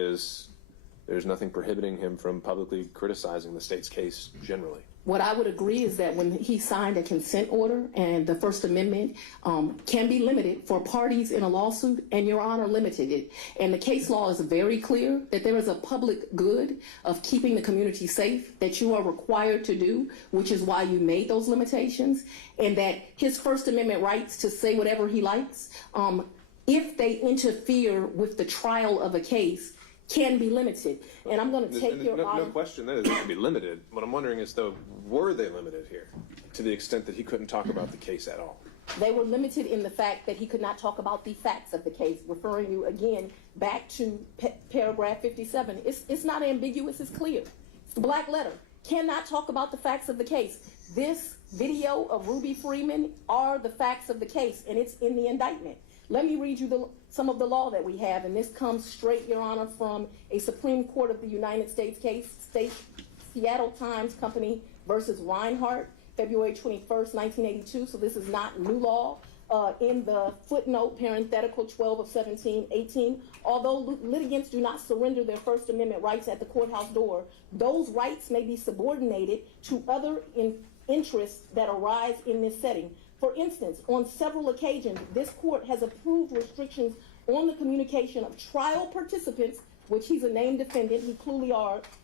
there's nothing prohibiting him from publicly criticizing the state's case generally? What I would agree is that when he signed a consent order, and the First Amendment can be limited for parties in a lawsuit, and Your Honor limited it. And the case law is very clear that there is a public good of keeping the community safe that you are required to do, which is why you made those limitations, and that his First Amendment rights to say whatever he likes, if they interfere with the trial of a case, can be limited. And I'm going to take your honor. No question that it can be limited. What I'm wondering is, though, were they limited here to the extent that he couldn't talk about the case at all? They were limited in the fact that he could not talk about the facts of the case, referring you again back to paragraph 57. It's not ambiguous, it's clear. It's the black letter. Cannot talk about the facts of the case. This video of Ruby Freeman are the facts of the case, and it's in the indictment. Let me read you some of the law that we have, and this comes straight, Your Honor, from a Supreme Court of the United States case, Seattle Times Company versus Reinhardt, February 21st, 1982. So this is not new law. In the footnote, parenthetical 12 of 1718, although litigants do not surrender their First Amendment rights at the courthouse door, those rights may be subordinated to other interests that arise in this setting. For instance, on several occasions, this court has approved restrictions on the communication of trial participants, which he's a named defendant, he clearly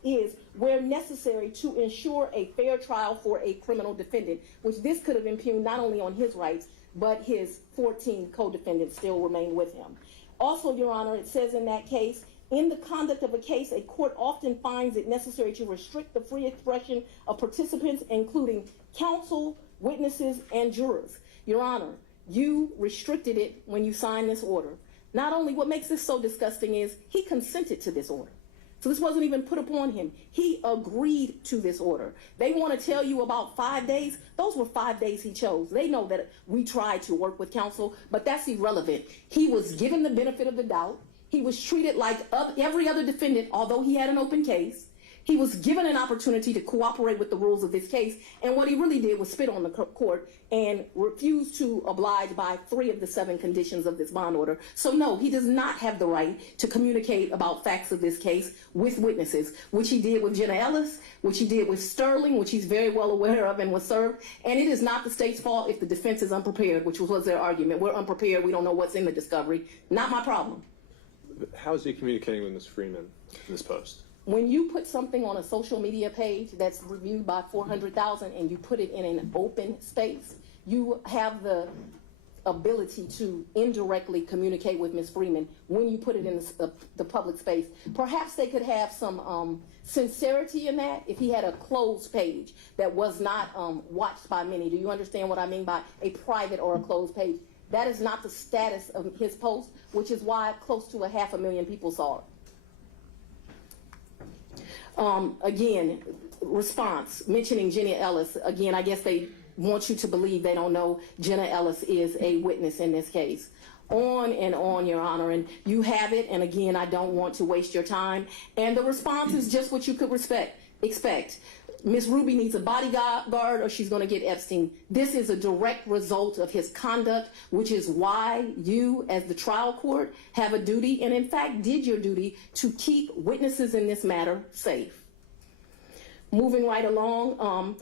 is, where necessary to ensure a fair trial for a criminal defendant, which this could have impugned not only on his rights, but his 14 co-defendants still remain with him. Also, Your Honor, it says in that case, in the conduct of a case, a court often finds it necessary to restrict the free expression of participants, including counsel, witnesses, and jurors. Your Honor, you restricted it when you signed this order. Not only, what makes this so disgusting is he consented to this order. So this wasn't even put upon him. He agreed to this order. They want to tell you about 5 days. Those were 5 days he chose. They know that we tried to work with counsel, but that's irrelevant. He was given the benefit of the doubt. He was treated like every other defendant, although he had an open case. He was given an opportunity to cooperate with the rules of this case, and what he really did was spit on the court and refused to oblige by 3 of the 7 conditions of this bond order. So no, he does not have the right to communicate about facts of this case with witnesses, which he did with Jenna Ellis, which he did with Sterling, which he's very well aware of and was served. And it is not the state's fault if the defense is unprepared, which was their argument. We're unprepared, we don't know what's in the discovery. Not my problem. How is he communicating with Ms. Freeman in this post? When you put something on a social media page that's reviewed by 400,000 and you put it in an open space, you have the ability to indirectly communicate with Ms. Freeman when you put it in the public space. Perhaps they could have some sincerity in that if he had a closed page that was not watched by many. Do you understand what I mean by a private or a closed page? That is not the status of his post, which is why close to 500,000 people saw it. Again, response, mentioning Jenna Ellis. Again, I guess they want you to believe they don't know Jenna Ellis is a witness in this case. On and on, Your Honor, and you have it, and again, I don't want to waste your time. And the response is just what you could expect. Ms. Ruby needs a bodyguard or she's going to get Epstein. This is a direct result of his conduct, which is why you, as the trial court, have a duty, and in fact did your duty, to keep witnesses in this matter safe. Moving right along,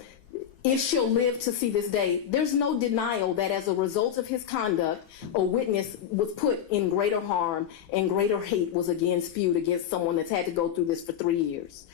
if she'll live to see this day, there's no denial that as a result of his conduct, a witness was put in greater harm and greater hate was again spewed against someone that's had to go through this for 3 years.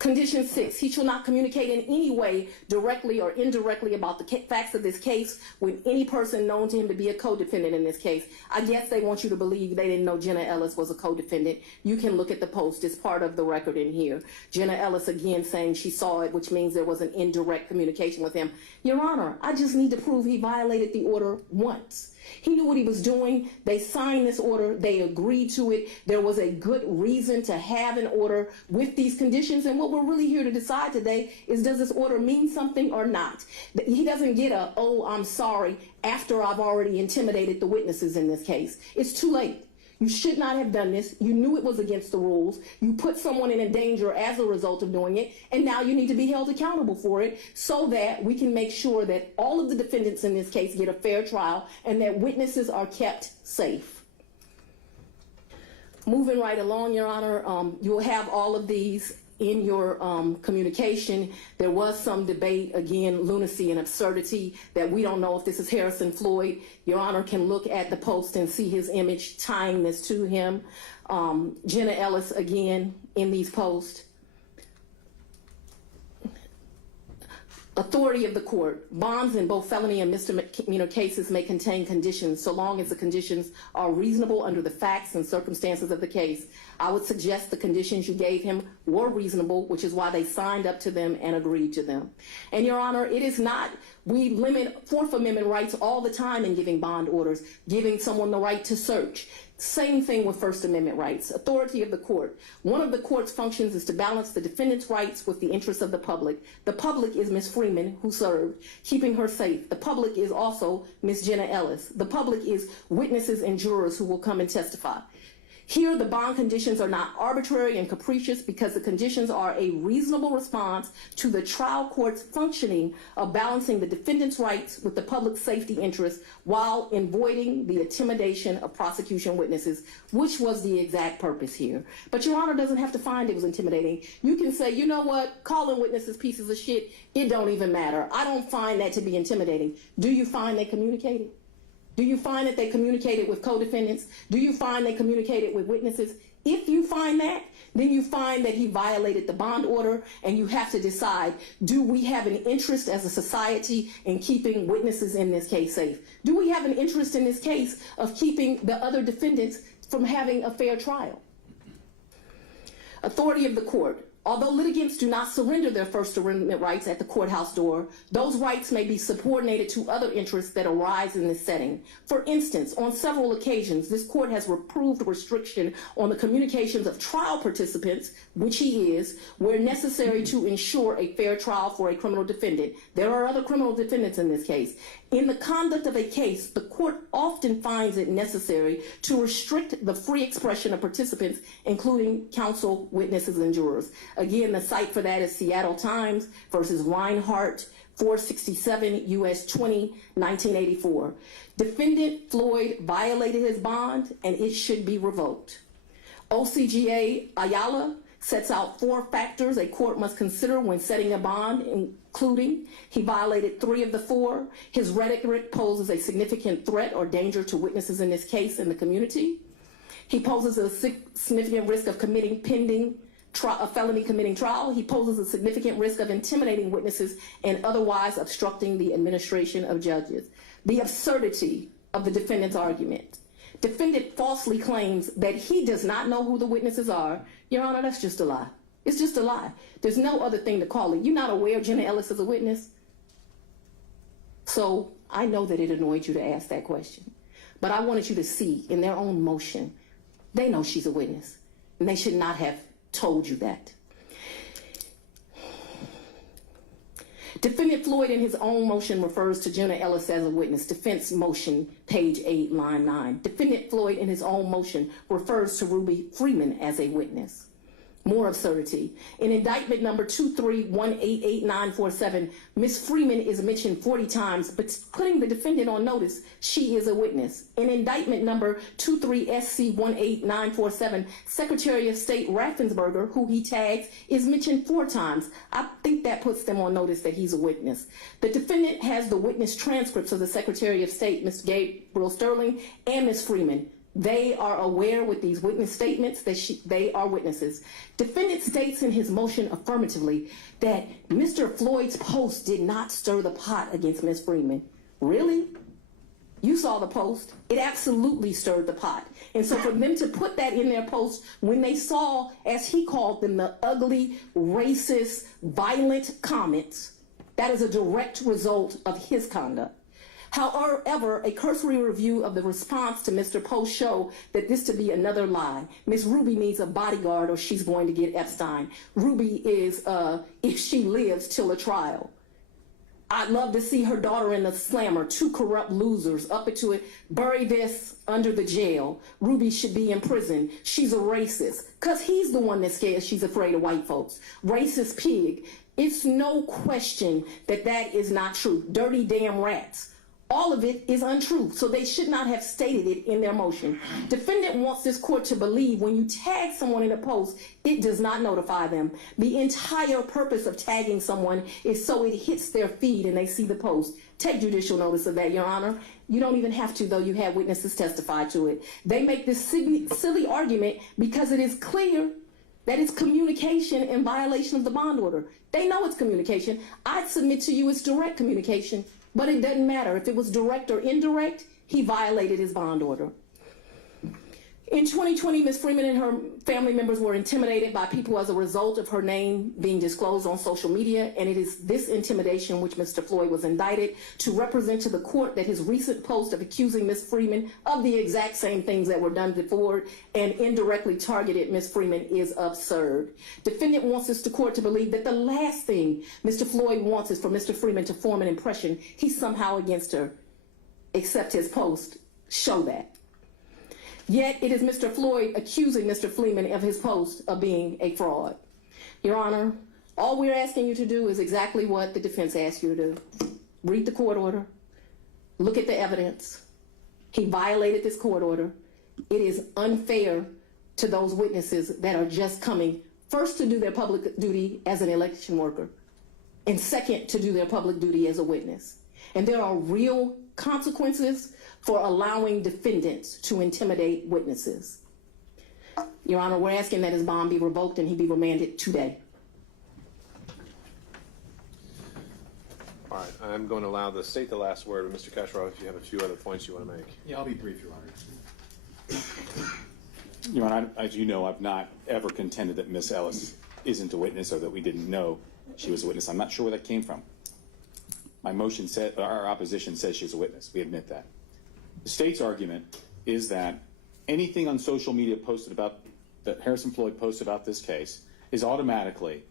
Condition 6, he shall not communicate in any way, directly or indirectly, about the facts of this case with any person known to him to be a co-defendant in this case. I guess they want you to believe they didn't know Jenna Ellis was a co-defendant. You can look at the post. It's part of the record in here. Jenna Ellis again saying she saw it, which means there was an indirect communication with him. Your Honor, I just need to prove he violated the order once. He knew what he was doing. They signed this order. They agreed to it. There was a good reason to have an order with these conditions. And what we're really here to decide today is, does this order mean something or not? He doesn't get a, oh, I'm sorry, after I've already intimidated the witnesses in this case. It's too late. You should not have done this. You knew it was against the rules. You put someone in danger as a result of doing it, and now you need to be held accountable for it so that we can make sure that all of the defendants in this case get a fair trial and that witnesses are kept safe. Moving right along, Your Honor, you'll have all of these in your communication. There was some debate, again, lunacy and absurdity, that we don't know if this is Harrison Floyd. Your Honor can look at the post and see his image tying this to him. Jenna Ellis, again, in these posts. Authority of the court. Bonds in both felony and misdemeanor cases may contain conditions so long as the conditions are reasonable under the facts and circumstances of the case. I would suggest the conditions you gave him were reasonable, which is why they signed up to them and agreed to them. And Your Honor, it is not, we limit Fourth Amendment rights all the time in giving bond orders, giving someone the right to search. Same thing with First Amendment rights. Authority of the court. One of the court's functions is to balance the defendant's rights with the interests of the public. The public is Ms. Freeman, who served, keeping her safe. The public is also Ms. Jenna Ellis. The public is witnesses and jurors who will come and testify. Here, the bond conditions are not arbitrary and capricious because the conditions are a reasonable response to the trial court's functioning of balancing the defendant's rights with the public safety interest while avoiding the intimidation of prosecution witnesses, which was the exact purpose here. But Your Honor doesn't have to find it was intimidating. You can say, you know what, calling witnesses pieces of shit, it don't even matter. I don't find that to be intimidating. Do you find they communicated? Do you find that they communicated with co-defendants? Do you find they communicated with witnesses? If you find that, then you find that he violated the bond order, and you have to decide, do we have an interest as a society in keeping witnesses in this case safe? Do we have an interest in this case of keeping the other defendants from having a fair trial? Authority of the court. Although litigants do not surrender their First Amendment rights at the courthouse door, those rights may be subordinated to other interests that arise in this setting. For instance, on several occasions, this court has approved restriction on the communications of trial participants, which he is, where necessary to ensure a fair trial for a criminal defendant. There are other criminal defendants in this case. In the conduct of a case, the court often finds it necessary to restrict the free expression of participants, including counsel, witnesses, and jurors. Again, the cite for that is Seattle Times versus Reinhart, 467 U.S. 20, 1984. Defendant Floyd violated his bond, and it should be revoked. OCGA Ayala sets out 4 factors a court must consider when setting a bond, including he violated 3 of the 4. His rhetoric poses a significant threat or danger to witnesses in this case in the community. He poses a significant risk of committing a felony committing trial. He poses a significant risk of intimidating witnesses and otherwise obstructing the administration of judges. The absurdity of the defendant's argument. Defendant falsely claims that he does not know who the witnesses are. Your Honor, that's just a lie. It's just a lie. There's no other thing to call it. You're not aware Jenna Ellis is a witness? So I know that it annoyed you to ask that question. But I wanted you to see in their own motion, they know she's a witness. And they should not have told you that. Defendant Floyd in his own motion refers to Jenna Ellis as a witness. Defense motion, page 8, line 9. Defendant Floyd in his own motion refers to Ruby Freeman as a witness. More absurdity. In indictment number 231888947, Ms. Freeman is mentioned 40 times, but putting the defendant on notice, she is a witness. In indictment number 23SC18947, Secretary of State Raffensperger, who he tags, is mentioned 4 times. I think that puts them on notice that he's a witness. The defendant has the witness transcripts of the Secretary of State, Mr. Gabriel Sterling, and Ms. Freeman. They are aware with these witness statements that they are witnesses. Defendant states in his motion affirmatively that Mr. Floyd's post did not stir the pot against Ms. Freeman. Really? You saw the post. It absolutely stirred the pot. And so for them to put that in their post when they saw, as he called them, the ugly, racist, violent comments, that is a direct result of his conduct. However, a cursory review of the response to Mr. Post show that this to be another lie. Miss Ruby needs a bodyguard or she's going to get Epstein. Ruby is, if she lives till a trial. I'd love to see her daughter in the slammer, 2 corrupt losers, up into it, bury this under the jail. Ruby should be in prison. She's a racist. Because he's the one that's scared she's afraid of white folks. Racist pig. It's no question that that is not true. Dirty damn rats. All of it is untrue, so they should not have stated it in their motion. Defendant wants this court to believe when you tag someone in a post, it does not notify them. The entire purpose of tagging someone is so it hits their feed and they see the post. Take judicial notice of that, Your Honor. You don't even have to, though. You had witnesses testify to it. They make this silly argument because it is clear that it's communication in violation of the bond order. They know it's communication. I'd submit to you it's direct communication. But it doesn't matter. If it was direct or indirect, he violated his bond order. In 2020, Ms. Freeman and her family members were intimidated by people as a result of her name being disclosed on social media, and it is this intimidation which Mr. Floyd was indicted to represent to the court that his recent post of accusing Ms. Freeman of the exact same things that were done before and indirectly targeted Ms. Freeman is absurd. Defendant wants this to court to believe that the last thing Mr. Floyd wants is for Mr. Freeman to form an impression he's somehow against her, except his post show that. Yet it is Mr. Floyd accusing Mr. Freeman of his post of being a fraud. Your Honor, all we're asking you to do is exactly what the defense asked you to do. Read the court order. Look at the evidence. He violated this court order. It is unfair to those witnesses that are just coming, first, to do their public duty as an election worker, and second, to do their public duty as a witness. And there are real consequences for allowing defendants to intimidate witnesses. Your Honor, we're asking that his bond be revoked and he be remanded today. All right, I'm going to allow the state the last word, but Mr. Kasharov, if you have a few other points you want to make. Yeah, I'll be brief, Your Honor. Your Honor, as you know, I've not ever contended that Miss Ellis isn't a witness or that we didn't know she was a witness. I'm not sure where that came from. My motion said, our opposition says she's a witness. We admit that. The state's argument is that anything on social media posted about, that Harrison Floyd posted about this case is automatically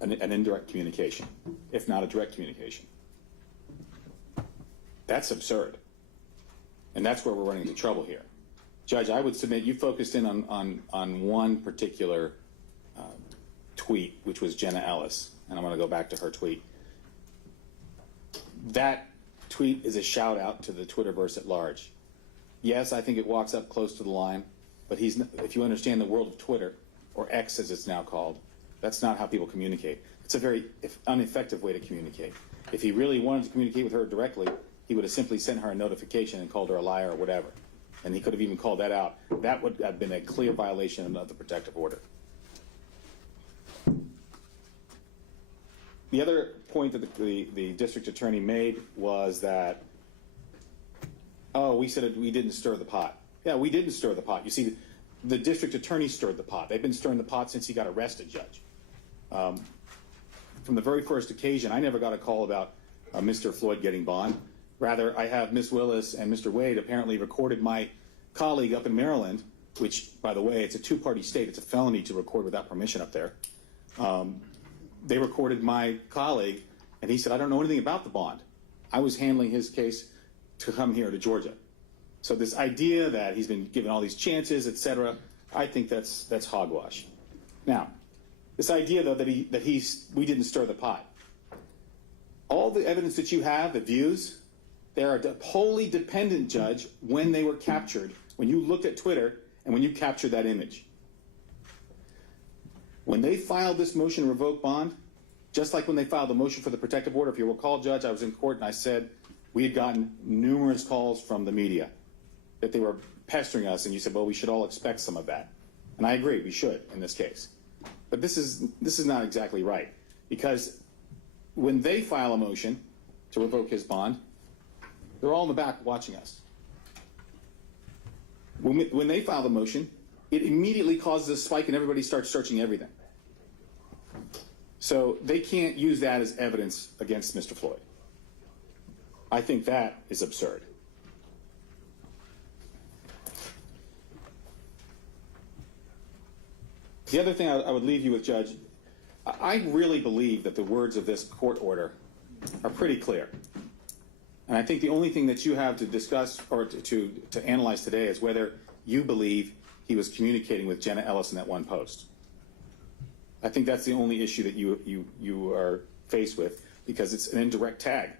an indirect communication, if not a direct communication. That's absurd. And that's where we're running into trouble here. Judge, I would submit you focused in on one particular tweet, which was Jenna Ellis, and I'm going to go back to her tweet. That tweet is a shout out to the Twitterverse at large. Yes, I think it walks up close to the line, but if you understand the world of Twitter, or X as it's now called, that's not how people communicate. It's a very ineffective way to communicate. If he really wanted to communicate with her directly, he would have simply sent her a notification and called her a liar or whatever. And he could have even called that out. That would have been a clear violation of the protective order. The other point that the district attorney made was that, oh, we said we didn't stir the pot. Yeah, we didn't stir the pot. You see, the district attorney stirred the pot. They've been stirring the pot since he got arrested, Judge. From the very first occasion, I never got a call about Mr. Floyd getting bond. Rather, I have Ms. Willis and Mr. Wade apparently recorded my colleague up in Maryland, which, by the way, it's a two-party state. It's a felony to record without permission up there. They recorded my colleague, and he said, I don't know anything about the bond. I was handling his case to come here to Georgia. So this idea that he's been given all these chances, etc., I think that's hogwash. Now, this idea, though, that we didn't stir the pot. All the evidence that you have, the views, they are wholly dependent, Judge, when they were captured, when you looked at Twitter and when you captured that image. When they filed this motion to revoke bond, just like when they filed the motion for the protective order, if you recall, Judge, I was in court and I said we had gotten numerous calls from the media that they were pestering us, and you said, well, we should all expect some of that. And I agree, we should in this case. But this is not exactly right, because when they file a motion to revoke his bond, they're all in the back watching us. When they file the motion, it immediately causes a spike and everybody starts searching everything. So they can't use that as evidence against Mr. Floyd. I think that is absurd. The other thing I would leave you with, Judge, I really believe that the words of this court order are pretty clear. And I think the only thing that you have to discuss or to analyze today is whether you believe he was communicating with Jenna Ellis in that one post. I think that's the only issue that you are faced with, because it's an indirect tag.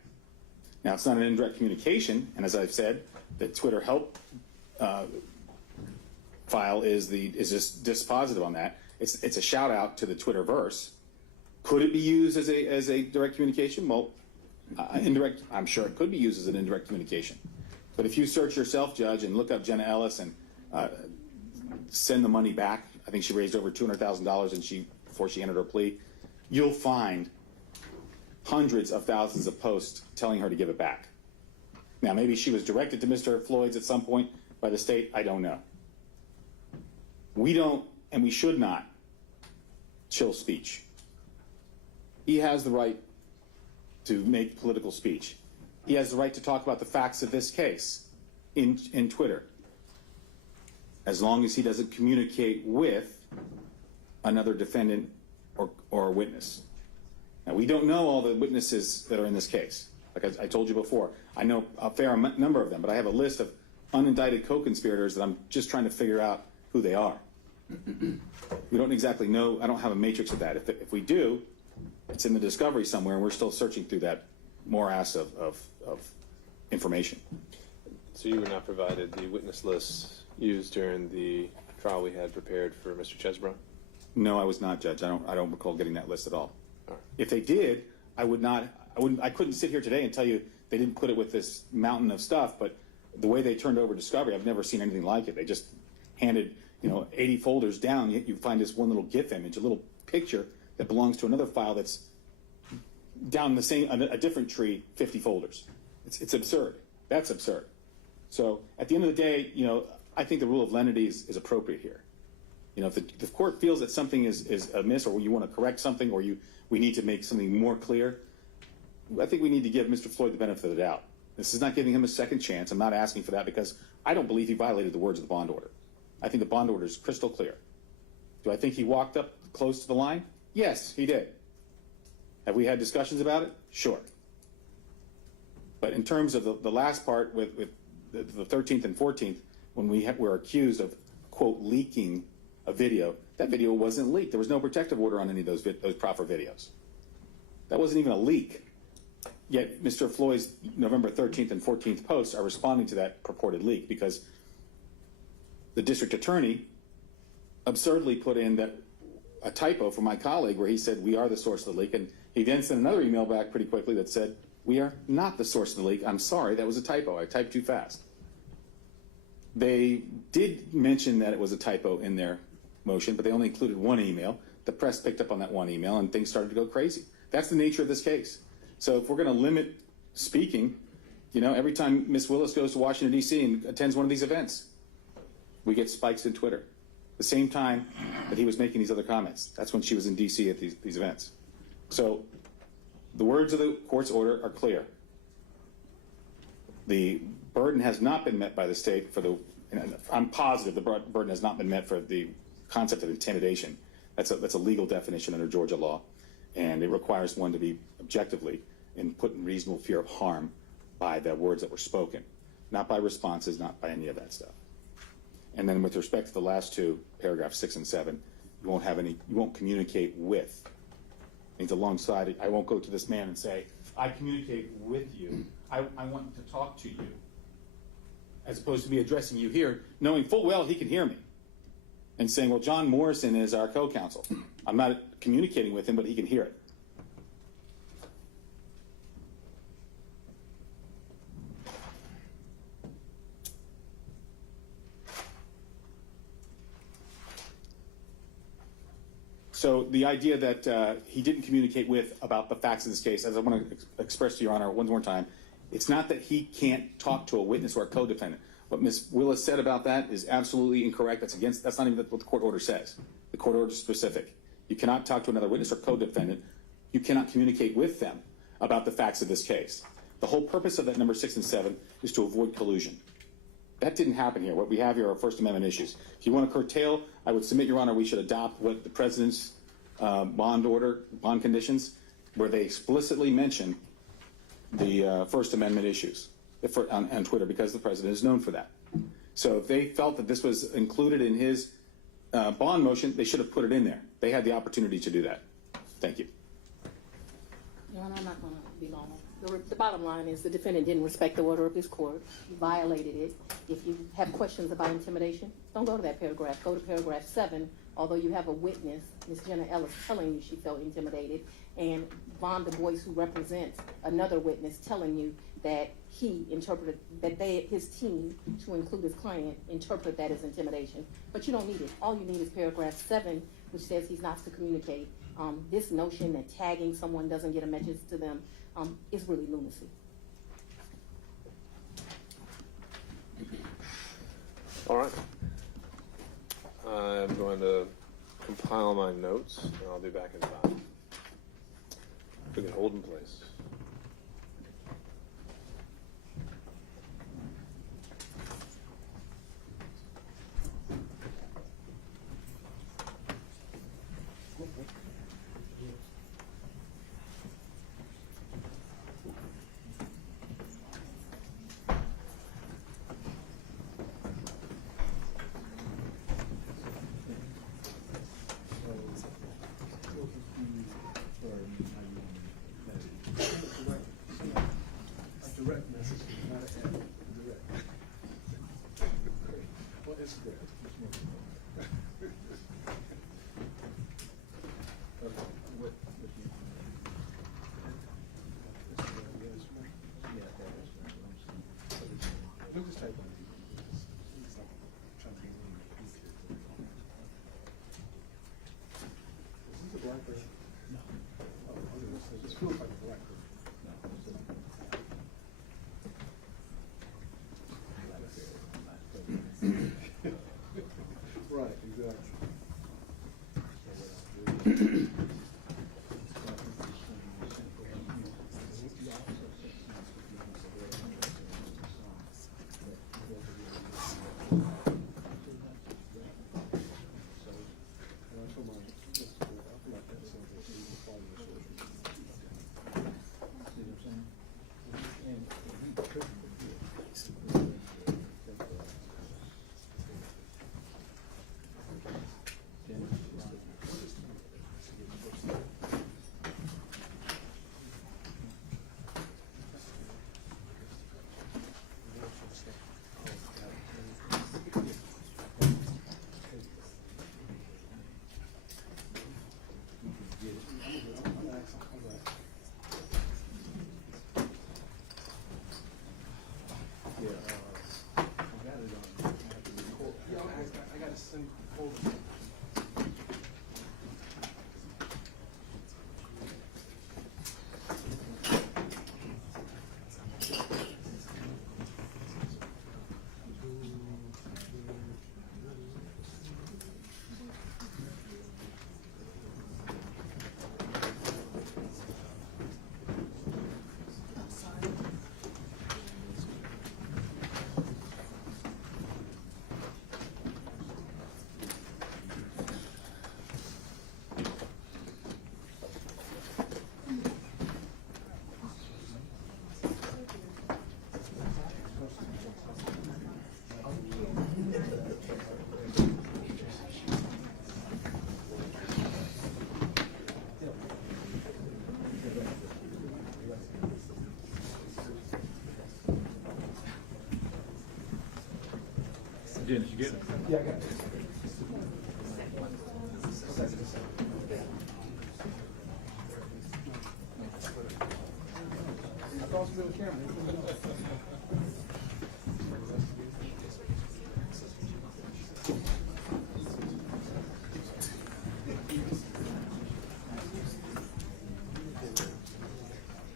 Now, it's not an indirect communication, and as I've said, the Twitter help file is just dispositive on that. It's a shout out to the Twitterverse. Could it be used as a direct communication? Well, indirect. I'm sure it could be used as an indirect communication. But if you search yourself, Judge, and look up Jenna Ellis and send the money back, I think she raised over $200,000 before she entered her plea, you'll find hundreds of thousands of posts telling her to give it back. Now, maybe she was directed to Mr. Floyd's at some point by the state. I don't know. We don't, and we should not, chill speech. He has the right to make political speech. He has the right to talk about the facts of this case in Twitter, as long as he doesn't communicate with another defendant or witness. Now, we don't know all the witnesses that are in this case. Like I told you before, I know a fair number of them, but I have a list of unindicted co-conspirators that I'm just trying to figure out who they are. We don't exactly know. I don't have a matrix of that. If we do, it's in the discovery somewhere, and we're still searching through that morass of information. So you were not provided the witness list used during the trial we had prepared for Mr. Chesbrough? No, I was not, Judge. I don't recall getting that list at all. All right. If they did, I couldn't sit here today and tell you they didn't put it with this mountain of stuff, but the way they turned over discovery, I've never seen anything like it. They just handed, 80 folders down, yet you find this one little GIF image, a little picture that belongs to another file that's down a different tree, 50 folders. It's absurd. That's absurd. So at the end of the day, I think the rule of lenity is appropriate here. If the court feels that something is amiss, or you want to correct something, or we need to make something more clear, I think we need to give Mr. Floyd the benefit of the doubt. This is not giving him a second chance. I'm not asking for that because I don't believe he violated the words of the bond order. I think the bond order is crystal clear. Do I think he walked up close to the line? Yes, he did. Have we had discussions about it? Sure. But in terms of the last part with the 13th and 14th, when we're accused of, quote, leaking a video, that video wasn't leaked. There was no protective order on any of those proffer videos. That wasn't even a leak. Yet Mr. Floyd's November 13th and 14th posts are responding to that purported leak because the district attorney absurdly put in a typo from my colleague where he said, we are the source of the leak. And he then sent another email back pretty quickly that said, we are not the source of the leak. I'm sorry, that was a typo. I typed too fast. They did mention that it was a typo in their motion, but they only included one email. The press picked up on that one email and things started to go crazy. That's the nature of this case. So if we're going to limit speaking, every time Ms. Willis goes to Washington, D.C. and attends one of these events, we get spikes in Twitter. The same time that he was making these other comments, that's when she was in D.C. at these events. So the words of the court's order are clear. The burden has not been met by the state I'm positive the burden has not been met for the concept of intimidation. That's a legal definition under Georgia law, and it requires one to be objectively and put in reasonable fear of harm by the words that were spoken, not by responses, not by any of that stuff. And then with respect to the last two, paragraphs 6 and 7, you won't communicate with. It means alongside it, I won't go to this man and say, I communicate with you. I want to talk to you. As opposed to me addressing you here, knowing full well he can hear me. And saying, well, John Morrison is our co-counsel. I'm not communicating with him, but he can hear it. So the idea that he didn't communicate with about the facts of this case, as I want to express to Your Honor one more time, it's not that he can't talk to a witness or a co-defendant. What Ms. Willis said about that is absolutely incorrect. That's not even what the court order says. The court order is specific. You cannot talk to another witness or co-defendant. You cannot communicate with them about the facts of this case. The whole purpose of that number 6 and 7 is to avoid collusion. That didn't happen here. What we have here are First Amendment issues. If you want to curtail, I would submit, Your Honor, we should adopt what the President's bond conditions, where they explicitly mention the First Amendment issues on Twitter, because the President is known for that. So if they felt that this was included in his bond motion, they should have put it in there. They had the opportunity to do that. Thank you. Your Honor, I'm not going to be long. The bottom line is the defendant didn't respect the order of this court. He violated it. If you have questions about intimidation, don't go to that paragraph. Go to paragraph 7. Although you have a witness, Ms. Jenna Ellis, telling you she felt intimidated, and Von Du Bois, who represents another witness, telling you that he interpreted, that his team, to include his client, interpret that as intimidation. But you don't need it. All you need is paragraph 7, which says he's not to communicate. This notion that tagging someone doesn't get a message to them is really lunacy. All right. I'm going to compile my notes, and I'll be back in 5. We can hold in place. This is there. Okay, what you? We'll just type on it. Trying to be Is this a blackbird? No. Oh, this feels like a blackbird. No. Right, exactly. Dennis, you get it? Yeah, I got it. I thought it was the camera.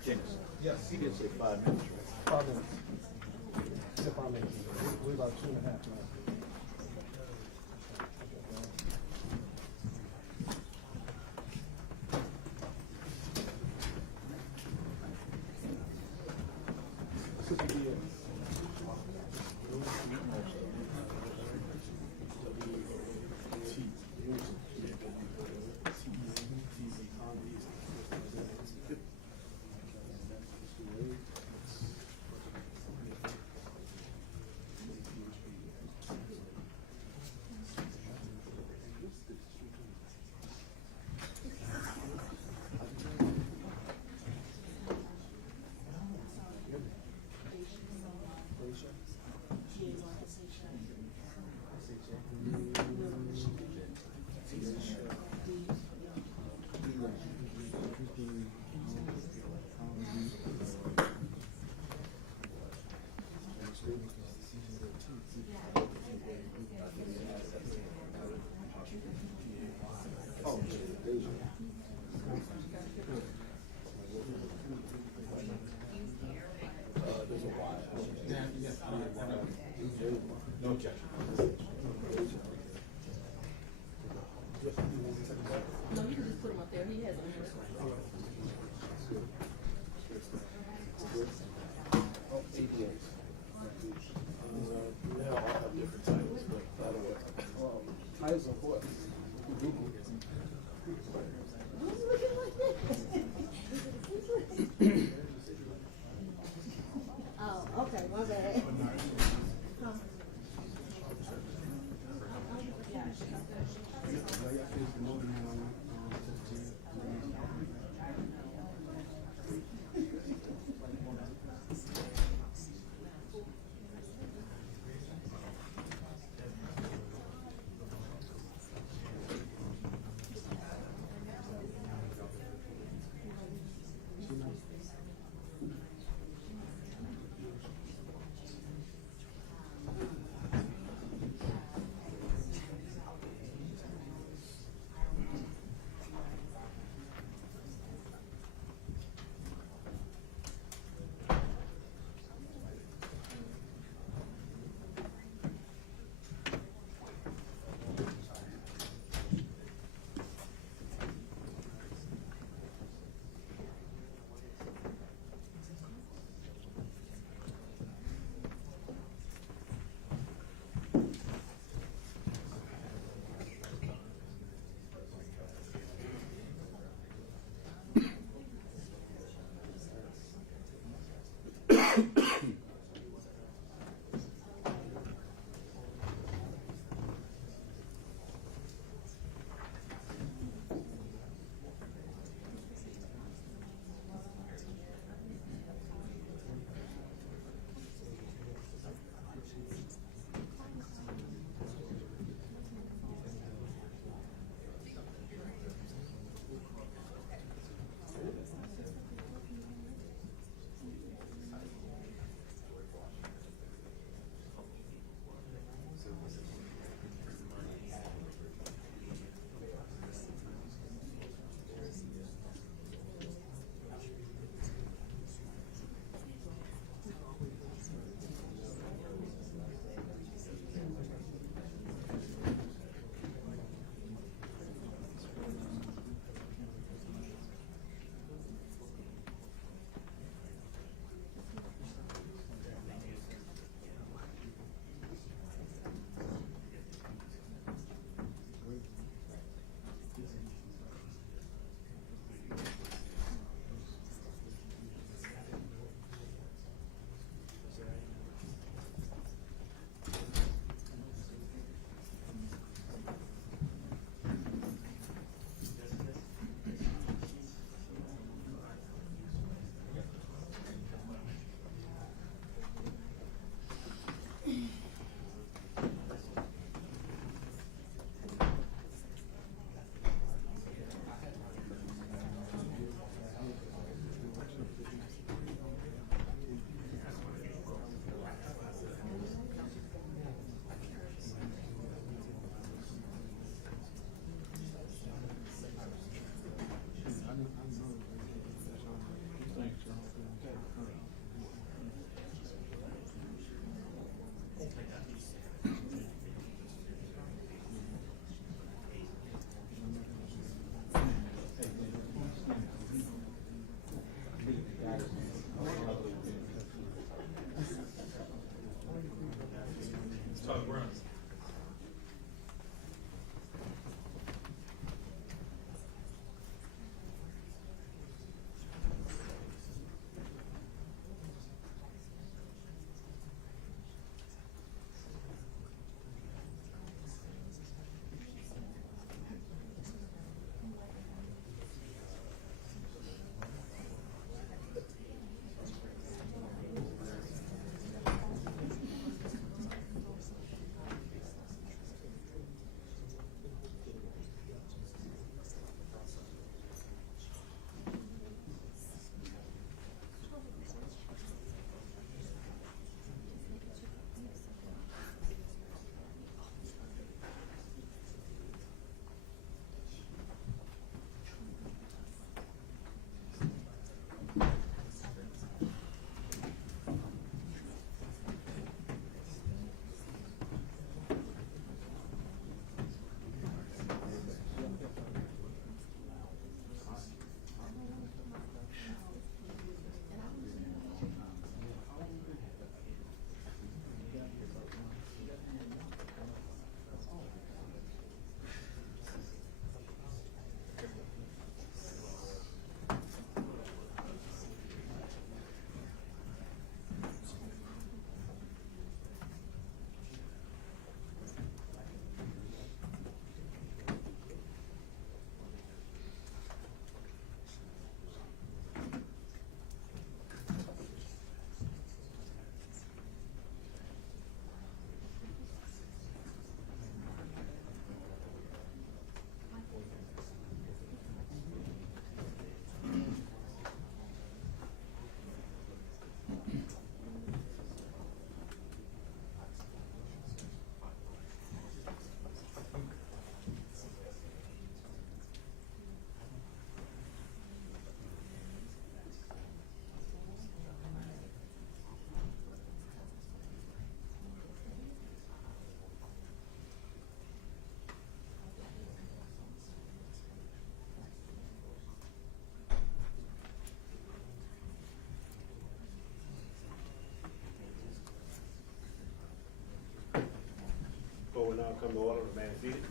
Dennis? Yes. He did say 5 minutes, right? 5 minutes. Yeah, 5 minutes. We're about 2.5 minutes. No objection. No, you can just put him up there. He has them. Now I have different titles, but I don't know. Titles of what? Oh, okay, my bad. Court will now come to order. Remain seated.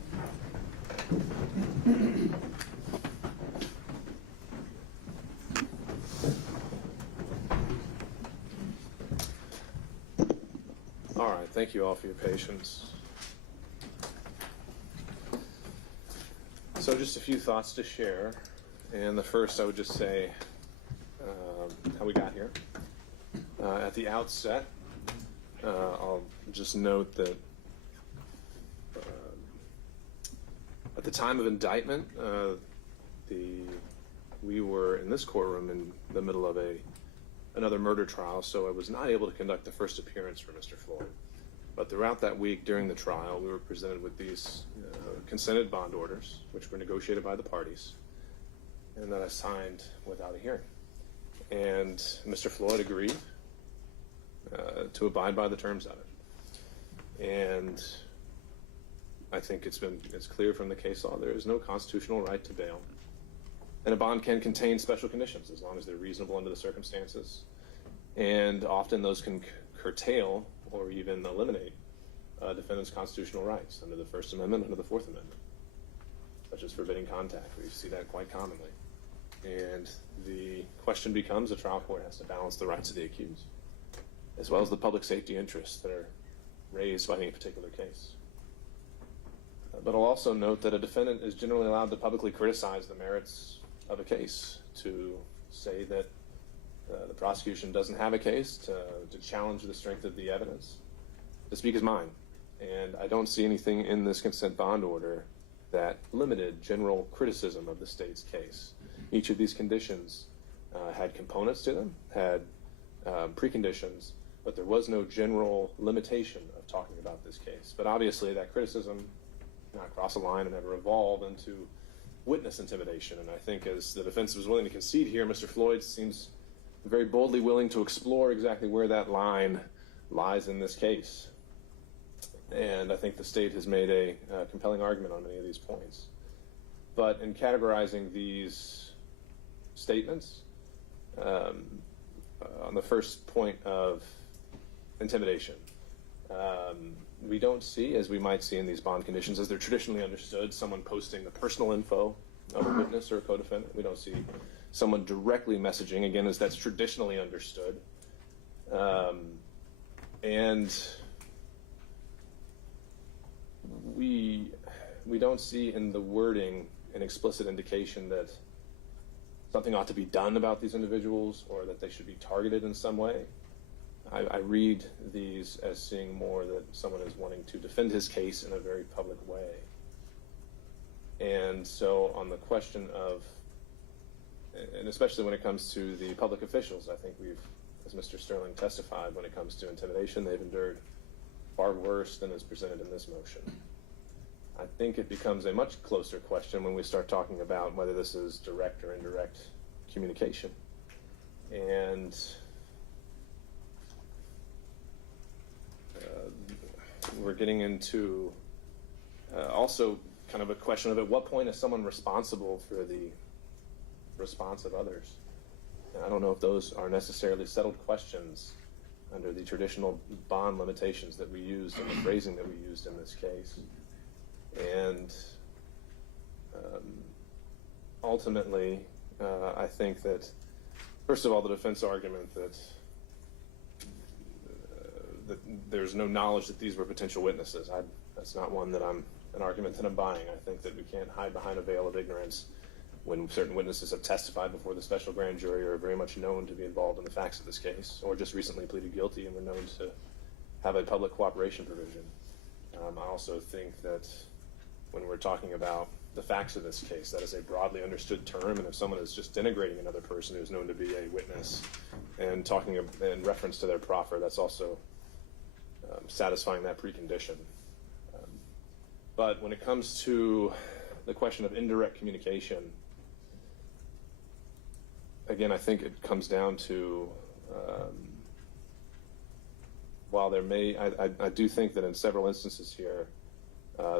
All right, thank you all for your patience. So just a few thoughts to share. And the first, I would just say how we got here. At the outset, I'll just note that at the time of indictment, we were in this courtroom in the middle of another murder trial, so I was not able to conduct the first appearance for Mr. Floyd. But throughout that week during the trial, we were presented with these consented bond orders, which were negotiated by the parties, and that I signed without a hearing. And Mr. Floyd agreed to abide by the terms of it. And I think it's clear from the case law there is no constitutional right to bail. And a bond can contain special conditions as long as they're reasonable under the circumstances. And often those can curtail or even eliminate a defendant's constitutional rights under the First Amendment, under the Fourth Amendment, such as forbidding contact. We see that quite commonly. And the question becomes, the trial court has to balance the rights of the accused, as well as the public safety interests that are raised by any particular case. But I'll also note that a defendant is generally allowed to publicly criticize the merits of a case, to say that the prosecution doesn't have a case, to challenge the strength of the evidence, to speak his mind. And I don't see anything in this consent bond order that limited general criticism of the state's case. Each of these conditions had components to them, had preconditions, but there was no general limitation of talking about this case. But obviously that criticism not cross a line and ever evolve into witness intimidation. And I think, as the defense was willing to concede here, Mr. Floyd seems very boldly willing to explore exactly where that line lies in this case. And I think the state has made a compelling argument on many of these points. But in categorizing these statements, on the first point of intimidation, we don't see, as we might see in these bond conditions, as they're traditionally understood, someone posting the personal info of a witness or a co-defendant. We don't see someone directly messaging, again, as that's traditionally understood. And we don't see in the wording an explicit indication that something ought to be done about these individuals or that they should be targeted in some way. I read these as seeing more that someone is wanting to defend his case in a very public way. And so on the question of, and especially when it comes to the public officials, I think we've, as Mr. Sterling testified, when it comes to intimidation, they've endured far worse than is presented in this motion. I think it becomes a much closer question when we start talking about whether this is direct or indirect communication. And we're getting into also kind of a question of at what point is someone responsible for the response of others? And I don't know if those are necessarily settled questions under the traditional bond limitations that we used and the phrasing that we used in this case. And ultimately, I think that, first of all, the defense argument that there's no knowledge that these were potential witnesses, that's not an argument that I'm buying. I think that we can't hide behind a veil of ignorance when certain witnesses have testified before the special grand jury or are very much known to be involved in the facts of this case, or just recently pleaded guilty and were known to have a public cooperation provision. I also think that when we're talking about the facts of this case, that is a broadly understood term, and if someone is just denigrating another person who's known to be a witness and talking in reference to their proffer, that's also satisfying that precondition. But when it comes to the question of indirect communication, again, I think it comes down to, while there may, I do think that in several instances here,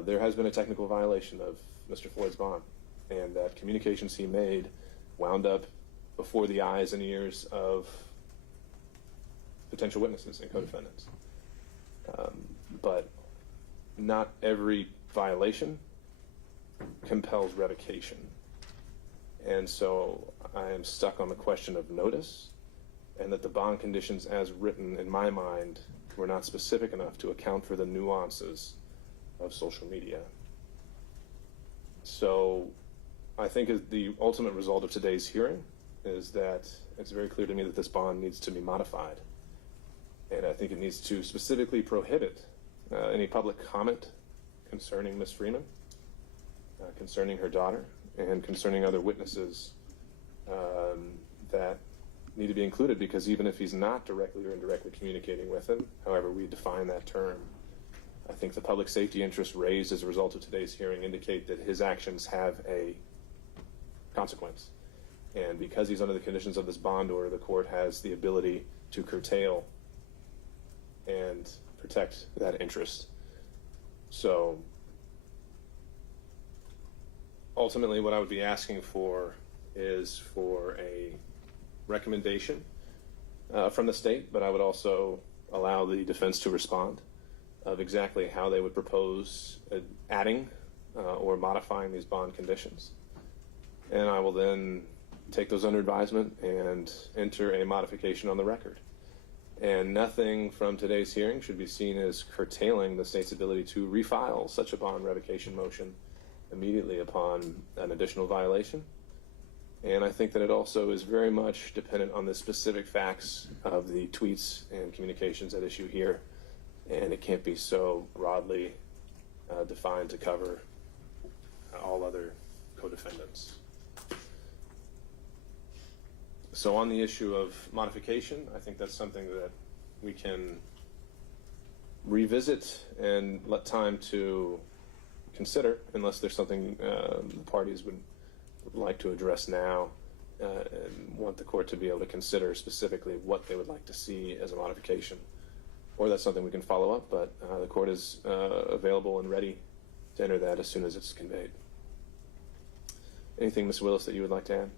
there has been a technical violation of Mr. Floyd's bond, and that communications he made wound up before the eyes and ears of potential witnesses and co-defendants. But not every violation compels revocation. And so I am stuck on the question of notice, and that the bond conditions as written in my mind were not specific enough to account for the nuances of social media. So I think the ultimate result of today's hearing is that it's very clear to me that this bond needs to be modified. And I think it needs to specifically prohibit any public comment concerning Ms. Freeman, concerning her daughter, and concerning other witnesses that need to be included, because even if he's not directly or indirectly communicating with him, however we define that term, I think the public safety interests raised as a result of today's hearing indicate that his actions have a consequence. And because he's under the conditions of this bond order, the court has the ability to curtail and protect that interest. So ultimately what I would be asking for is for a recommendation from the state, but I would also allow the defense to respond of exactly how they would propose adding or modifying these bond conditions. And I will then take those under advisement and enter a modification on the record. And nothing from today's hearing should be seen as curtailing the state's ability to refile such a bond revocation motion immediately upon an additional violation. And I think that it also is very much dependent on the specific facts of the tweets and communications at issue here. And it can't be so broadly defined to cover all other co-defendants. So on the issue of modification, I think that's something that we can revisit and let time to consider, unless there's something the parties would like to address now and want the court to be able to consider specifically what they would like to see as a modification. Or that's something we can follow up, but the court is available and ready to enter that as soon as it's conveyed. Anything, Ms. Willis, that you would like to add?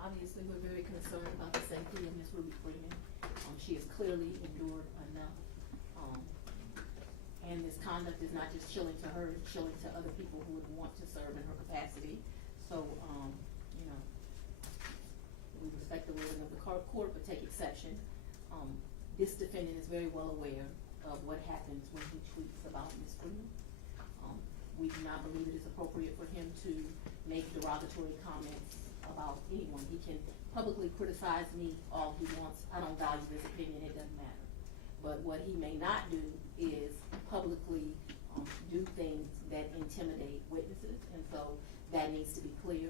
Obviously, we're very concerned about the safety of Ms. Ruby Freeman. She has clearly endured enough. And this conduct is not just chilling to her, it's chilling to other people who would want to serve in her capacity. So, you know, we respect the ruling of the court, but take exception. This defendant is very well aware of what happens when he tweets about Ms. Freeman. We do not believe it is appropriate for him to make derogatory comments about anyone. He can publicly criticize me all he wants. I don't value his opinion, it doesn't matter. But what he may not do is publicly do things that intimidate witnesses, and so that needs to be clear.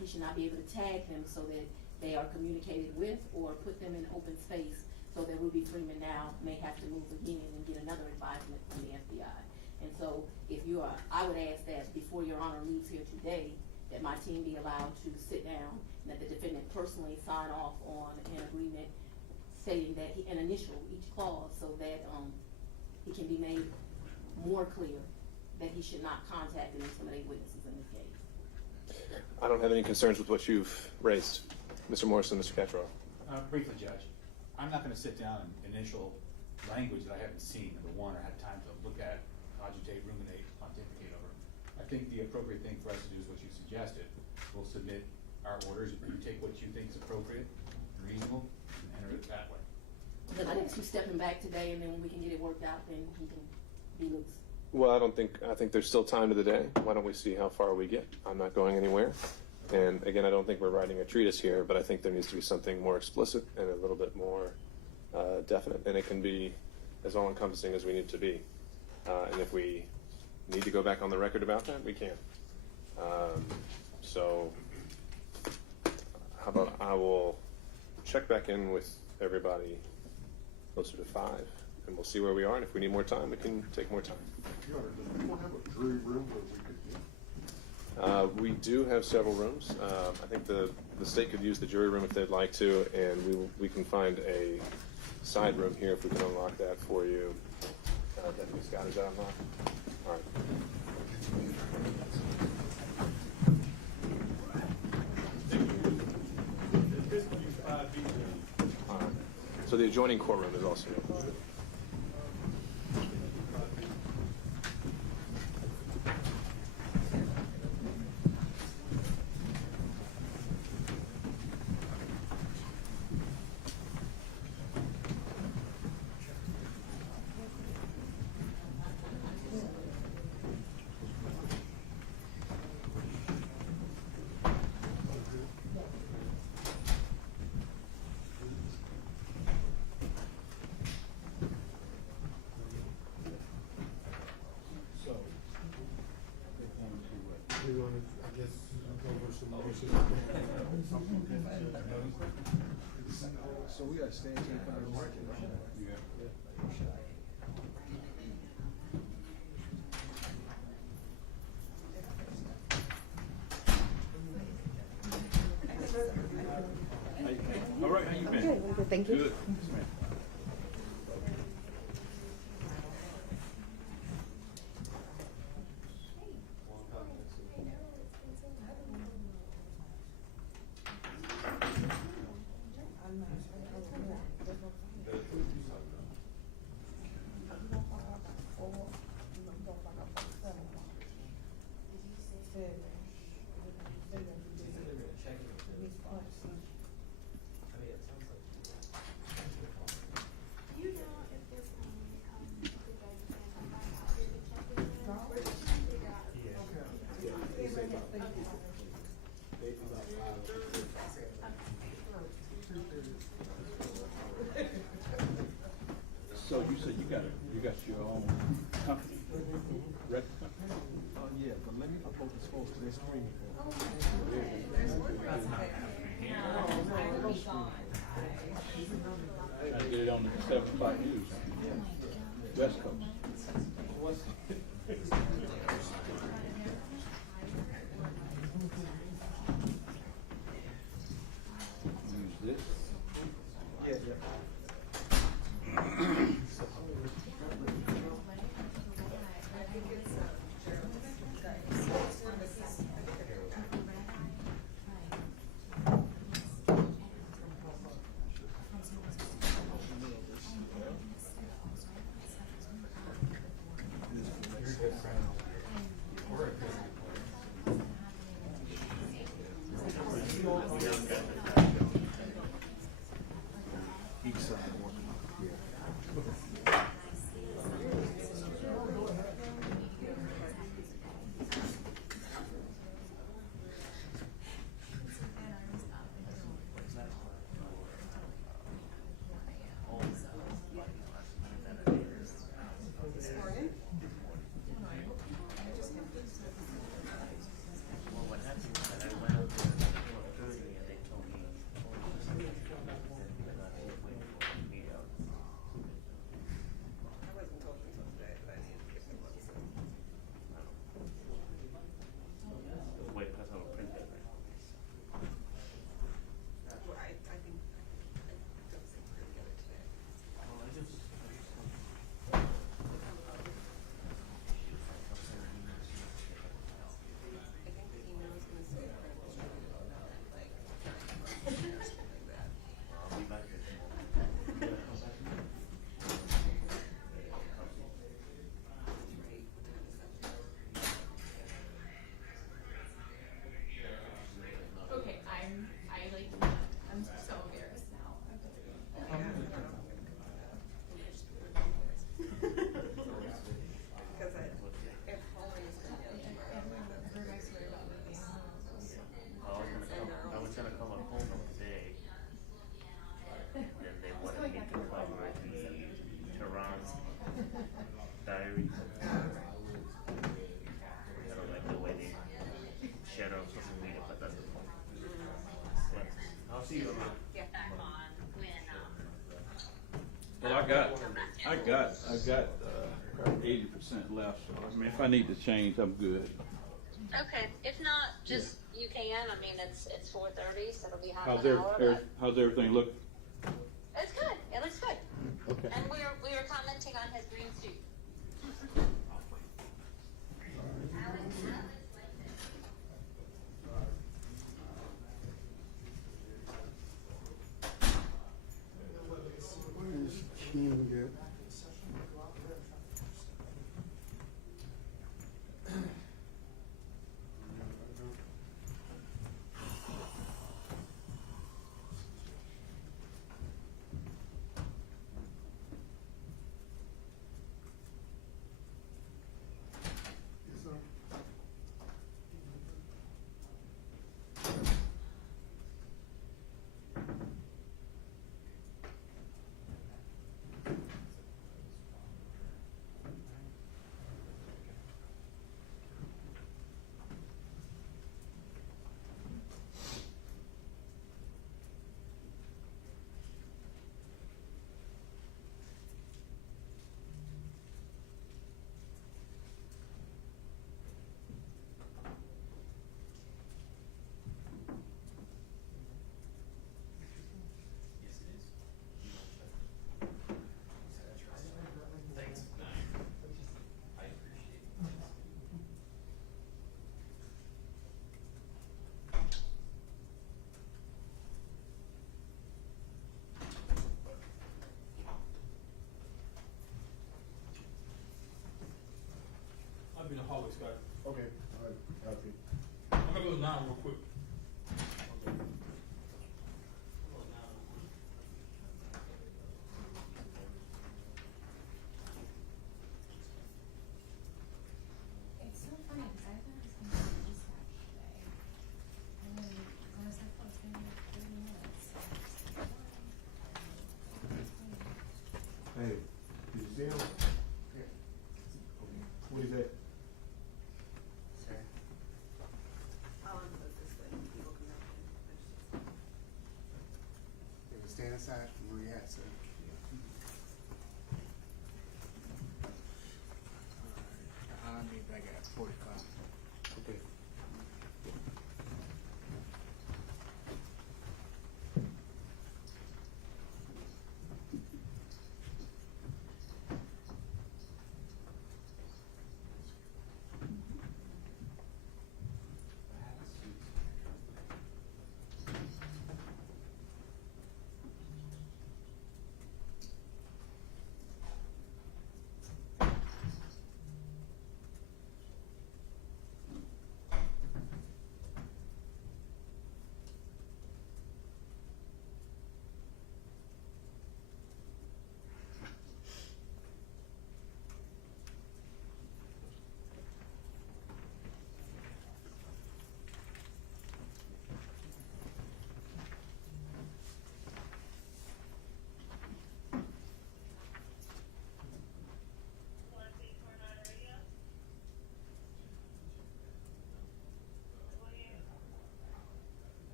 He should not be able to tag them so that they are communicated with, or put them in open space so that Ruby Freeman now may have to move again and get another advisement from the FBI. And so if you are, I would ask that before Your Honor leaves here today, that my team be allowed to sit down, and that the defendant personally sign off on an agreement stating that and initial each clause, so that it can be made more clear that he should not contact and intimidate witnesses in this case. I don't have any concerns with what you've raised. Mr. Morrison, Mr. Cattrall. Briefly, Judge, I'm not going to sit down and initial language that I haven't seen, number one, or had time to look at, cogitate, ruminate, pontificate over. I think the appropriate thing for us to do is what you suggested. We'll submit our orders. You take what you think is appropriate and reasonable and enter it that way. Then I guess you stepping back today, and then when we can get it worked out, then he can be loose. Well, I think there's still time to the day. Why don't we see how far we get? I'm not going anywhere. And again, I don't think we're writing a treatise here, but I think there needs to be something more explicit and a little bit more definite. And it can be as all-encompassing as we need to be. And if we need to go back on the record about that, we can. So how about I will check back in with everybody closer to 5, and we'll see where we are. And if we need more time, we can take more time. Your Honor, does anyone have a jury room where we could meet? We do have several rooms. I think the state could use the jury room if they'd like to, and we can find a side room here if we can unlock that for you. Deputy Scott, is that unlocked? All right. All right. So the adjoining courtroom is also open. So we got to stay until the market. Yeah. All right, how you been? Good, thank you. Good. Yes, ma'am. So you said you got your own company, record company? Oh, yeah, but let me upload this photo to their screen. Trying to get it on the 75 News, West Coast. Use this. Yeah, yeah. Each side, one. Yeah. Well, I got 80% left, so I mean, if I need to change, I'm good. Okay, if not, just, you can, I mean, it's 4:30, so it'll be half How's an hour, but how's everything look? it's good, it looks good. Okay. And we were commenting on his green suit. Where's King at? I'll be in the hallway, Scott. Okay, all right, copy. I'm gonna go now real quick. Okay. It's so funny because I thought it was going to be dispatch today. And then I was like, oh, it's going to be 30 minutes. Hey, did you see him? Okay. What is that? Sure. I'll unload this way. People come back in. Stand aside from where you at, sir. I'll be back at 45. Okay.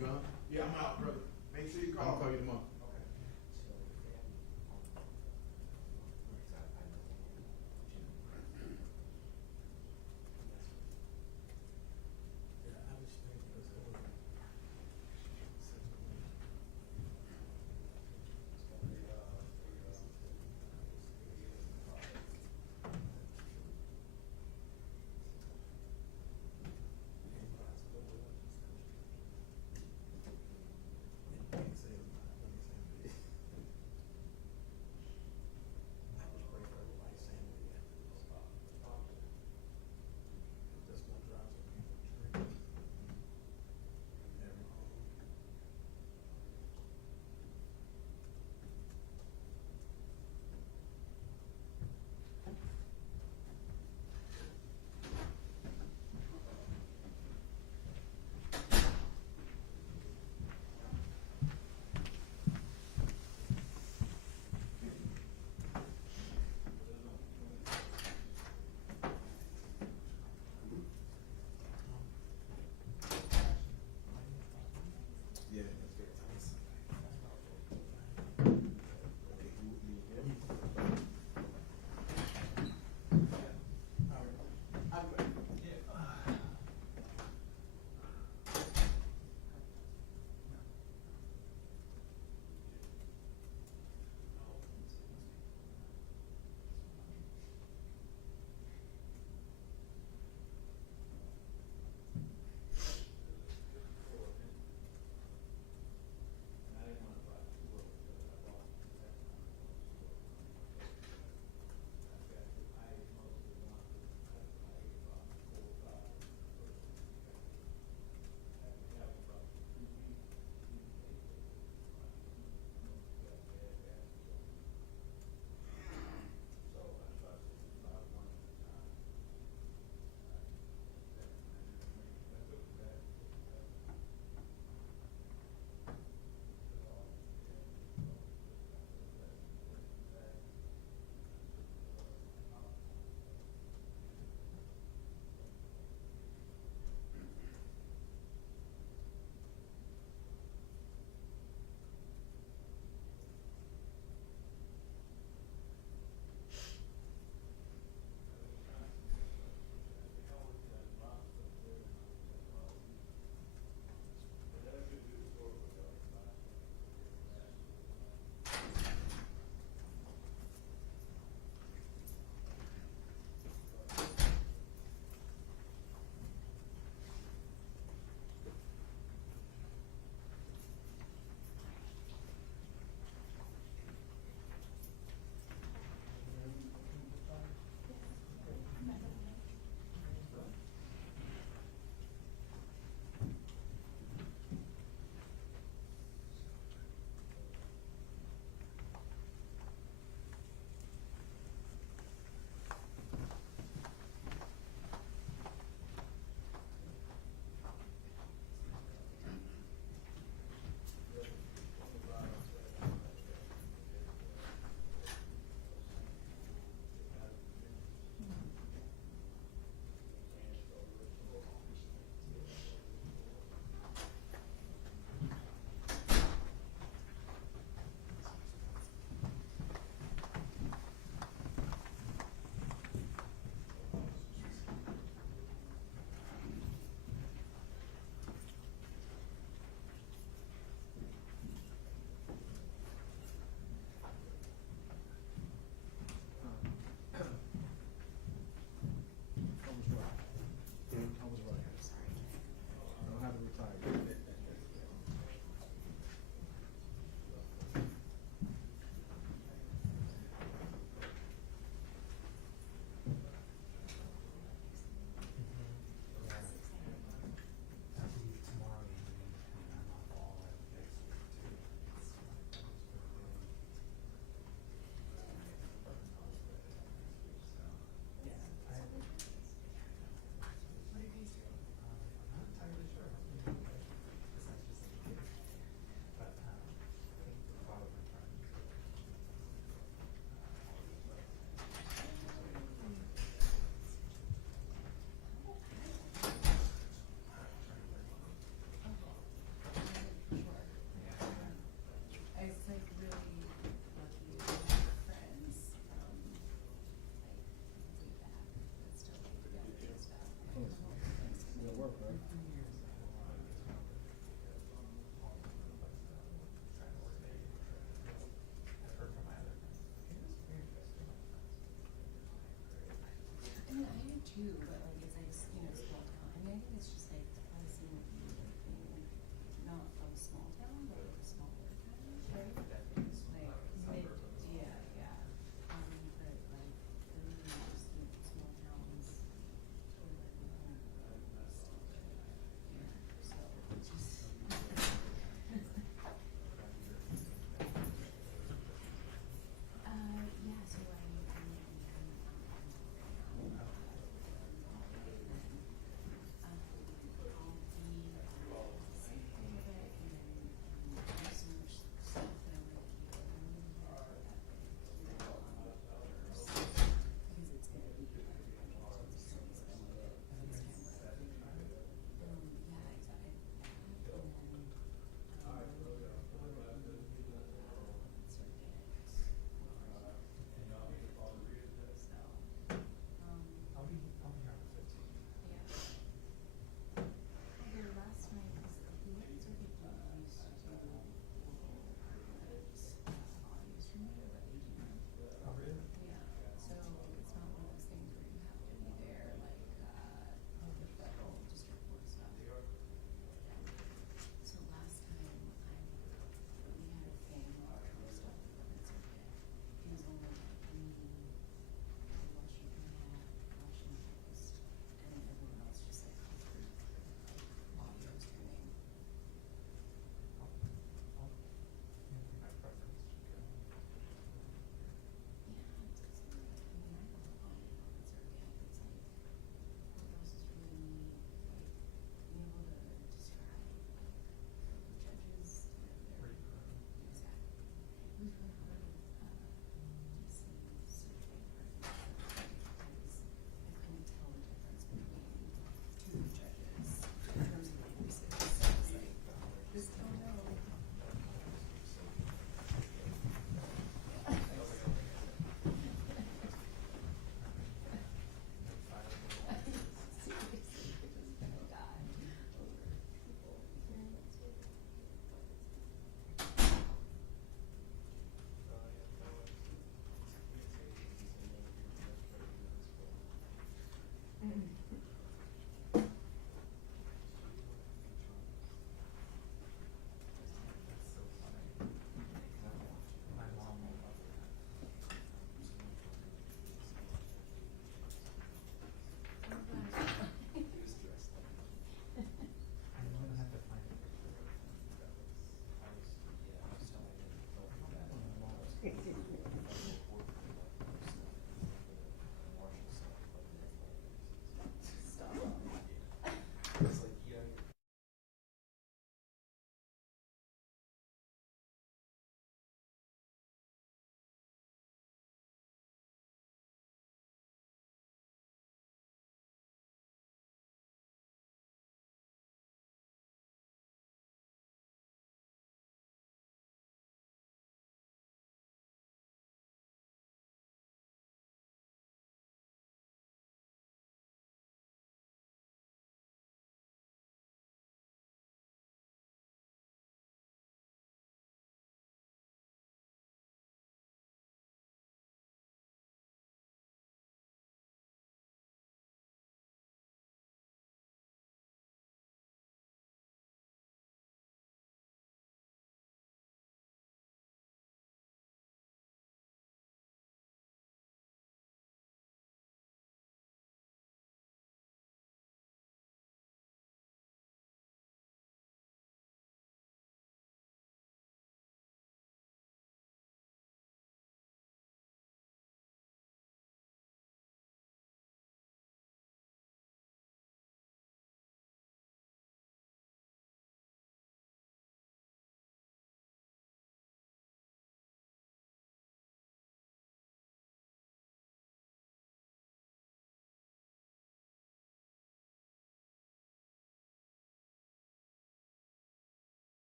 gone? Yeah, I'm out, brother. Make sure you I'll call you tomorrow.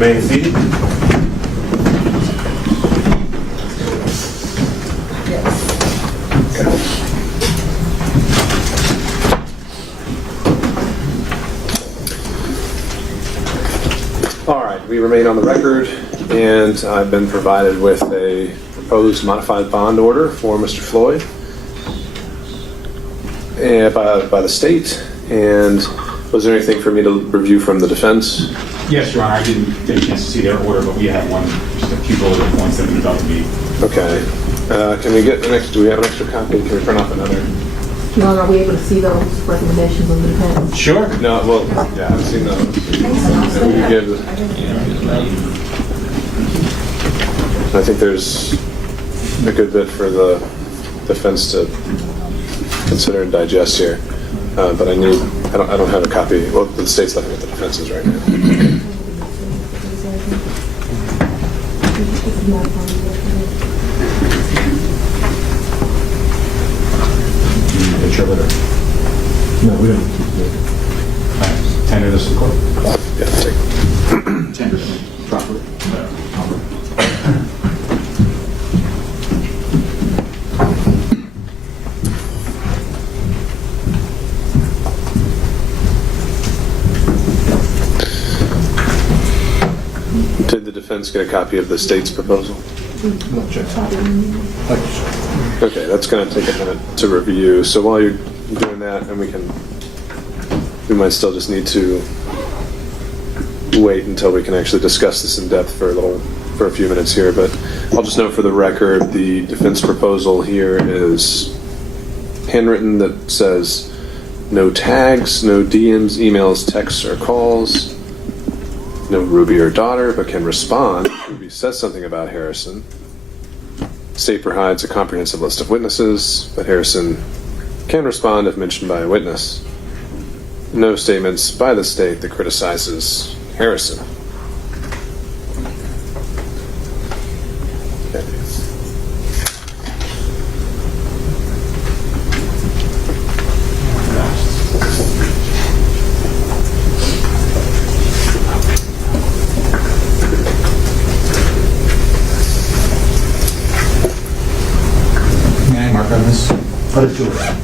remain seated. All right, we remain on the record, and I've been provided with a proposed modified bond order for Mr. Floyd by the state. And was there anything for me to review from the defense? Yes, Your Honor, I didn't get a chance to see their order, but we have one, just a few bullet points that we thought would be. Okay. Can we get an extra? Do we have an extra copy? Can we print off another? Your Honor, are we able to see those recommendations of the defense? Sure. No, well, yeah, I've seen those. And we could give. I think there's a good bit for the defense to consider and digest here, but I don't have a copy. Well, the state's looking at the defenses right now. No, we don't. Tender this to the court. Yeah, take. Tender properly. Did the defense get a copy of the state's proposal? No, check. Thank you, sir. Okay, that's going to take a minute to review. So while you're doing that, and we might still just need to wait until we can actually discuss this in depth for a few minutes here. But I'll just note for the record, the defense proposal here is handwritten that says no tags, no DMs, emails, texts, or calls. No Ruby or daughter, but can respond. Ruby says something about Harrison. State provides a comprehensive list of witnesses, but Harrison can respond if mentioned by a witness. No statements by the state that criticizes Harrison. Okay. May I mark on this? Put it to it.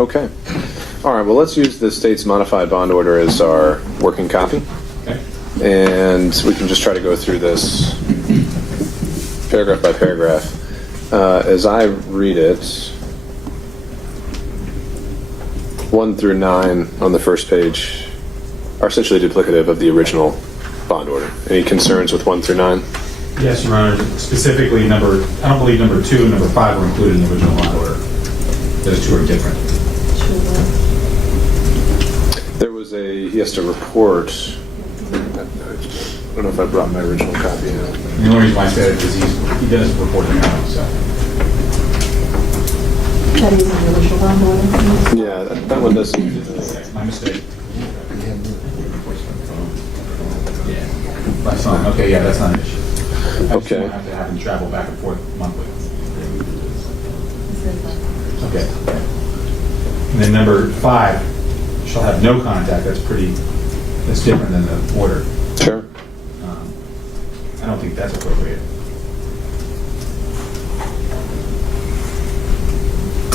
Okay. All right, well, let's use the state's modified bond order as our working copy. Okay. And we can just try to go through this paragraph by paragraph. As I read it, 1 through 9 on the first page are essentially duplicative of the original bond order. Any concerns with 1 through 9? Yes, Your Honor. Specifically, I don't believe number 2 and number 5 were included in the original bond order. Those two are different. There was he has to report. I don't know if I brought my original copy out. The only reason why I said it is he does report them out, so. That is the original bond order. Yeah, that one does. My mistake. Yeah. My son. Okay, yeah, that's not an issue. I just don't have to have him travel back and forth monthly. Okay. And then number 5 shall have no contact. That's different than the order. Sure. I don't think that's appropriate.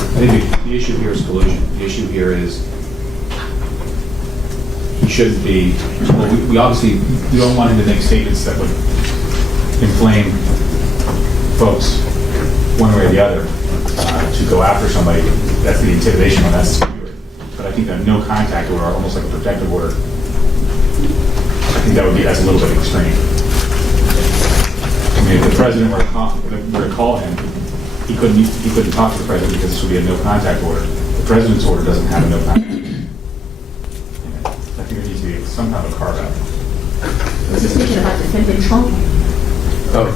I think the issue here is collusion. The issue here is he shouldn't be, well, we obviously, we don't want him to make statements that would inflame folks one way or the other to go after somebody. That's the intimidation one, that's secure. But I think a no contact order, almost like a protective order, I think that's a little bit extreme. I mean, if the president were to call him, he couldn't talk to the president because this would be a no contact order. The president's order doesn't have a no contact. I think there needs to be some kind of a carve out. Was he speaking about defendant Trump? Oh,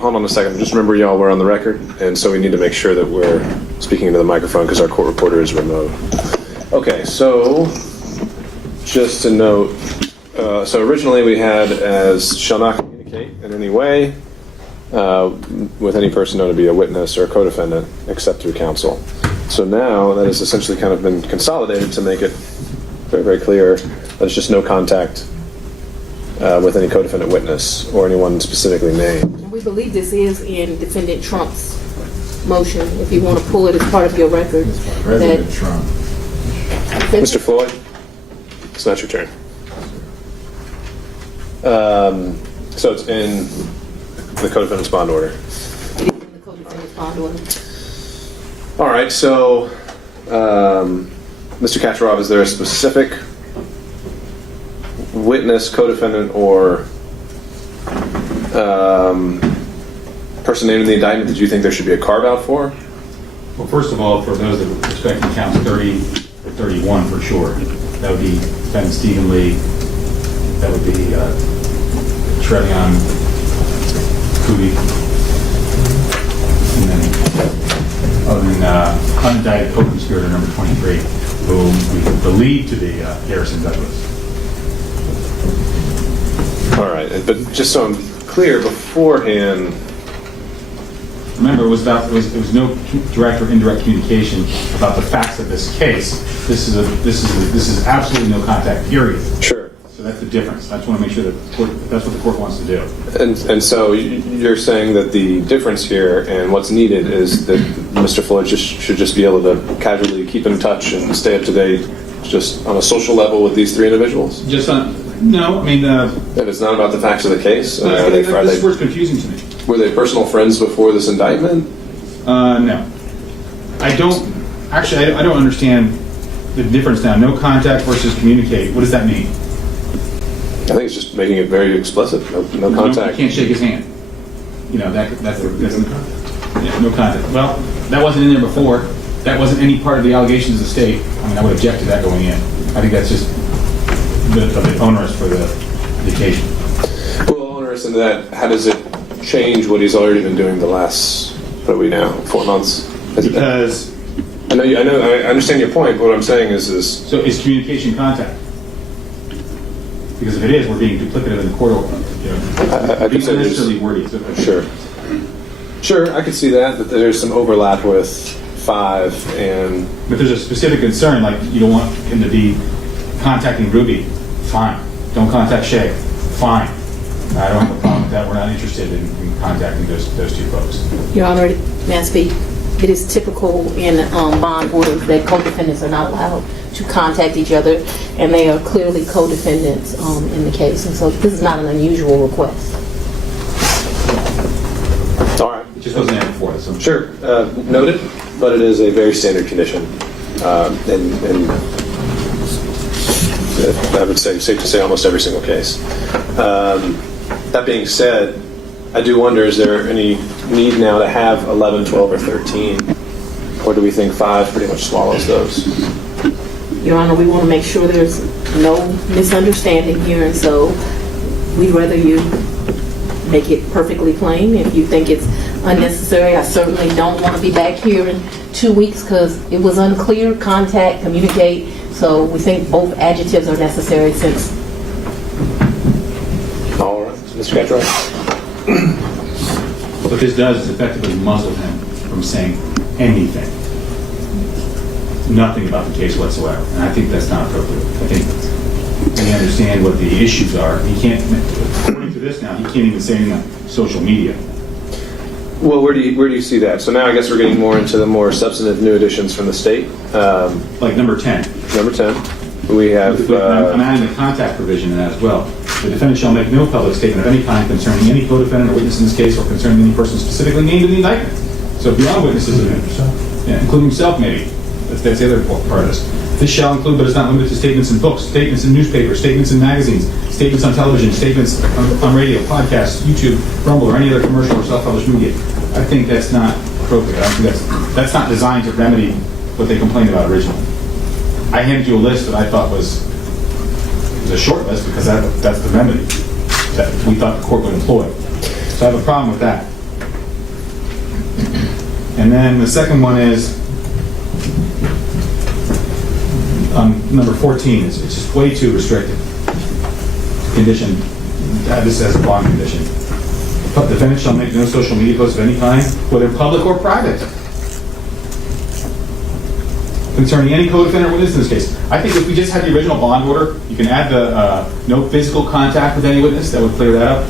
hold on a second. Just remember, y'all, we're on the record, and so we need to make sure that we're speaking into the microphone because our court reporter is remote. Okay, so just to note, so originally we had as shall not communicate in any way with any person known to be a witness or a co-defendant except through counsel. So now that has essentially kind of been consolidated to make it very, very clear that it's just no contact with any co-defendant witness or anyone specifically named. And we believe this is in defendant Trump's motion, if you want to pull it as part of your record. President Trump. Mr. Floyd, it's not your turn. So it's in the co-defendant's bond order. It is in the co-defendant's bond order. All right, so Mr. Kacharov, is there a specific witness, co-defendant, or person named in the indictment that you think there should be a carve-out for? Well, first of all, for those that respect counts 30 or 31 for sure, that would be defendant Stephen Lee, that would be Trevion Kubi, and then unindicted co-conspirator number 23, whom we believe to be Harrison Douglas. All right, but just so I'm clear, beforehand. Remember, it was no direct or indirect communication about the facts of this case. This is absolutely no contact. Period. Sure. So that's the difference. I just want to make sure that that's what the court wants to do. And so you're saying that the difference here and what's needed is that Mr. Floyd should just be able to casually keep in touch and stay up to date, just on a social level with these three individuals. Just on. No, I mean. And it's not about the facts of the case. This word's confusing to me. Were they personal friends before this indictment? No. I don't. Actually, I don't understand the difference now. No contact versus communicate. What does that mean? I think it's just making it very explicit. No contact. You can't shake his hand. You know that's no contact. Well, that wasn't in there before. That wasn't any part of the allegations of the state. I mean, I would object to that going in. I think that's just a bit onerous for the occasion. Well, onerous in that, how does it change what he's already been doing the last, what are we now, 4 months? Because I understand your point, but what I'm saying is so is communication contact? Because if it is, we're being duplicative in the court order. You know, I could say necessarily wordy. Sure, I could see that there's some overlap with 5 and. But there's a specific concern, like you don't want him to be contacting Ruby. Fine. Don't contact Shay. Fine. I don't have a problem with that. We're not interested in contacting those two folks. Your Honor, may I speak? it is typical in bond orders that co-defendants are not allowed to contact each other, and they are clearly co-defendants in the case. And so this is not an unusual request. All right. It just wasn't there before, so. Sure, noted, but it is a very standard condition. And I would say, safe to say, almost every single case. That being said, I do wonder, is there any need now to have 11, 12, or 13? Or do we think 5 pretty much swallows those? Your Honor, we want to make sure there's no misunderstanding here, and so we'd rather you make it perfectly plain. If you think it's unnecessary, I certainly don't want to be back here in 2 weeks because it was unclear. Contact, communicate. So we think both adjectives are necessary since. All right, Mr. Gattro. What this does is effectively muzzle him from saying anything. Nothing about the case whatsoever. And I think that's not appropriate. I think we understand what the issues are. He can't, according to this now, he can't even say anything on social media. Well, where do you see that? So now I guess we're getting more into the more substantive new additions from the state. Like number 10. Number 10. We have. I'm adding the contact provision in that as well. The defendant shall make no public statement of any kind concerning any co-defendant or witness in this case or concerning any person specifically named in the indictment. So beyond witnesses, including himself maybe. That's the other part of this. This shall include, but is not limited to, statements in books, statements in newspapers, statements in magazines, statements on television, statements on radio, podcasts, YouTube, Rumble, or any other commercial or self-published media. I think that's not appropriate. I think that's not designed to remedy what they complained about originally. I handed you a list that I thought was a short list because that's the remedy that we thought the court would employ. So I have a problem with that. And then the second one is number 14. It's just way too restrictive. Condition, this as a bond condition. The defendant shall make no social media posts of any kind, whether public or private, concerning any co-defendant or witness in this case. I think if we just had the original bond order, you can add the no physical contact with any witness. That would clear that up.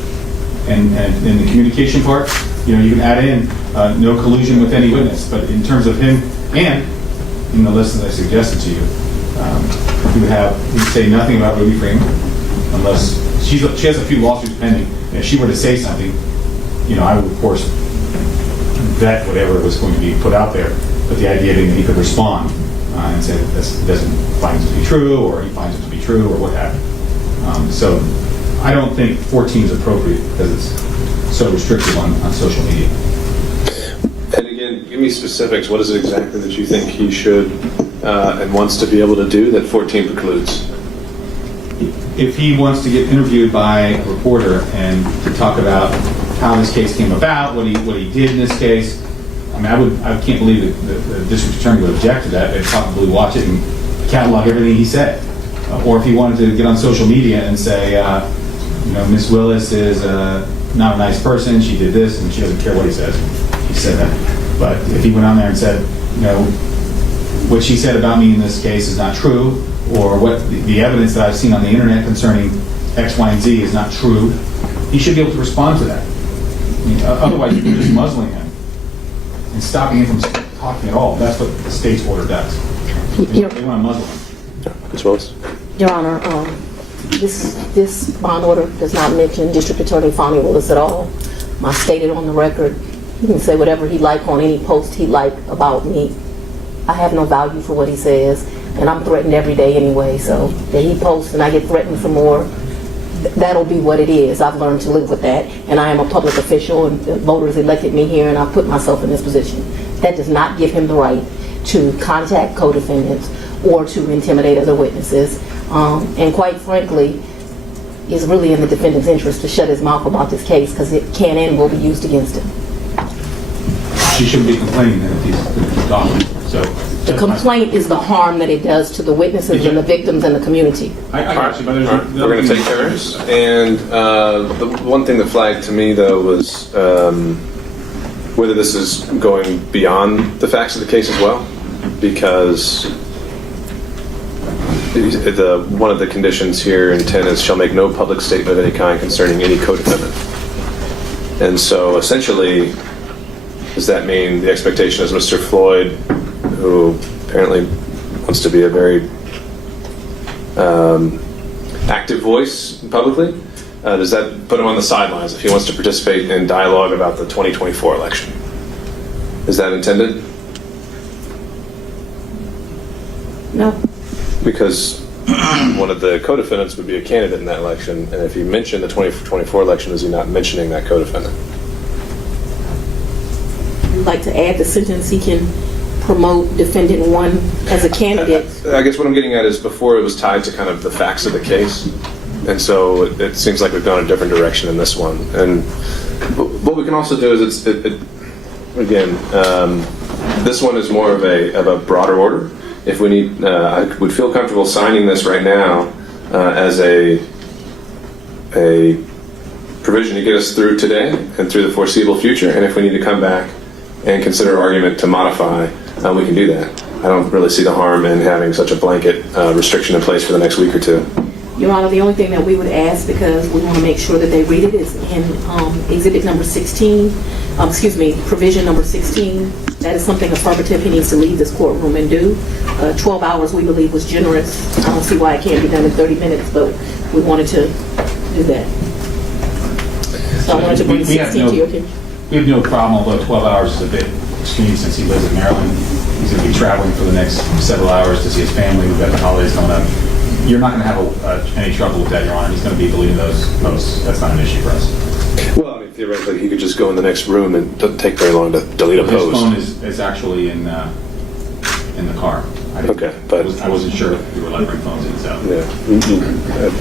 And in the communication part, you can add in no collusion with any witness. But in terms of him, and in the list that I suggested to you, you'd say nothing about Ruby Freeman, unless she has a few lawsuits pending. And if she were to say something, I would of course vet whatever was going to be put out there. But the idea being that he could respond and say that this doesn't find it to be true, or he finds it to be true, or what have you. So I don't think 14 is appropriate because it's so restrictive on social media. And again, give me specifics. What is it exactly that you think he should and wants to be able to do that 14 precludes? If he wants to get interviewed by a reporter and to talk about how this case came about, what he did in this case, I can't believe that the district attorney would object to that. They'd probably watch it and catalog everything he said. Or if he wanted to get on social media and say, Miss Willis is not a nice person, she did this, and she doesn't care what he says. He said that. But if he went on there and said, what she said about me in this case is not true, or what the evidence that I've seen on the internet concerning X, Y, and Z is not true, he should be able to respond to that. Otherwise, you're just muzzling him and stopping him from talking at all. That's what the state's order does. They want to muzzle him. Ms. Willis? Your Honor, this bond order does not mention District Attorney Fonnie Willis at all. I stated on the record, he can say whatever he like on any post he like about me. I have no value for what he says, and I'm threatened every day anyway, so that he posts and I get threatened for more, that'll be what it is. I've learned to live with that, and I am a public official, and the voters elected me here, and I put myself in this position. That does not give him the right to contact co-defendants or to intimidate other witnesses, and quite frankly, it's really in the defendant's interest to shut his mouth about this case because it can and will be used against him. She shouldn't be complaining then if he's talking. So the complaint is the harm that it does to the witnesses and the victims and the community. I got you, but there's We're going to take turns. And the one thing that flagged to me, though, was whether this is going beyond the facts of the case as well, because one of the conditions here in 10 is shall make no public statement of any kind concerning any co-defendant. And so essentially, does that mean the expectation is Mr. Floyd, who apparently wants to be a very active voice publicly, does that put him on the sidelines if he wants to participate in dialogue about the 2024 election? Is that intended? No. Because one of the co-defendants would be a candidate in that election, and if he mentioned the 2024 election, is he not mentioning that co-defendant? I'd like to add the sentence, he can promote defendant one as a candidate. I guess what I'm getting at is before it was tied to kind of the facts of the case, and so it seems like we've gone a different direction in this one. And what we can also do is this one is more of a broader order. If we need, I would feel comfortable signing this right now as a provision to get us through today and through the foreseeable future. And if we need to come back and consider argument to modify, we can do that. I don't really see the harm in having such a blanket restriction in place for the next week or two. Your Honor, the only thing that we would ask, because we want to make sure that they read it, is in exhibit number 16, provision number 16. That is something affirmative he needs to leave this courtroom and do. 12 hours we believe was generous. I don't see why it can't be done in 30 minutes, but we wanted to do that. So I wanted to bring 16 to your attention. We have no problem, although 12 hours is a bit extreme since he lives in Maryland. He's going to be traveling for the next several hours to see his family. We've got the holidays coming up. You're not going to have any trouble with that, Your Honor. He's going to be deleting those posts. That's not an issue for us. Well, I mean, theoretically, he could just go in the next room, and it doesn't take very long to delete a post. His phone is actually in the car. Okay, but I wasn't sure if you were allowed to bring phones in, so. Yeah,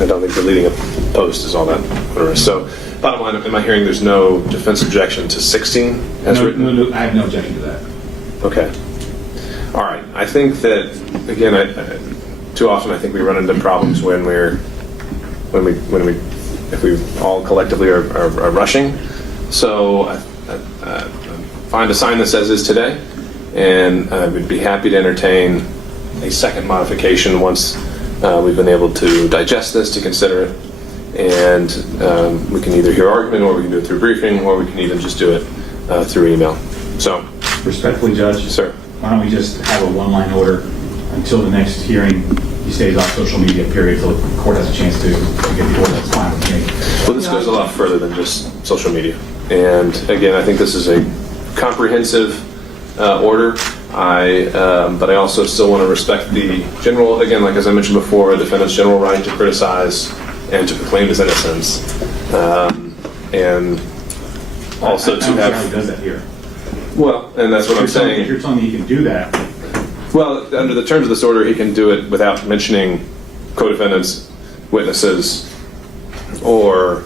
I don't think deleting a post is all that onerous. So, bottom line, am I hearing there's no defense objection to 16 as written? No, I have no objection to that. Okay. All right. I think that, again, too often I think we run into problems if we all collectively are rushing. So I'm fine to sign this as is today, and I would be happy to entertain a second modification once we've been able to digest this, to consider it, and we can either hear argument, or we can do it through briefing, or we can even just do it through email. So, respectfully, Judge, sir, why don't we just have a one-line order until the next hearing? He stays off social media, period, until the court has a chance to get the order. That's fine with me. Well, this goes a lot further than just social media. And again, I think this is a comprehensive order. But I also still want to respect the general, again, like as I mentioned before, a defendant's general right to criticize and to proclaim his innocence. And also to have. I don't see how he does that here. Well, and that's what I'm saying. If you're telling me he can do that. Well, under the terms of this order, he can do it without mentioning co-defendants, witnesses, or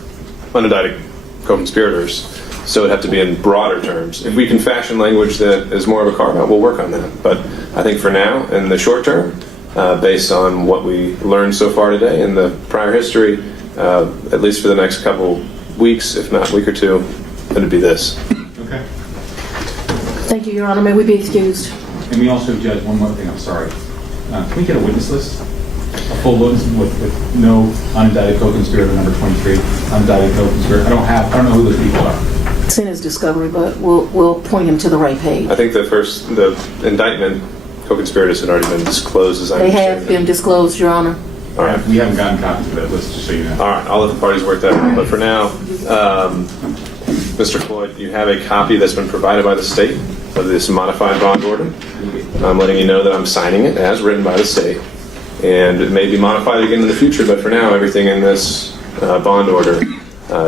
unindicted co-conspirators. So it'd have to be in broader terms. If we can fashion language that is more of a carve-out, we'll work on that. But I think for now, in the short term, based on what we learned so far today and the prior history, at least for the next couple weeks, if not a week or two, it'd be this. Okay. Thank you, Your Honor. May we be excused? And we also, Judge, one more thing, I'm sorry. Can we get a witness list? A full list with no unindicted co-conspirator, number 23, unindicted co-conspirator. I don't know who those people are. It's in his discovery, but we'll point him to the right page. I think the indictment co-conspirators had already been disclosed, as I They understand have been disclosed, Your Honor. All right. We haven't gotten copies of that list, just so you know. All right, I'll let the parties work that out. But for now, Mr. Floyd, you have a copy that's been provided by the state of this modified bond order. I'm letting you know that I'm signing it as written by the state. And it may be modified again in the future, but for now, everything in this bond order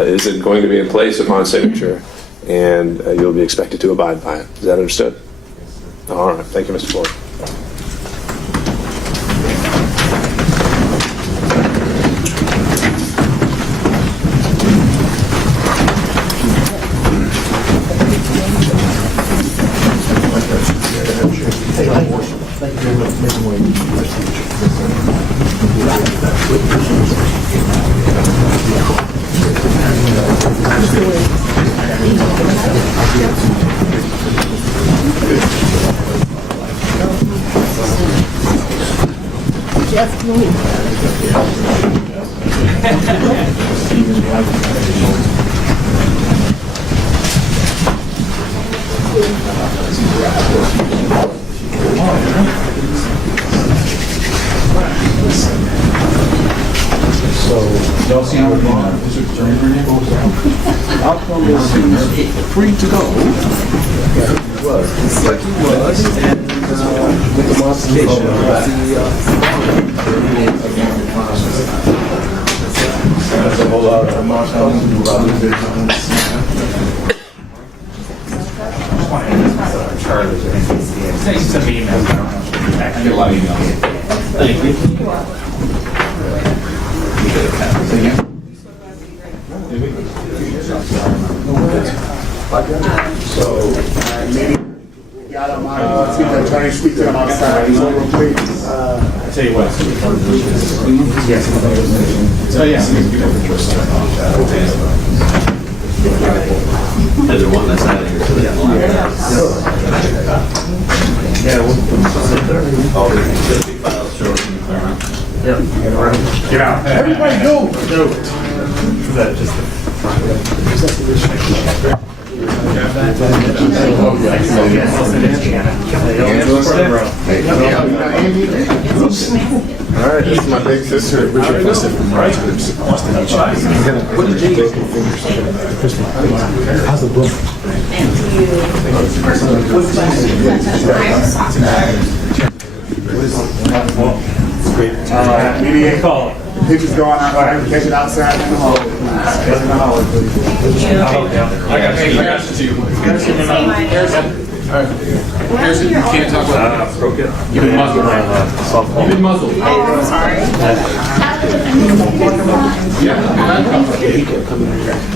is going to be in place upon signature, and you'll be expected to abide by it. Is that understood? All right. Thank you, Mr. Floyd. Y'all see how district attorney for name? Outcome is he's free to go. He was, and with the modification of that's a whole lot of Say some emails. I get a lot of emails. Thank you. So, maybe, yeah, I don't mind. Speak to attorney, speak to him outside. He's over, please. I tell you what. Yes. So yeah. There's one that's out here. Get out. Everybody go. Is that just All right, this is my big sister, Richard Preston from Rogers. Nice to meet you. What did you do? How's the book? All right, mediate call. Pictures going out, catch it outside in the hall. I got you. Harrison, you can't talk about broke it. You've been muzzled. You've been muzzled. Oh, I'm sorry.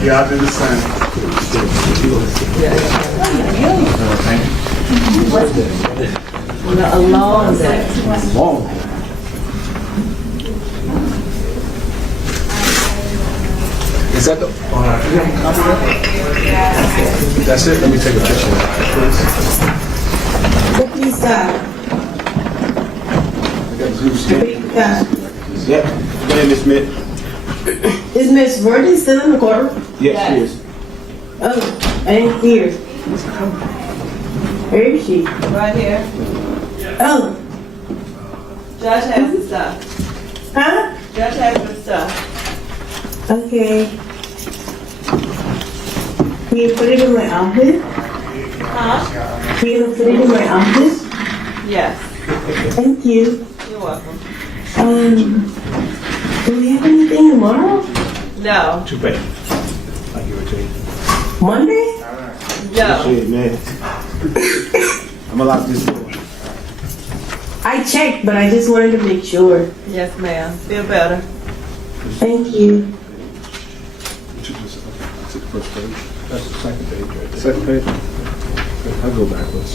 Yeah, I'll do the same. Alone. Is that the? That's it. Let me take a picture. Please stop. Yep. Go ahead, Miss Mitt. Is Miss Verdi still in the courtroom? Yes, she is. Oh, I didn't see her. Where is she? Right here. Oh. Josh has the stuff. Huh? Josh has the stuff. Okay. Can you put it in my office? Huh? Can you put it in my office? Yes. Thank you. You're welcome. Do we have anything tomorrow? No. Too bad. I'll give it to you. Monday? No. Shit, man. I'm gonna lock this door. I checked, but I just wanted to make sure. Yes, ma'am. Feel better. Thank you. I took the first page. That's the second page right there. Second page? I'll go backwards.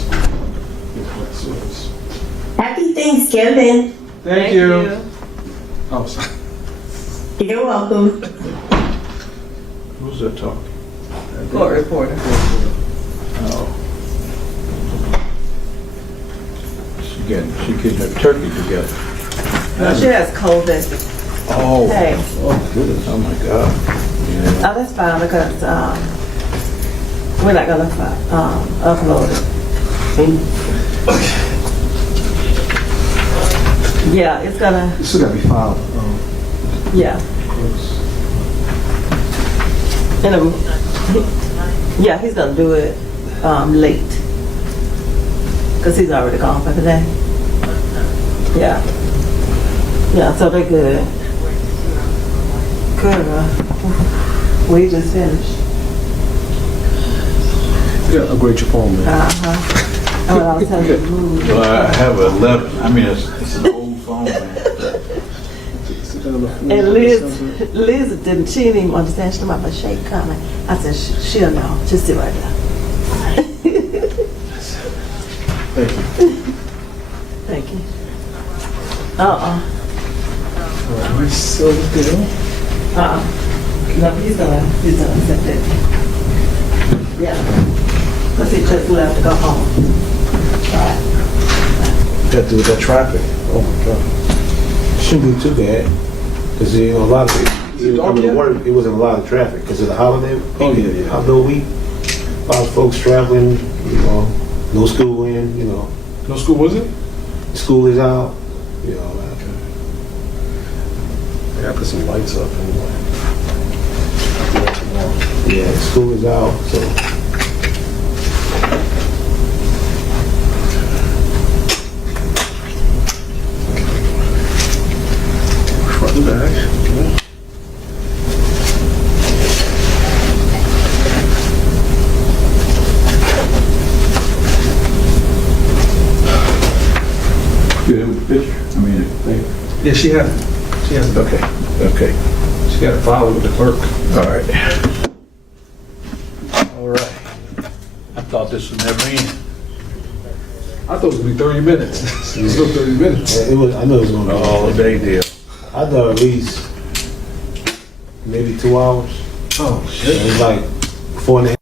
Happy Thanksgiving. Thank you. Oh, sorry. You're welcome. Who's that talking? Court reporter. Oh. She kidnapped turkey together. No, she has COVID. Oh. Hey. Oh, goodness. Oh, my God. Yeah. Oh, that's fine because we're not gonna upload it. Yeah, it's gonna. This has got to be filed. Yeah. And yeah, he's gonna do it late because he's already gone for the day. Yeah. Yeah, so they're good. Good. We just finished. Yeah, upgrade your phone, man. Uh-huh. Oh, I was telling you. Well, I have 11. I mean, it's an old phone, man. And Liz didn't, she didn't even understand. She didn't have a shake coming. I said, she'll know. Just sit right there. Thank you. Thank you. Uh-uh. So good. Uh-uh. No, he's gonna accept it. Yeah. Because he just left to go home. Right. Got to do with that traffic. Oh, my God. Shouldn't be too bad. Because, you know, a lot of it, coming to work, it wasn't a lot of traffic because of the holiday. Oh, yeah. Outdoor week. A lot of folks traveling, you know, no school in, you know. No school, was it? School is out, you know. Okay. Yeah, I put some lights up anyway. Yeah, school is out, so. Front and back. Good with the picture. I mean, yeah, she has. She has. Okay. Okay. She got to file it with the clerk. All right. All right. I thought this would never end. I thought it was gonna be 30 minutes. It was still 30 minutes. It was. I knew it was gonna be All day deal. I thought at least maybe 2 hours. Oh shit. It was like 4.5